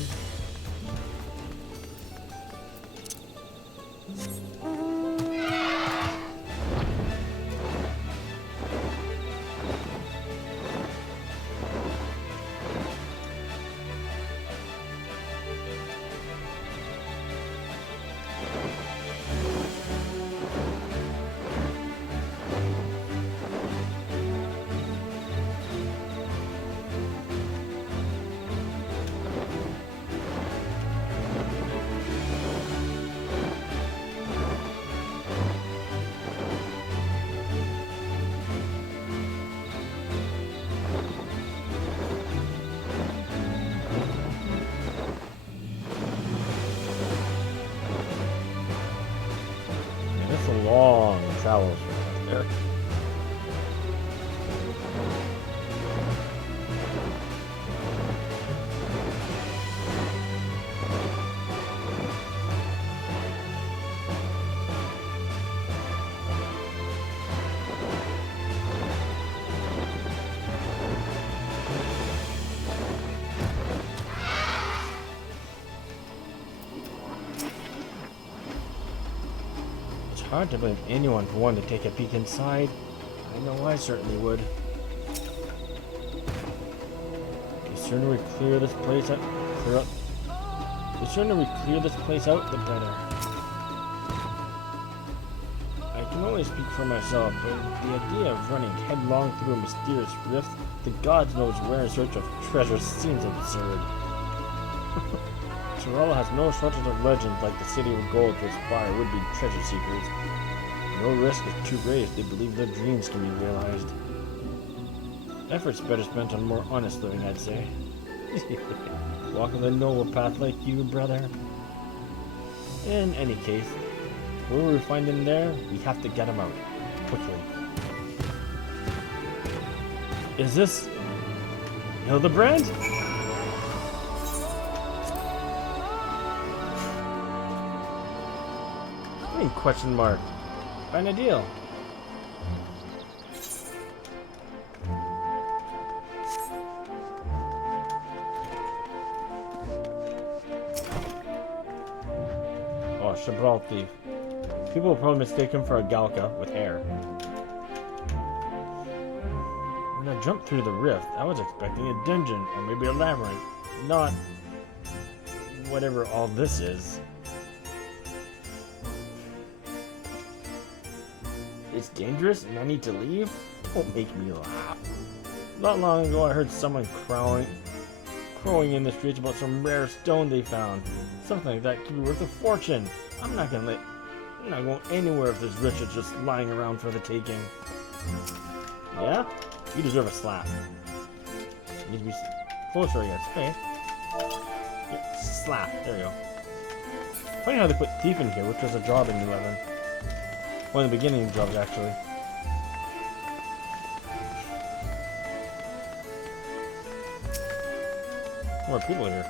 Long travels from there. Hard to blame anyone for wanting to take a peek inside. I know I certainly would. The sooner we clear this place out, the sooner we clear this place out, the better. I can only speak for myself, but the idea of running headlong through a mysterious rift, the gods knows where in search of treasure, seems absurd. Sorella has no shortage of legends like the City of Gold to inspire would-be treasure seekers. No risk is too great if they believe their dreams can be realized. Effort's better spent on more honest living, I'd say. Walking the noble path like you, brother. In any case, where we find him there, we have to get him out. Quickly. Is this Hildebrand? Question mark. Vana'Diel. Oh, Chabral thief. People will probably mistake him for a Galka with hair. When I jumped through the rift, I was expecting a dungeon or maybe a labyrinth, not whatever all this is. It's dangerous and I need to leave? Don't make me laugh. Not long ago I heard someone crowing in the streets about some rare stone they found. Something like that could be worth a fortune. I'm not going anywhere if there's riches just lying around for the taking. Yeah? You deserve a slap. Need to be closer, I guess. Okay. Yeah, slap. There you go. Funny how they put thief in here, which was a job in 11. One of the beginning jobs, actually. More people here.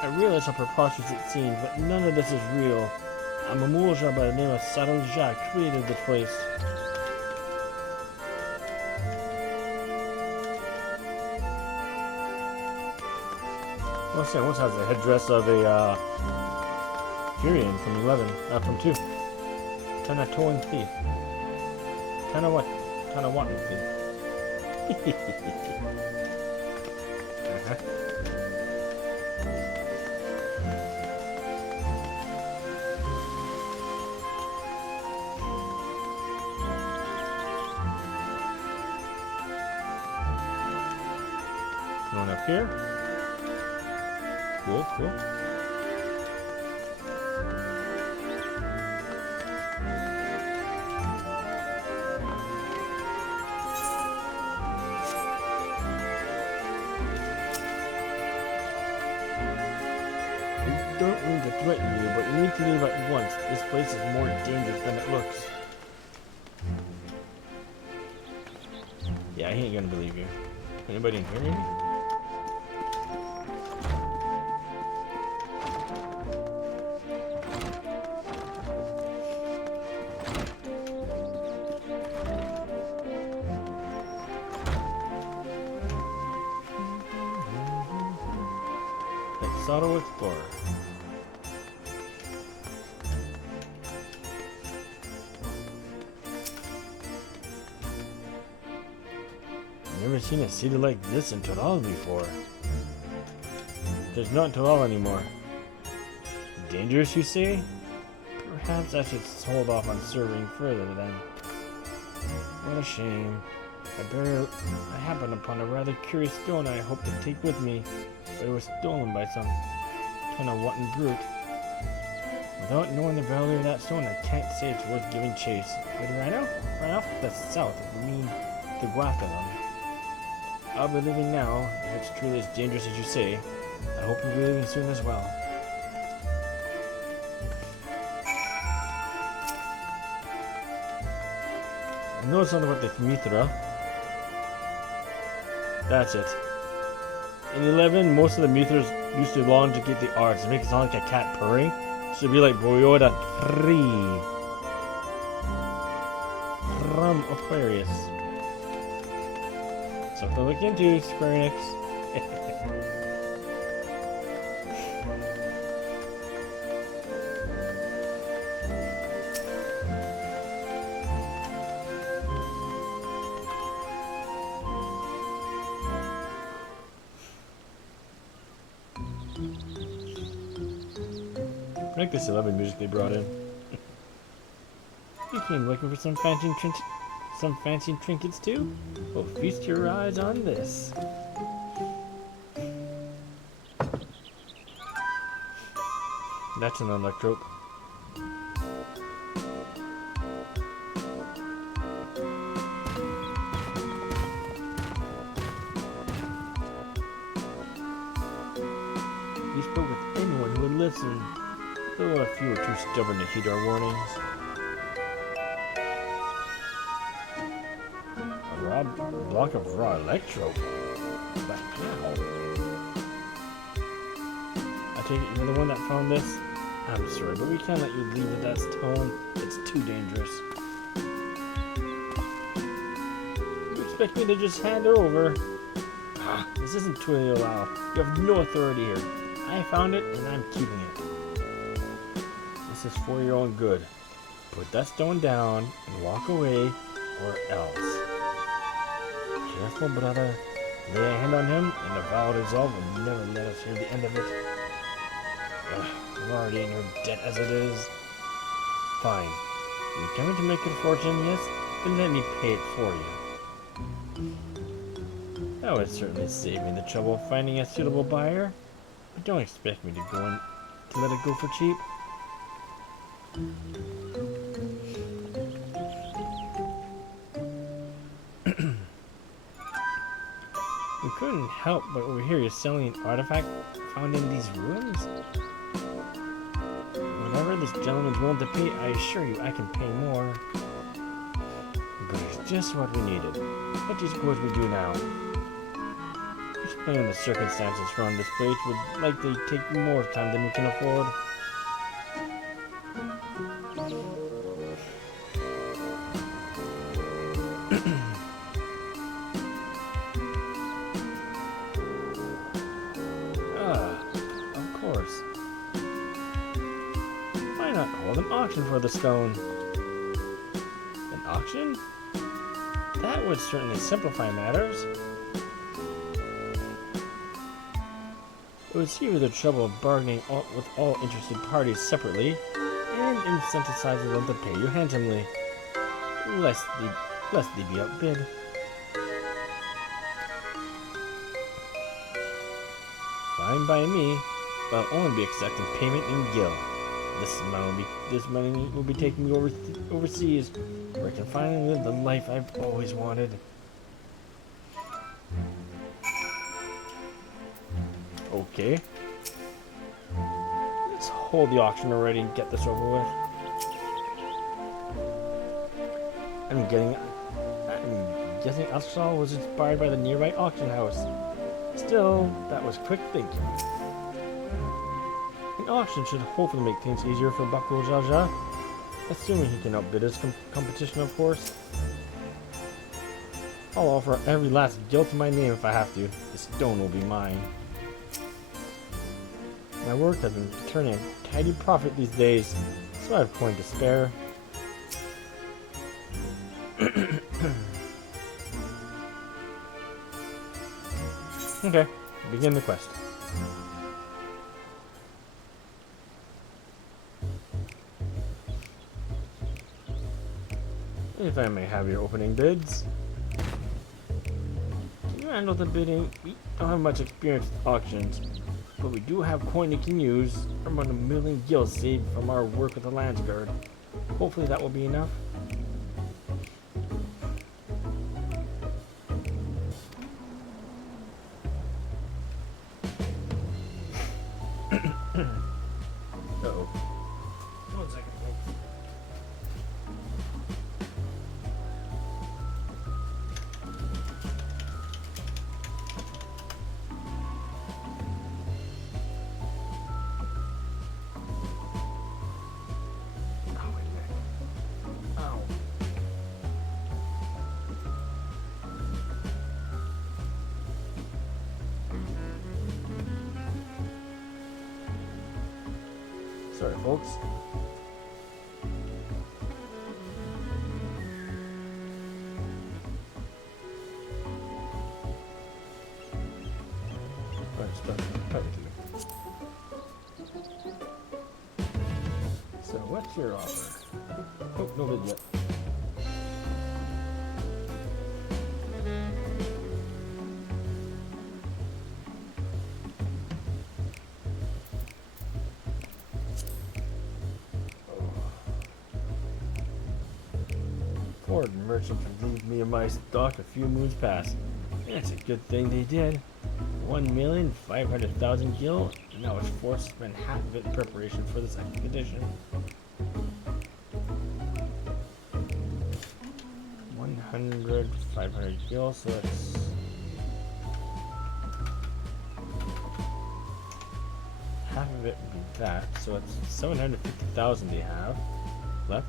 I realize how preposterous it seems, but none of this is real. A Mamulja by the name of Saddle Jacques created this place. Well, I once has the headdress of a Furion from 11, from 2. Tanatoan thief. Tana what? Tana what thief? Going up here. Cool, cool. I don't mean to threaten you, but you need to leave at once. This place is more dangerous than it looks. Yeah, I ain't gonna believe you. Anybody in here maybe? Let's auto explore. Never seen a city like this in Toral before. There's not Toral anymore. Dangerous, you say? Perhaps I should hold off on serving further then. What a shame. I happened upon a rather curious stone I hoped to take with me, but it was stolen by some Tanawatan brute. Without knowing the value of that stone, I can't say it's worth giving chase. Wait, right off to the south, you mean the Guacalam. I'll be leaving now, if it's truly as dangerous as you say. I hope you'll be leaving soon as well. I know something about the Mithra. That's it. In 11, most of the Mithras used to long to get the arts to make it sound like a cat purring. Should be like Boyoda 3 from Aquarius. Something to look into, Square Enix. I like this 11 music they brought in. You came looking for some fancy trinkets too? Well, feast your eyes on this. That's an electrope. You spoke with anyone who would listen, though a few were too stubborn to heed our warnings. A block of raw electrope? But how? I take it you're the one that found this? I'm sorry, but we can't let you leave with that stone. It's too dangerous. You expect me to just hand her over? This isn't to allow. You have no authority here. I found it, and I'm keeping it. This is for your own good. Put that stone down and walk away, or else. Careful, brother. Lay a hand on him, and the vow to resolve will never let us hear the end of it. I'm already in your debt as it is. Fine. You're coming to make a fortune, yes? Then let me pay it for you. That would certainly save me the trouble of finding a suitable buyer. But don't expect me to let it go for cheap. We couldn't help but overhear you selling an artifact found in these ruins. Whatever this gentleman's willing to pay, I assure you I can pay more. But it's just what we needed. What do you suppose we do now? Explaining the circumstances around this place would likely take more time than we can afford. Of course. Why not hold an auction for the stone? auction? That would certainly simplify matters. It would save you the trouble of bargaining with all interested parties separately, and incentivizes them to pay you handsomely, lest they be outbid. Fine by me, but I'll only be accepting payment in gil. This money will be taking me overseas, where I can finally live the life I've always wanted. Okay. Let's hold the auction already and get this over with. I'm guessing Astral was inspired by the nearby auction house. Still, that was quick thinking. An auction should hopefully make things easier for Bucko Jaja, assuming he can outbid his competition, of course. I'll offer every last gil to my name if I have to. The stone will be mine. My work has been turning a tidy profit these days, so I have coin to spare. Okay, begin the quest. If I may have your opening bids. Can you handle the bidding? We don't have much experience with auctions, but we do have coin you can use. Around 1 million gil saved from our work with the Landsguard. Hopefully that will be enough. Uh-oh. 1 second, folks. Oh, wait a minute. Ow. Sorry, folks. Alright, start. So, what's your offer? Oh, no bid yet. Ford merchants relieved me of my stock a few moons past. It's a good thing they did. 1,500,000 gil, and I was forced to spend half of it in preparation for this expedition. 500 gil, so that's half of it would be that, so it's 750,000 they have left.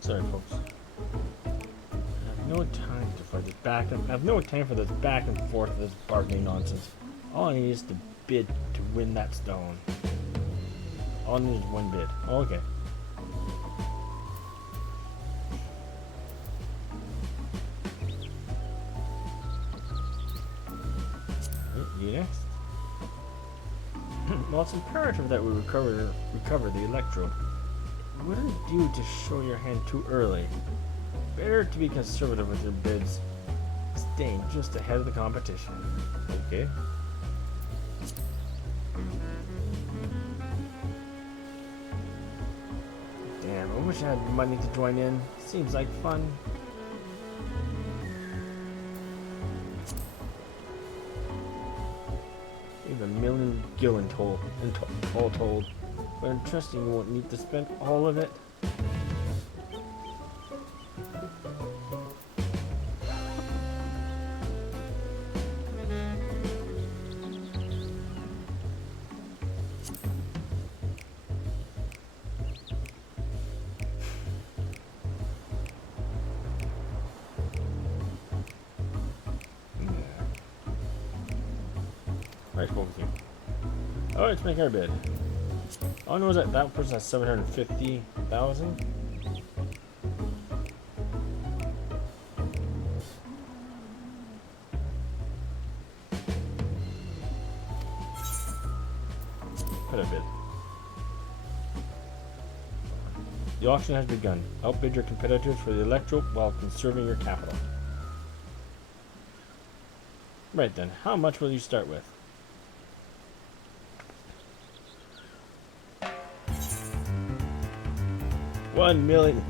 Sorry, folks. I have no time to fight this back. I have no time for this back and forth, this bargaining nonsense. All I need is to bid to win that stone. All I need is one bid. Oh, okay. You next. Well, it's imperative that we recover the electrode. It wouldn't do to show your hand too early. Better to be conservative with your bids, staying just ahead of the competition. Okay. Damn, I wish I had money to join in. Seems like fun. Even a million gil in all told. But interesting, you won't need to spend all of it. Right, focusing. Oh, let's make our bid. Oh no, that person has 750,000. Put a bid. The auction has begun. Outbid your competitors for the electro while conserving your capital. Right then, how much will you start with? $1 million.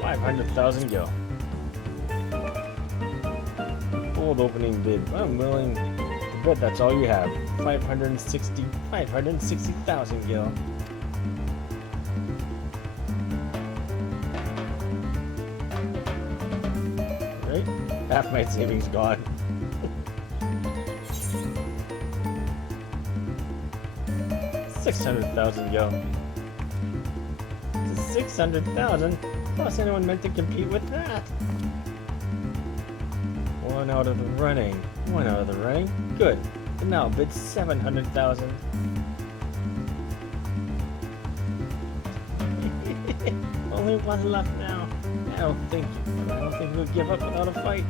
$500,000 go. Bold opening bid. I'm willing to bet that's all you have. 560,000 gil. Right? Half my savings gone. $600,000 go. 600,000. Plus, anyone meant to compete with that? One out of the running. One out of the running. Good. And now bid 700,000. Only one left now. I don't think we'll give up without a fight.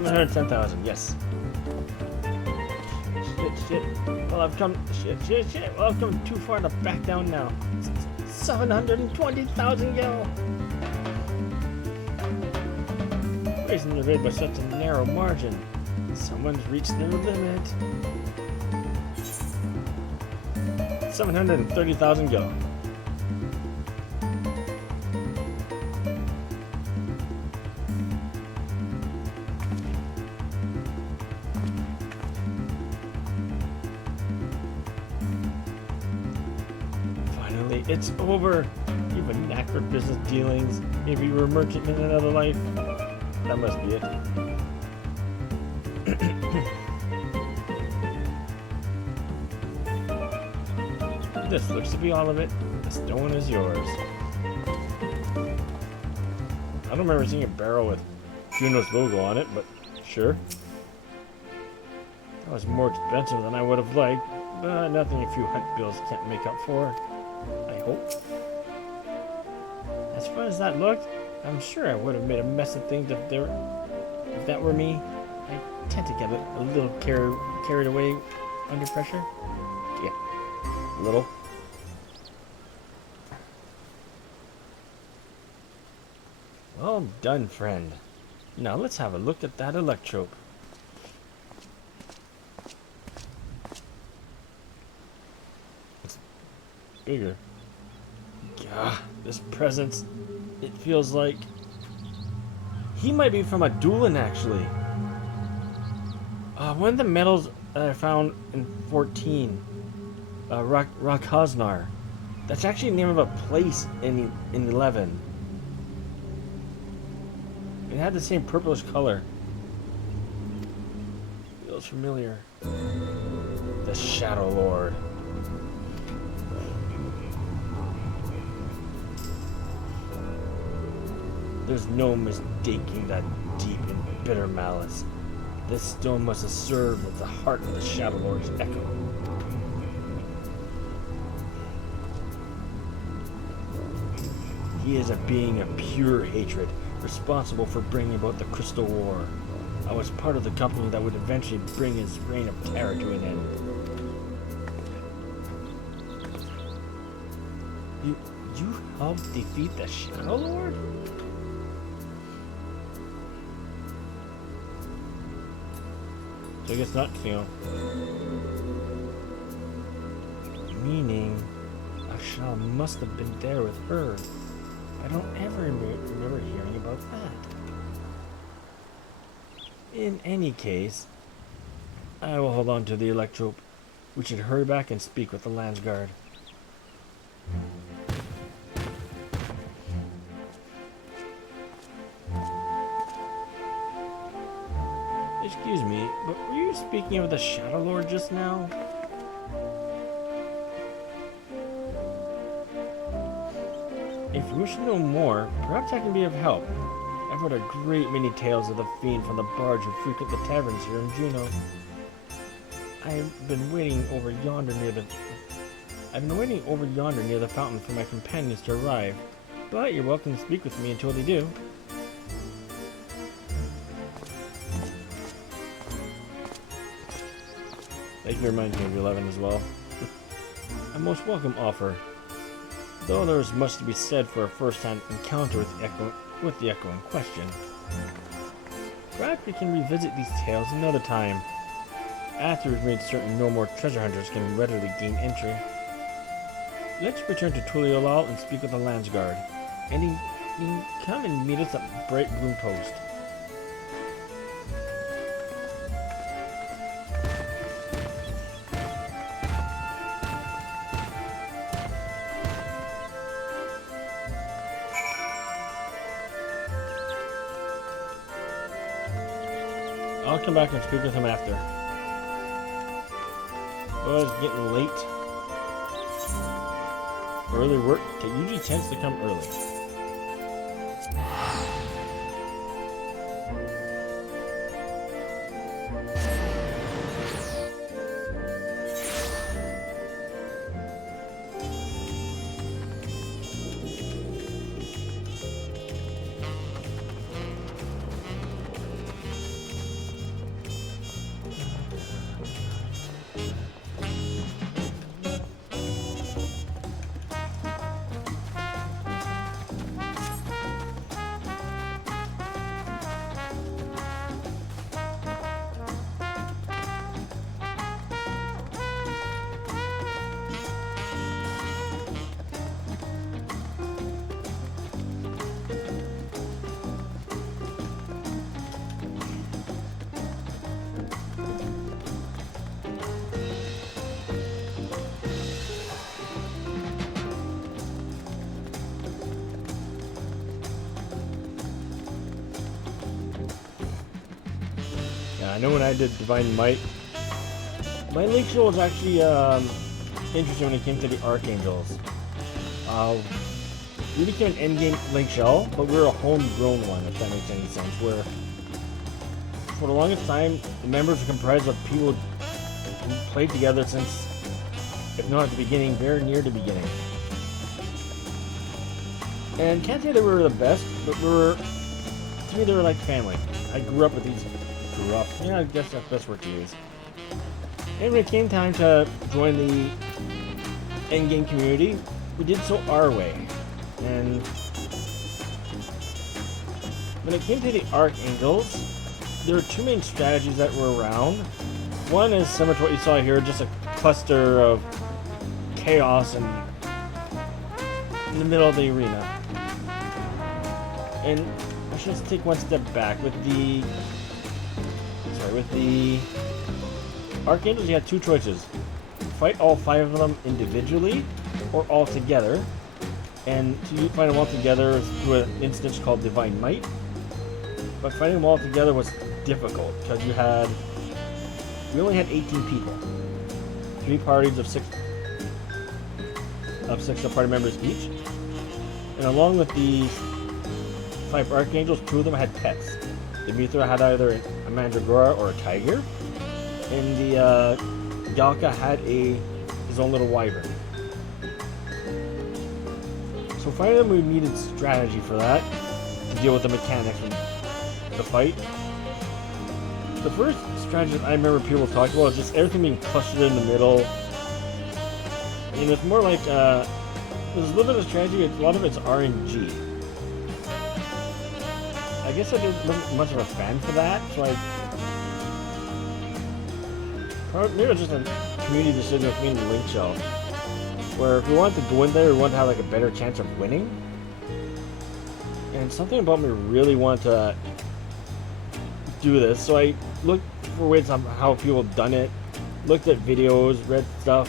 $710,000, yes. Shit. Well, I've come. Shit. Well, I've come too far to back down now. 720,000 gil. Raising the bid by such a narrow margin. Someone's reached their limit. 730,000 gil. It's over. You've been knackered business dealings. Maybe you were a merchant in another life. That must be it. This looks to be all of it. The stone is yours. I don't remember seeing a barrel with Juno's logo on it, but sure. That was more expensive than I would have liked, but nothing a few hunt bills can't make up for. I hope. As fun as that looked, I'm sure I would have made a mess of things if that were me. I tend to get a little carried away under pressure. Yeah, a little. Well done, friend. Now let's have a look at that electrope. Bigger. Gah, this presence, it feels like he might be from a Duelan, actually. One of the medals that I found in 14, Rakaznar. That's actually the name of a place in 11. It had the same purplish color. Feels familiar. The Shadow Lord. There's no mistaking that deep and bitter malice. This stone must have served as the heart of the Shadow Lord's echo. He is a being of pure hatred, responsible for bringing about the Crystal War. I was part of the company that would eventually bring his reign of terror to an end. You helped defeat the Shadow Lord? So I guess not, you know. Meaning, Ashal must have been there with her. I don't ever remember hearing about that. In any case, I will hold on to the Electrope. We should hurry back and speak with the Landsguard. Excuse me, but were you speaking of the Shadow Lord just now? If you wish to know more, perhaps I can be of help. I've heard a great many tales of the fiend from the bards who frequent the taverns here in Juneau. I've been waiting over yonder near the fountain for my companions to arrive, but you're welcome to speak with me until they do. That reminds me of 11 as well. A most welcome offer. Though there is much to be said for a first-hand encounter with the Echo in question. Perhaps we can revisit these tales another time, after we've made certain no more treasure hunters can readily gain entry. Let's return to Tuliolal and speak with the Landsguard, and he can come and meet us at Bright Bloom Post. I'll come back and speak with him after. Oh, it's getting late. Early work usually tends to come early. I know when I did Divine Might, my Link Show was actually interesting when it came to the Archangels. We became an endgame Link Shell, but we were a homegrown one, if that makes any sense, where for the longest time, the members were comprised of people who played together since, if not at the beginning, very near the beginning. And can't say they were the best, but to me they were like family. I grew up with these. Yeah, I guess that's the best word to use. And when it came time to join the endgame community, we did so our way. And when it came to the Archangels, there were two main strategies that were around. One is similar to what you saw here, just a cluster of chaos in the middle of the arena. And I should just take one step back. With the Archangels, you had two choices. Fight all 5 of them individually, or all together. And to fight them all together is through an instance called Divine Might. But fighting them all together was difficult, because we only had 18 people. 3 parties of 6 party members each. And along with the 5 Archangels, 2 of them had pets. The Mithra had either a Mandragora or a tiger, and the Galka had his own little wyvern. So So finally we needed strategy for that to deal with the mechanics of the fight. The first strategy that I remember people talking about is just everything being clustered in the middle. And it's more like, there's a little bit of strategy, a lot of it's RNG. I guess I wasn't much of a fan for that, so maybe it was just a community decision with me and the Link Shell. Where if we wanted to go in there, we wanted to have like a better chance of winning. And something about me really wanted to do this, so I looked for ways on how people have done it, looked at videos, read stuff,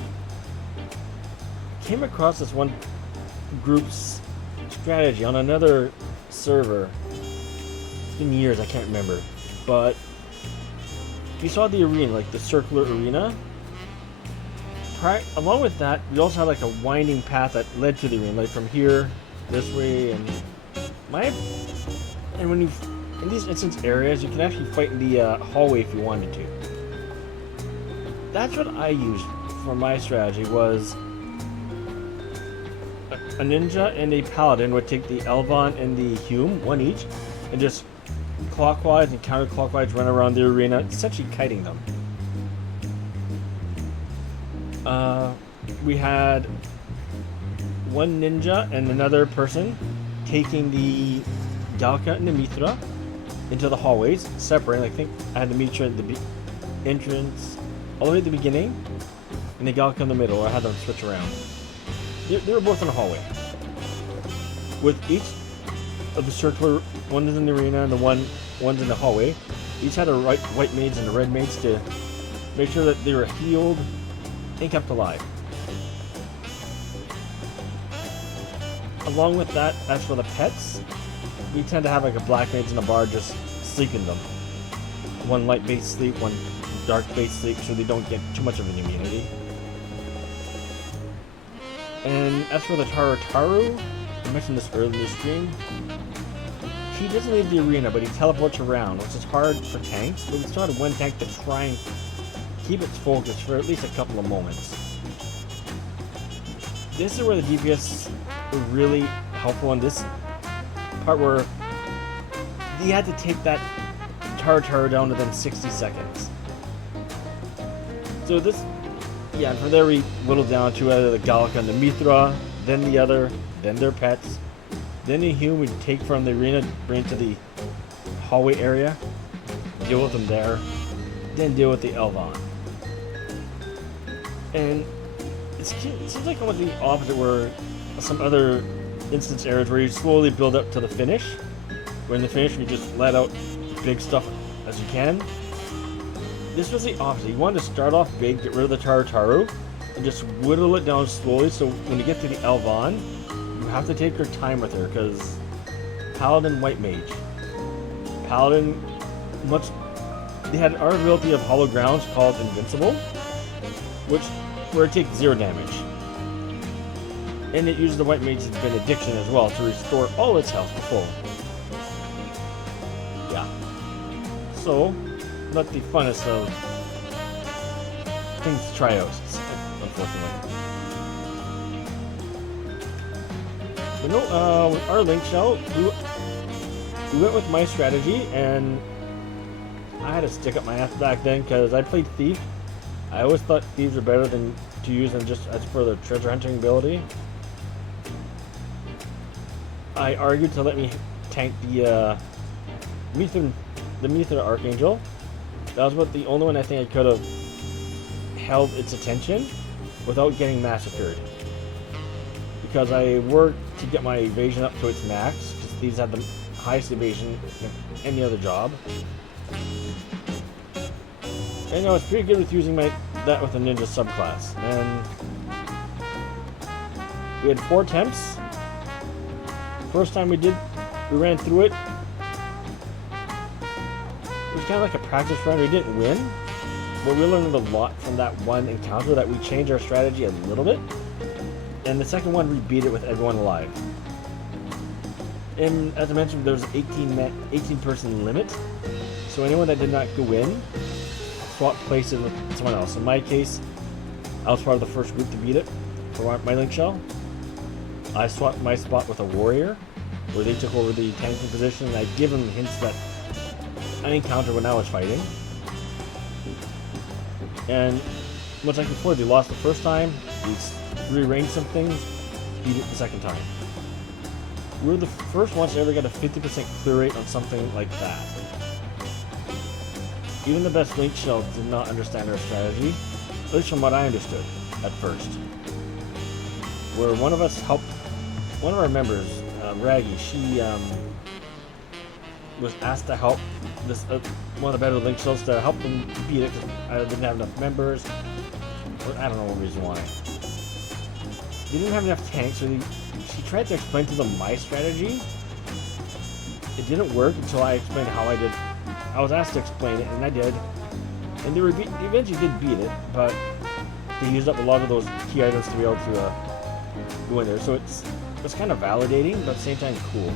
came across this one group's strategy on another server. It's been years, I can't remember, but you saw the arena, like the circular arena. Along with that, we also had like a winding path that led to the arena, like from here, this way, and when you in these instance areas, you can actually fight in the hallway if you wanted to. That's what I used for my strategy. Was a ninja and a paladin would take the Elvon and the Hume, one each, and just clockwise and counterclockwise run around the arena, essentially kiting them. We had one ninja and another person taking the Galka and the Mithra into the hallways, separating. I think I had the Mithra at the entrance all the way at the beginning, and the Galka in the middle, or I had them switch around. They were both in the hallway. With each of the circular, one is in the arena and the one's in the hallway, each had a white mage and a red mage to make sure that they were healed and kept alive. Along with that, as for the pets, we tend to have like a black mage and a bard just sleeping them. One light based sleep, one dark based sleep, so they don't get too much of an immunity. And as for the Taru, I mentioned this earlier in the stream, he doesn't leave the arena, but he teleports around, which is hard for tanks, but we still had one tank to try and keep its focus for at least a couple of moments. This is where the DPS were really helpful in this part, where he had to take that Taru down within 60 seconds. So this, yeah, from there we whittled down to either the Galka and the Mithra, then the other, then their pets, then the Hume we'd take from the arena, bring to the hallway area, deal with them there, then deal with the Elvon. And it seems like almost the opposite where some other instance areas where you slowly build up to the finish, where in the finish you just let out big stuff as you can. This was the opposite. You wanted to start off big, get rid of the Taru, and just whittle it down slowly, so when you get to the Elvon, you have to take your time with her, because Paladin, White Mage. Paladin, they had our ability of Hollow Grounds called Invincible, where it takes 0 damage. And it uses the White Mage's Benediction as well to restore all its health to full. Yeah. So, not the funnest of things to try out, unfortunately. But no, with our Link Shell, we went with my strategy, and I had to stick up my ass back then because I played Thief. I always thought Thieves are better than to use them just as for the treasure hunting ability. I argued to let me tank the Mithra Archangel. That was about the only one I think I could have held its attention without getting massacred. Because I worked to get my evasion up to its max, because these had the highest evasion than any other job. And I was pretty good with using that with a ninja subclass. And we had 4 attempts. First time we ran through it. It was kind of like a practice run. We didn't win, but we learned a lot from that one encounter, that we changed our strategy a little bit. And the second one, we beat it with everyone alive. And as I mentioned, there was an 18 person limit, so anyone that did not go in swapped places with someone else. In my case, I was part of the first group to beat it for my Link Shell. I swapped my spot with a warrior, where they took over the tanking position, and I give them hints that I encountered when I was fighting. And much like before, they lost the first time, we rearranged some things, beat it the second time. We were the first ones to ever get a 50% clear rate on something like that. Even the best link shells did not understand our strategy, at least from what I understood at first. Where one of us helped, one of our members, Raggy, she was asked to help this one of the better link shells to help them beat it because I didn't have enough members, or I don't know what reason why. They didn't have enough tanks, so she tried to explain to them my strategy. It didn't work until I explained how I did. I was asked to explain it, and I did. And they eventually did beat it, but they used up a lot of those key items to be able to go in there. So it's kind of validating, but at the same time cool.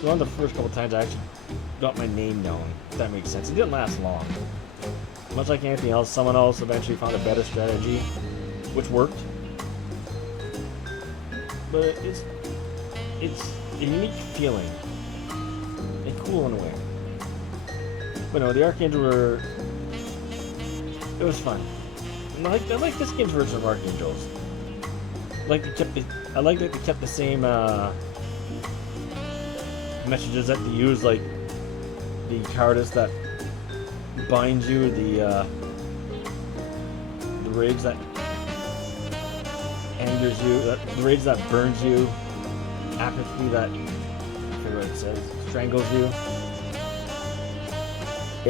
So one of the first couple times I actually got my name known, if that makes sense. It didn't last long. Much like anything else, someone else eventually found a better strategy, which worked. But it's a unique feeling. And cool in a way. But no, the Archangel were... It was fun. I like this game's version of Archangels. I like that they kept the same messages that they use, like the cowardice that binds you, the rage that angers you, the rage that burns you, apathy that, I forget what it says, strangles you,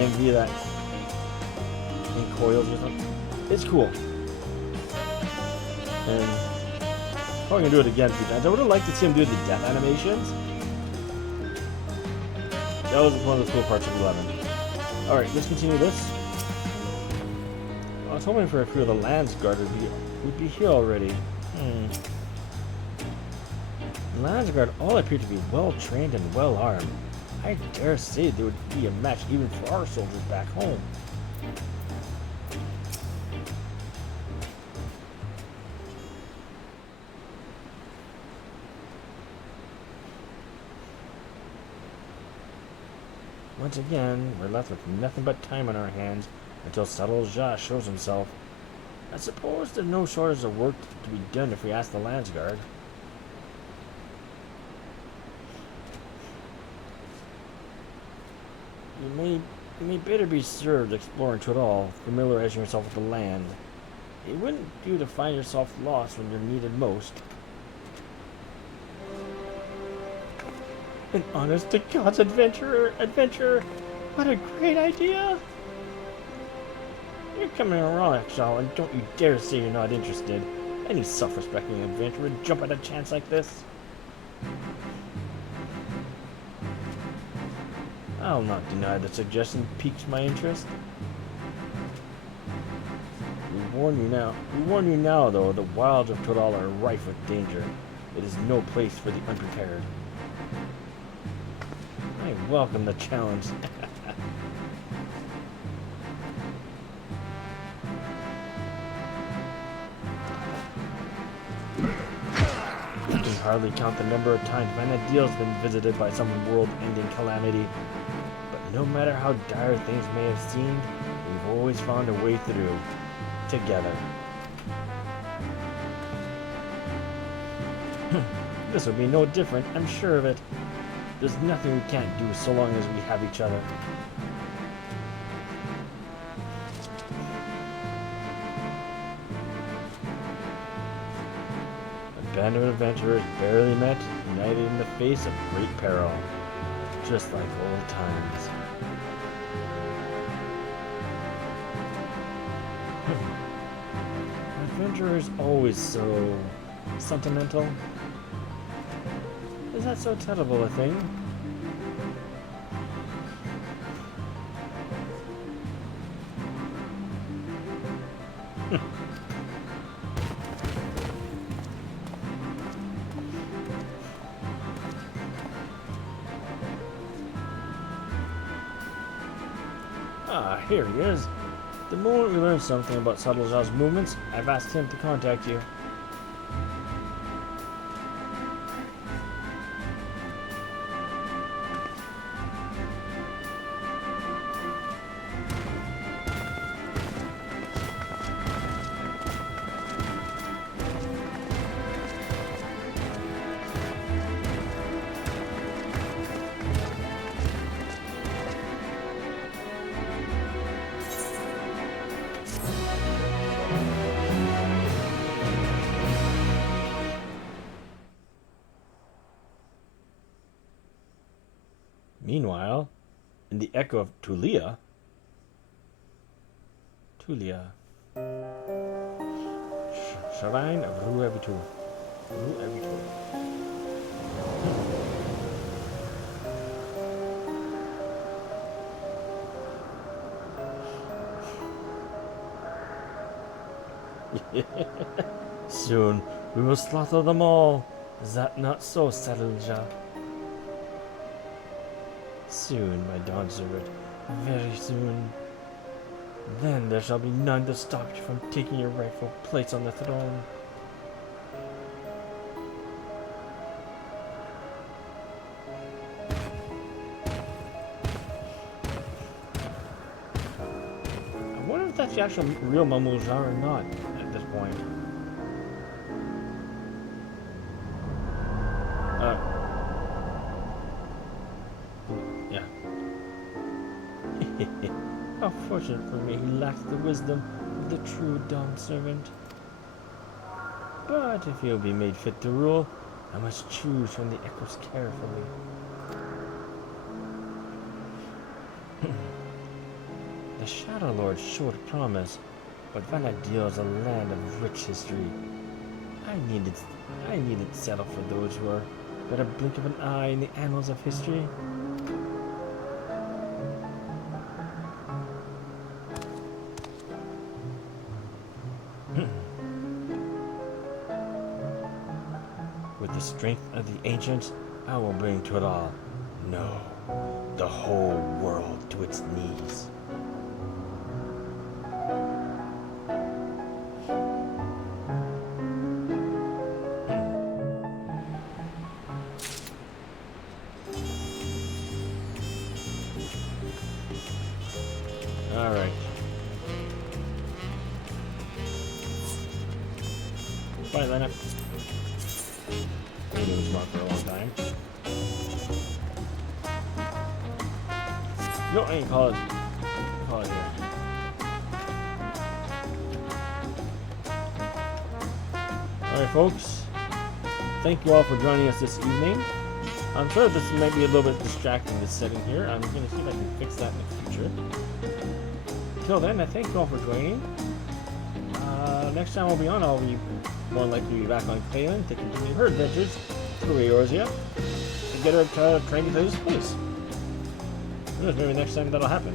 envy that encoils you. It's cool. And probably gonna do it again a few times. I would have liked to see him do the death animations. That was one of the cool parts of 11. Alright, let's continue this. I was hoping for a few of the Landsguard would be here already. The Landsguard all appear to be well trained and well armed. I dare say they would be a match even for our soldiers back home. Once again, we're left with nothing but time on our hands until Saddle-Jah shows himself. I suppose there's no shortage of work to be done if we ask the Landsguard. You may better be served exploring Tudal, familiarizing yourself with the land. It wouldn't do to find yourself lost when you're needed most. An honest-to-God's adventurer! What a great idea! You're coming around, Exile, and don't you dare say you're not interested. Any self-respecting adventurer would jump at a chance like this. I'll not deny the suggestion piques my interest. We warn you now, though, the wilds of Tudal are rife with danger. It is no place for the unprepared. I welcome the challenge. I can hardly count the number of times Vana'Diel's been visited by some world-ending calamity. But no matter how dire things may have seemed, we've always found a way through. Together. This will be no different, I'm sure of it. There's nothing we can't do so long as we have each other. A band of adventurers barely met, united in the face of great peril. Just like old times. Adventure is always so sentimental. Is that so terrible a thing? Ah, here he is. The moment we learn something about Saddle-Jah's movements, I've asked him to contact you. in the echo of Tulia. Tulia. Shrine of Ruevitu. Ruevitu. Soon we will slaughter them all. Is that not so, Salunja? Soon, my dawn servant. Very soon. Then there shall be none to stop you from taking your rightful place on the throne. I wonder if that's the actual real Mamuljar or not at this point. Yeah. How fortunate for me he lacks the wisdom of the true dawn servant. But if he'll be made fit to rule, I must choose from the echoes carefully. The Shadow Lord showed promise, but Vana'Diel is a land of rich history. I needed settle for those who are but a blink of an eye in the annals of history. With the strength of the ancients, I will bring to it all. No, the whole world to its knees. Alright. Bye, Lena. Been doing smart for a long time. No, I ain't call it. Call it here. Alright, folks. Thank you all for joining us this evening. I'm sure this might be a little bit distracting, this setting here. I'm going to see if I can fix that in the future. Until then, I thank you all for joining. Next time I'll be on, I'll be more likely to be back on Clayland to continue her adventures through Eorzea to get her to try and get to this place. Who knows, maybe next time that'll happen.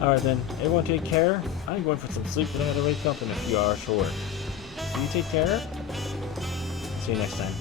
Alright then, everyone take care. I'm going for some sleep, but I gotta wake up in a few hours for work. So you take care. See you next time.